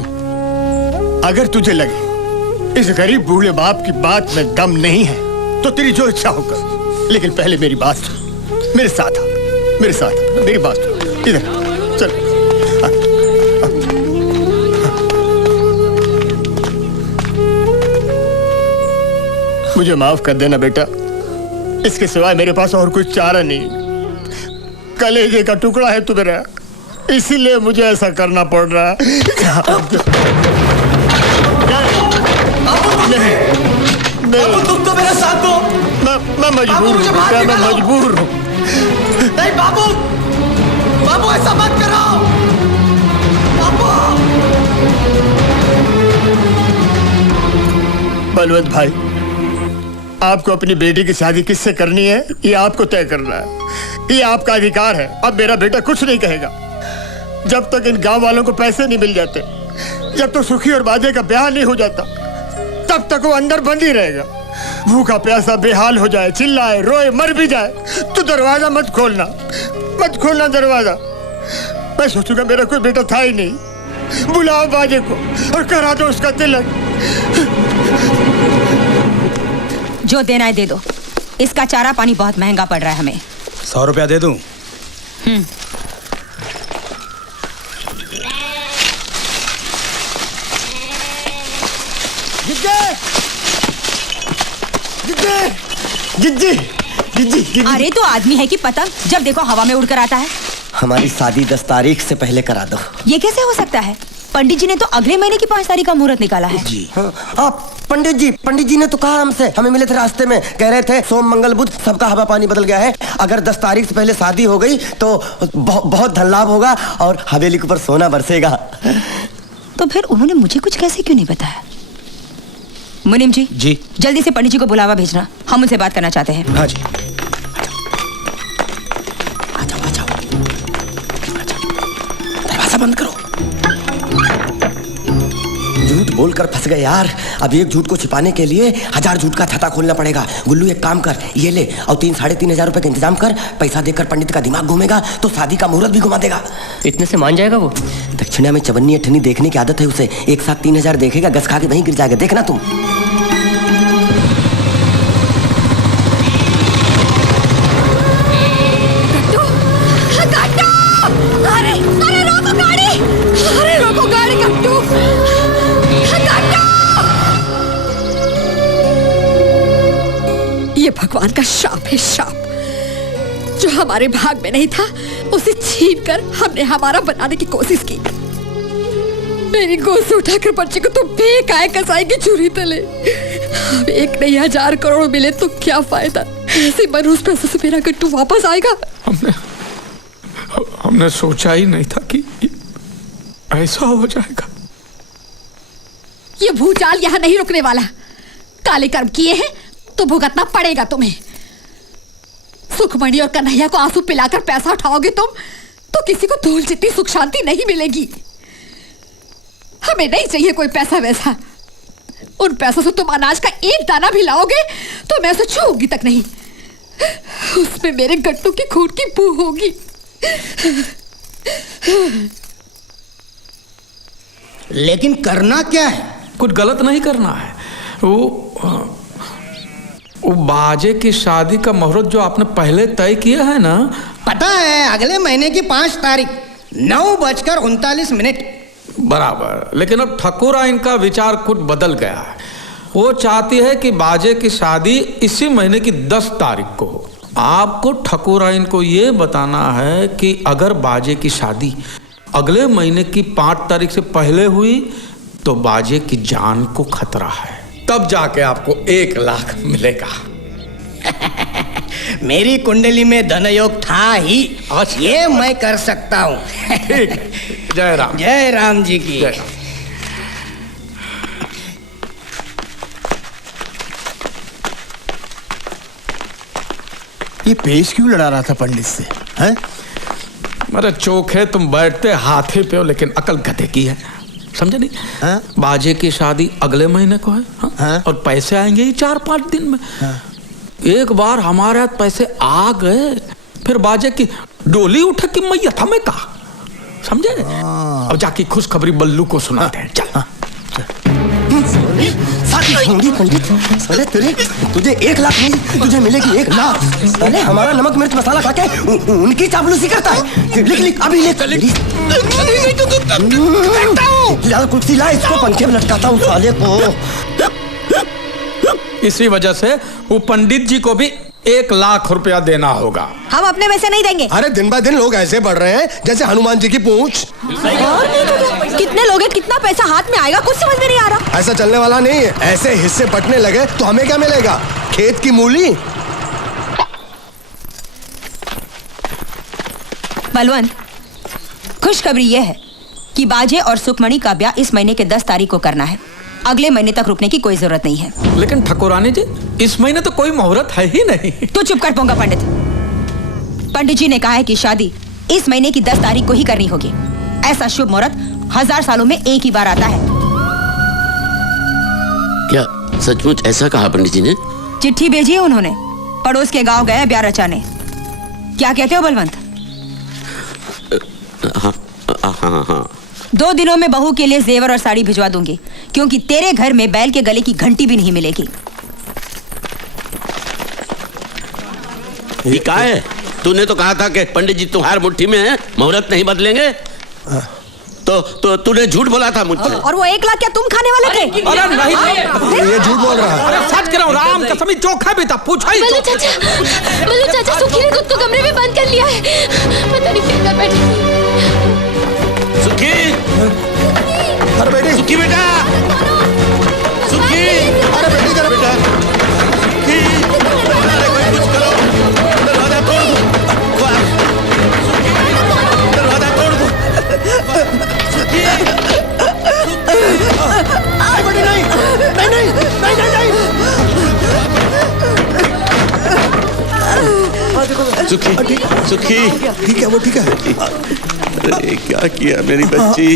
अगर तुझे लगे इस गरीब बूढ़े बाप की बात में दम नहीं है तो तेरी जो इच्छा हो कर, लेकिन पहले मेरी बात सुन। मेरे साथ आ, मेरे साथ आ, मेरी बात सुन। इधर चल। मुझे माफ कर देना बेटा, इसके सिवाय मेरे पास और कुछ चारा नहीं। कलेजे का टुकड़ा है तू मेरा, इसीलिए मुझे ऐसा करना पड़ रहा है। नहीं, तुम तो मेरा साथ दो। मैं मजबूर हूँ बेटा, मैं मजबूर हूँ। नहीं बाबू, बाबू ऐसा मत करो बाबू। बलवंत भाई, आपको अपनी बेटी की शादी किससे करनी है ये आपको तय करना है, ये आपका अधिकार है। अब मेरा बेटा कुछ नहीं कहेगा जब तक इन गांव वालों को पैसे नहीं मिल जाते, जब तक सुखी और बाजे का ब्याह नहीं हो जाता, तब तक वो अंदर बंद ही रहेगा। भूखा प्यासा बेहाल हो जाए, चिल्लाए, रोए, मर भी जाए तो दरवाजा मत खोलना, मत खोलना दरवाजा। मैं सोचूंगा मेरा कोई बेटा था ही नहीं। बुलाओ बाजे को और करा दो उसका तिलक। जो देना है दे दो, इसका चारा पानी बहुत महंगा पड़ रहा है हमें। 100 रुपया दे दूं? जिज्जी, अरे तो आदमी है कि पतंग, जब देखो हवा में उड़कर आता है। हमारी शादी 10 तारीख से पहले करा दो। ये कैसे हो सकता है? पंडित जी ने तो अगले महीने की 5 तारीख का मुहूर्त निकाला है। जी हाँ, पंडित जी ने तो कहा हमसे, हमें मिले थे रास्ते में, कह रहे थे सोम मंगल बुध सबका हवा पानी बदल गया है। अगर 10 तारीख से पहले शादी हो गई तो बहुत धन लाभ होगा और हवेली के ऊपर सोना बरसेगा। तो फिर उन्होंने मुझे कुछ कैसे क्यों नहीं बताया? मुनीम जी, जल्दी से पंडित जी को बुलावा भेजना, हम उनसे बात करना चाहते हैं। हाँ जी। दरवाजा बंद करो। झूठ बोलकर फंस गए यार। अब एक झूठ को छिपाने के लिए 1000 झूठ का छाता खोलना पड़ेगा। गुल्लू एक काम कर, ये ले और 3-3.5 रुपए का इंतजाम कर। पैसा देकर पंडित का दिमाग घूमेगा तो शादी का मुहूर्त भी घुमा देगा। इतने से मान जाएगा वो? दक्षिणा में चवन्नी अठन्नी देखने की आदत है उसे। एक साथ 3000 देखेगा, गस खा के वहीं गिर जाएगा, देखना तुम। ये भगवान का शाप है, शाप। जो हमारे भाग में नहीं था उसे छीन कर हमने हमारा बनाने की कोशिश की। मेरी गोद से उठाकर बच्चे को तो बेकाय कसाई की छुरी तले। अब 1 नहीं 1000 करोड़ मिले तो क्या फायदा? ऐसे मनहूस पैसों से मेरा गट्टू वापस आएगा? हमने सोचा ही नहीं था कि ऐसा हो जाएगा। ये भूचाल यहाँ नहीं रुकने वाला। काले कर्म किए हैं तो भुगतना पड़ेगा तुम्हें। सुखमणि और कन्हैया को आंसू पिलाकर पैसा उठाओगे तुम तो किसी को धूल जितनी सुख शांति नहीं मिलेगी। हमें नहीं चाहिए कोई पैसा वैसा। उन पैसों से तुम अनाज का एक दाना भी लाओगे तो मैं उसे छूऊंगी तक नहीं। उसमें मेरे गट्टू की खून की बू होगी। लेकिन करना क्या है? कुछ गलत नहीं करना है। वो बाजे की शादी का मुहूर्त जो आपने पहले तय किया है ना, पता है अगले महीने की 5 तारीख 9:39 बराबर। लेकिन अब ठकुरा इनका विचार कुछ बदल गया है। वो चाहती है कि बाजे की शादी इसी महीने की 10 तारीख को हो। आपको ठकुरा इनको ये बताना है कि अगर बाजे की शादी अगले महीने की 5 तारीख से पहले हुई तो बाजे की जान को खतरा है। तब जाके आपको 1 लाख मिलेगा। मेरी कुंडली में धनयोग था ही, ये मैं कर सकता हूँ। ठीक है। जय राम। जय राम जी की। ये पेश क्यों लड़ा रहा था पंडित से? हैं? मेरे चोखे, तुम बैठते हाथी पे हो लेकिन अकल गधे की है, समझे नहीं? बाजे की शादी अगले महीने को है। और पैसे आएंगे ही 4-5 दिन में। एक बार हमारे हाथ पैसे आ गए फिर बाजे की डोली उठे कि मैया था मैं कहा, समझे? अब जाके खुशखबरी बल्लू को सुनाते हैं। चल। पंडित, साले तुझे 1 लाख नहीं, तुझे मिलेगी 1 लाख। साले हमारा नमक मिर्च मसाला खा के उनकी चापलूसी करता है। लिख अभी लिख। कुर्सी ला, इसको पंखे में लटकाता हूँ साले को। इसी वजह से वो पंडित जी को भी 1 लाख रुपया देना होगा। हम अपने में से नहीं देंगे। अरे दिन ब दिन लोग ऐसे बढ़ रहे हैं जैसे हनुमान जी की पूंछ। कितने लोग हैं, कितना पैसा हाथ में आएगा, कुछ समझ में नहीं आ रहा। ऐसा चलने वाला नहीं है। ऐसे हिस्से बंटने लगे तो हमें क्या मिलेगा? खेत की मूली। बलवंत, खुशखबरी यह है कि बाजे और सुखमणि का ब्याह इस महीने के 10 तारीख को करना है। अगले महीने तक रुकने की कोई जरूरत नहीं है। लेकिन ठाकुरानी जी, इस महीने तो कोई मुहूर्त है ही नहीं। तू चुप कर पोंगा पंडित। पंडित जी ने कहा है कि शादी इस महीने की 10 तारीख को ही करनी होगी। ऐसा शुभ मुहूर्त 1000 सालों में एक ही बार आता है। क्या सचमुच ऐसा कहा पंडित जी ने? चिट्ठी भेजी है उन्होंने। पड़ोस के गांव गए ब्याह रचाने। क्या कहते हो बलवंत? हाँ। 2 दिनों में बहू के लिए जेवर और साड़ी भिजवा दूंगी, क्योंकि तेरे घर में बैल के गले की घंटी भी नहीं मिलेगी। ये क्या है? तूने तो कहा था कि पंडित जी तुम्हारी मुट्ठी में है, मुहूर्त नहीं बदलेंगे। तो तूने झूठ बोला था मुझसे। और वो 1 लाख क्या तुम खाने वाले थे? अरे नहीं, ये झूठ बोल रहा है। अरे सच कह रहा हूँ, राम कसम, चोखा भी था। पूछा ही बल्लू चाचा सुखी ने खुद को कमरे में बंद कर लिया है। पता नहीं क्या कर बैठी। सुखी, अरे बेटी, सुखी बेटा, सुखी, अरे बेटी जरा बेटा, सुखी, अरे कोई कुछ करो, दरवाजा तोड़ दो, दरवाजा तोड़ दो, सुखी, अरे बेटी नहीं, सुखी, सुखी, ठीक है, वो ठीक है। अरे क्या किया मेरी बच्ची?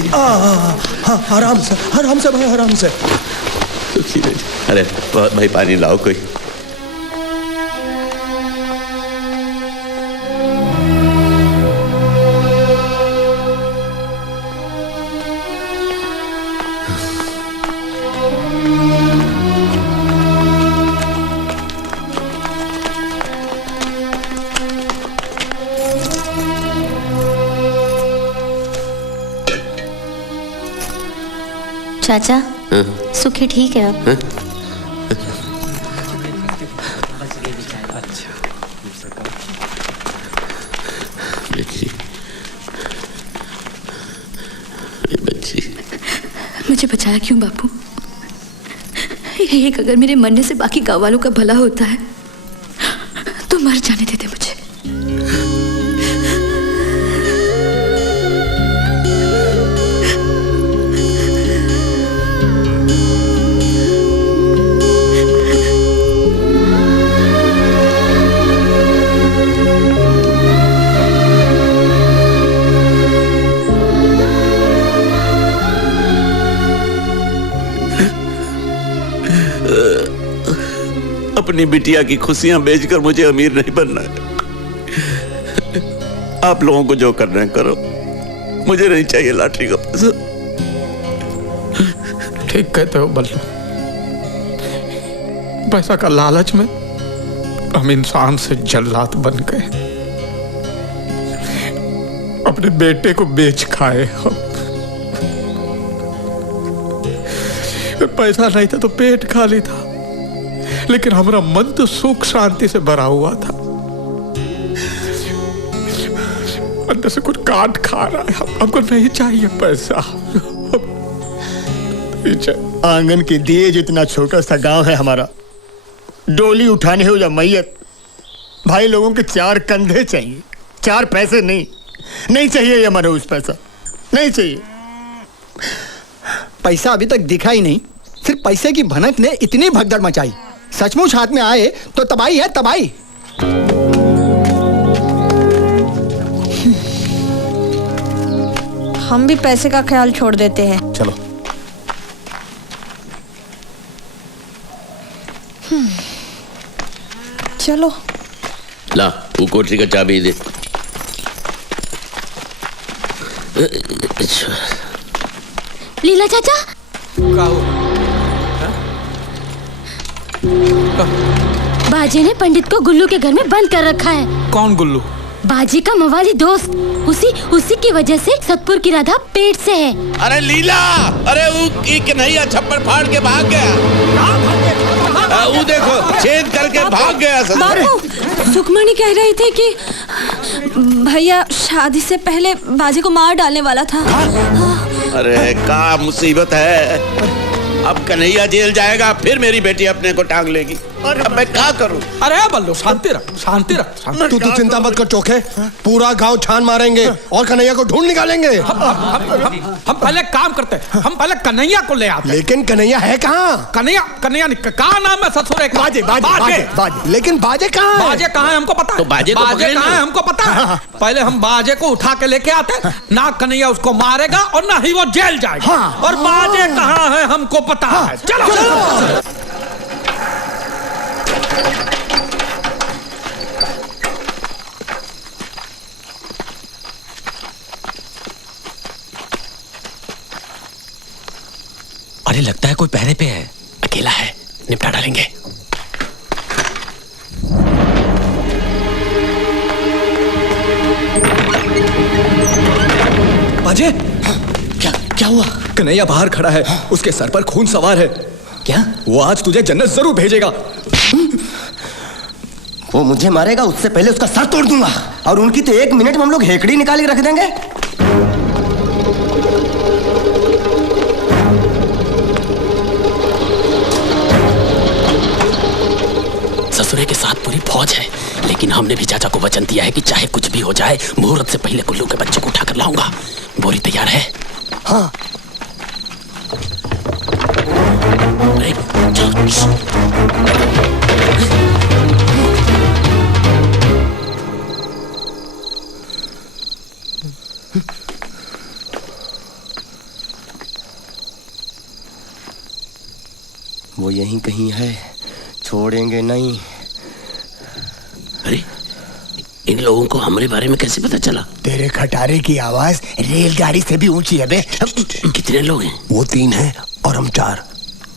आराम से भाई, आराम से। सुखी बेटी, अरे भाई पानी लाओ कोई। चाचा, सुखी ठीक है अब? मुझे बचाया क्यों बापू? एक अगर मेरे मरने से बाकी गाँव वालों का भला होता है तो मर जाने देते मुझे। अपनी बिटिया की खुशियां बेचकर मुझे अमीर नहीं बनना है। आप लोगों को जो करना है करो, मुझे नहीं चाहिए लॉटरी का पैसा। ठीक कहते हो बल्लू, पैसा का लालच में हम इंसान से जल्लाद बन गए, अपने बेटे को बेच खाए हम। पैसा नहीं था तो पेट खाली था, लेकिन हमारा मन तो सुख शांति से भरा हुआ था। अंदर से कुछ काट खा रहा है। हमको नहीं चाहिए पैसा। आंगन के दिए जितना छोटा सा गांव है हमारा, डोली उठाने हो या मैयत, भाई लोगों के 4 कंधे चाहिए, 4 पैसे नहीं चाहिए। ये मनोज पैसा नहीं चाहिए। पैसा अभी तक दिखा ही नहीं, सिर्फ पैसे की भनक ने इतनी भगदड़ मचाई। सचमुच हाथ में आए तो तबाही है, तबाही। हम भी पैसे का ख्याल छोड़ देते हैं। चलो। चलो। ला, वो कोठरी का चाबी दे। लीला चाचा, बाजी ने पंडित को गुल्लू के घर में बंद कर रखा है। कौन गुल्लू? बाजी का मवाली दोस्त। उसी की वजह से सतपुर की राधा पेट से है। अरे लीला, अरे वो कन्हैया छप्पर फाड़ के भाग गया। वो देखो छेद करके भाग गया। बाबू, सुखमणि कह रही थी कि भैया शादी से पहले बाजी को मार डालने वाला था। अरे क्या मुसीबत है। अब कन्हैया जेल जाएगा, फिर मेरी बेटी अपने को टांग लेगी। अब मैं क्या करूं? अरे बल्लू शांति रख, शांति रख। तू चिंता मत कर चोखे, पूरा गांव छान मारेंगे और कन्हैया को ढूंढ निकालेंगे। हम पहले काम करते हैं, हम पहले कन्हैया को ले आते। लेकिन कन्हैया है कहाँ? कन्हैया कहाँ नाम है ससुर? बाजे बाजे बाजे बाजे। लेकिन बाजे कहाँ है? बाजे कहाँ है हमको पता है। तो बाजे कहाँ है हमको पता है। पहले हम बाजे को उठा के लेके आते, ना कन्हैया उसको मारेगा और ना ही वो जेल जाएगा। और बाजे कहाँ है हमको पता है। चलो अरे लगता है कोई पहरे पे है। अकेला है, निपटा डालेंगे। बाजे, क्या हुआ? कन्हैया बाहर खड़ा है, उसके सर पर खून सवार है। क्या? वो आज तुझे जन्नत जरूर भेजेगा। वो मुझे मारेगा, उससे पहले उसका सर तोड़ दूंगा। और उनकी तो 1 मिनट में हम लोग हेकड़ी निकाल के रख देंगे। ससुरे के साथ पूरी फौज है, लेकिन हमने भी चाचा को वचन दिया है कि चाहे कुछ भी हो जाए, मुहूर्त से पहले कुल्लू के बच्चे को उठाकर लाऊंगा। बोरी तैयार है? हाँ। वो यहीं कहीं है, छोड़ेंगे नहीं। अरे इन लोगों को हमारे बारे में कैसे पता चला? तेरे खटारे की आवाज रेलगाड़ी से भी ऊंची है बे। कितने लोग हैं? वो 3 हैं और हम 4।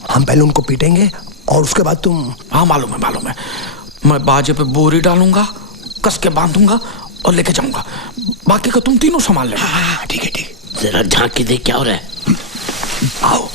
हम पहले उनको पीटेंगे और उसके बाद तुम। हाँ मालूम है। मैं बाजे पे बोरी डालूंगा, कस के बांधूंगा और लेके जाऊंगा। बाकी का तुम तीनों संभाल लेना। ठीक है। जरा झांक के देख क्या हो रहा है। आओ।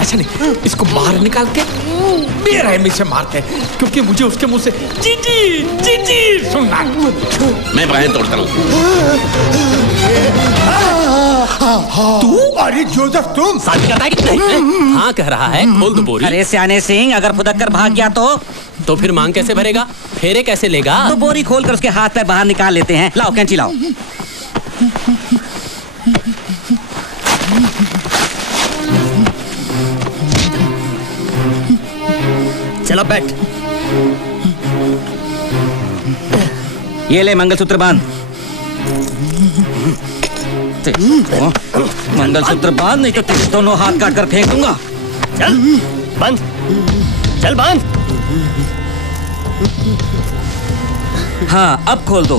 ऐसा नहीं, इसको बाहर निकाल के बेरहमी से मारते हैं, क्योंकि मुझे उसके मुंह से जी सुनना। मैं बाहें तोड़ता हूँ। तू? अरे जोसेफ तुम? शादी करता है कि नहीं? हाँ कह रहा है, खोल दो बोरी। अरे सियाने सिंह, अगर फुदक कर भाग गया तो फिर मांग कैसे भरेगा? फेरे कैसे लेगा? तो बोरी खोल कर उसके हाथ पैर बाहर निकाल लेते हैं। लाओ कैंची लाओ। चलो बैठ। ये ले मंगलसूत्र बांध। मंगलसूत्र बांध, नहीं तो तेरे दोनों हाथ काट कर फेंक दूंगा। चल बांध, चल बांध। हाँ अब खोल दो।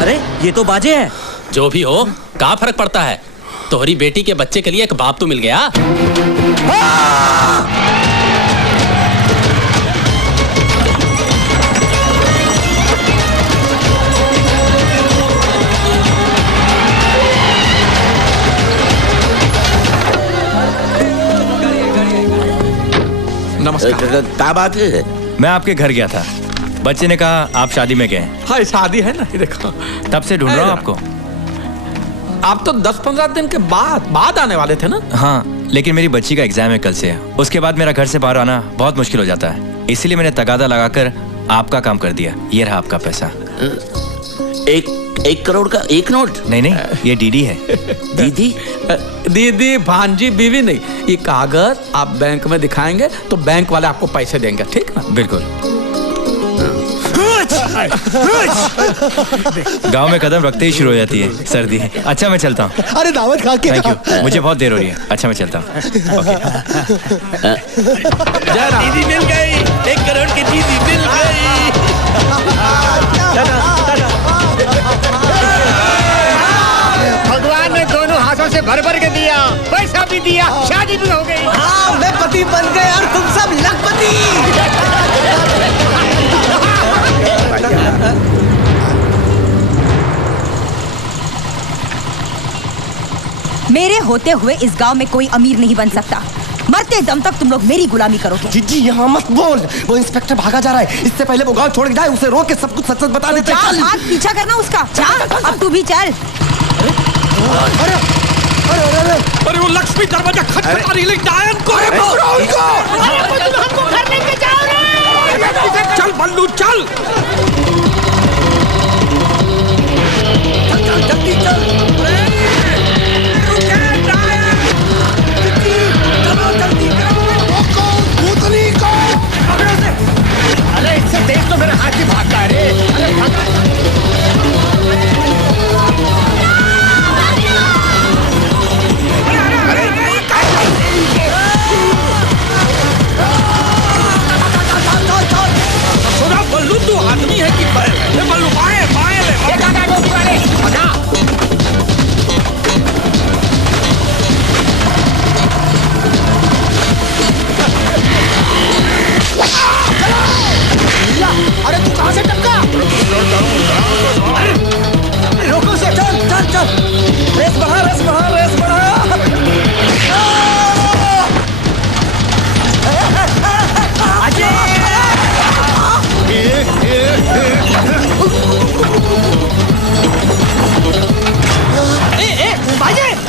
अरे ये तो बाजे है। जो भी हो, क्या फर्क पड़ता है? तोहरी बेटी के बच्चे के लिए एक बाप तो मिल गया। नमस्कार। क्या बात है? मैं आपके घर गया था, बच्चे ने कहा आप शादी में गए। हाँ शादी है ना, ये देखो। तब से ढूंढ रहा हूँ आपको। आप तो 10-15 दिन के बाद आने वाले थे ना? हाँ, लेकिन मेरी बच्ची का एग्जाम है कल से। उसके बाद मेरा घर से बाहर आना बहुत मुश्किल हो जाता है, इसीलिए मैंने तगादा लगाकर आपका काम कर दिया। ये रहा आपका पैसा। एक 1 करोड़ का 1 नोट? नहीं नहीं, ये डीडी है। दीदी? दीदी, भांजी, बीवी नहीं। ये कागज आप बैंक में दिखाएंगे तो बैंक वाले आपको पैसे देंगे, ठीक ना? बिल्कुल। गांव में कदम रखते ही शुरू हो जाती है सर्दी। अच्छा मैं चलता हूँ। अरे दावत खा के। थैंक यू, मुझे बहुत देर हो रही है। अच्छा मैं चलता हूँ। दीदी मिल गई, 1 करोड़ की दीदी मिल गई। भगवान ने दोनों हाथों से भर भर के दिया, पैसा भी दिया, शादी भी हो गई। हाँ, मैं पति बन गया और तुम सब लखपति। मेरे होते हुए इस गांव में कोई अमीर नहीं बन सकता। मरते दम तक तुम लोग मेरी गुलामी करोगे। जीजी यहाँ मत बोल, वो इंस्पेक्टर भागा जा रहा है। इससे पहले वो गांव छोड़ के जाए, उसे रोक के सब कुछ सच सच बता देते। चल, भाग, पीछा करना उसका। चल, अब तू भी चल। अरे वो लक्ष्मी दरवाजा खटखटा रही है, डायन को है वो। हमको घर लेके जाओ रे। चल बल्लू चल। जल्दी चल। अरे इससे तेज तो मेरा हाथ ही भागता है रे। अरे बल्लू तू आदमी है कि बैल है? बल्लू बाएं बाएं ले। अरे तू कहां से टपका? रोको से, चल चल चल। रेस बढ़ा, रेस बढ़ा, रेस बढ़ा।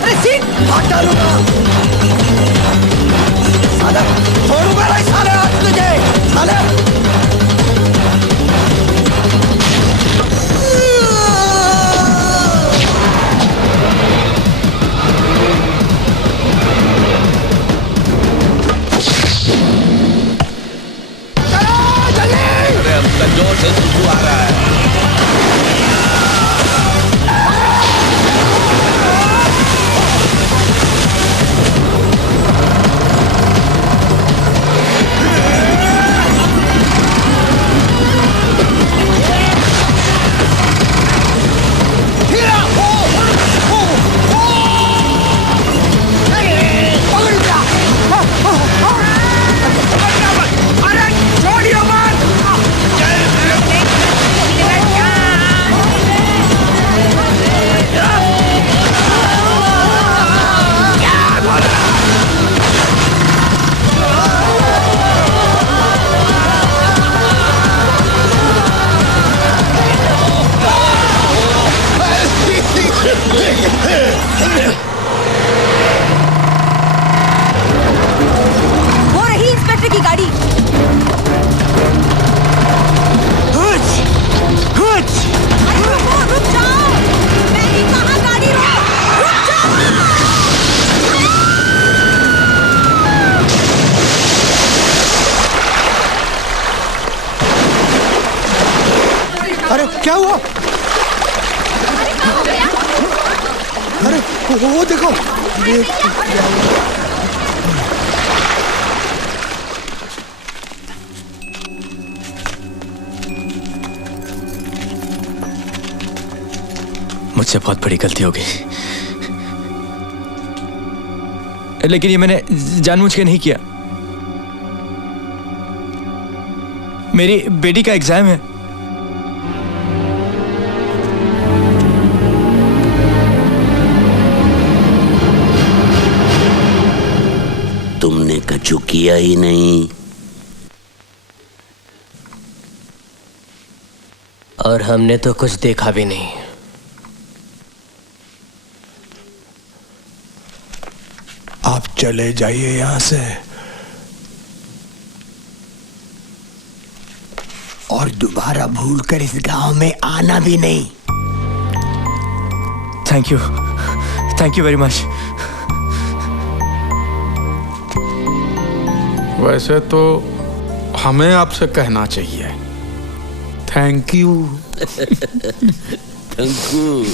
अरे सीट भाग डालूंगा साले, छोड़ूंगा नहीं साले आज तुझे साले। अरे अब जोर से सुसु आ रहा है। वो रही इंस्पेक्टर की गाड़ी। अरे रुको, रुक जाओ। मैंने कहा गाड़ी रोक, रुक जाओ। अरे क्या हुआ? अरे वो देखो। मुझसे बहुत बड़ी गलती हो गई, लेकिन ये मैंने जानबूझ के नहीं किया। मेरी बेटी का एग्जाम है। तुमने कछु किया ही नहीं। और हमने तो कुछ देखा भी नहीं। आप चले जाइए यहां से और दोबारा भूल कर इस गांव में आना भी नहीं। Thank you very much. वैसे तो हमें आपसे कहना चाहिए थैंक यू। Thank you.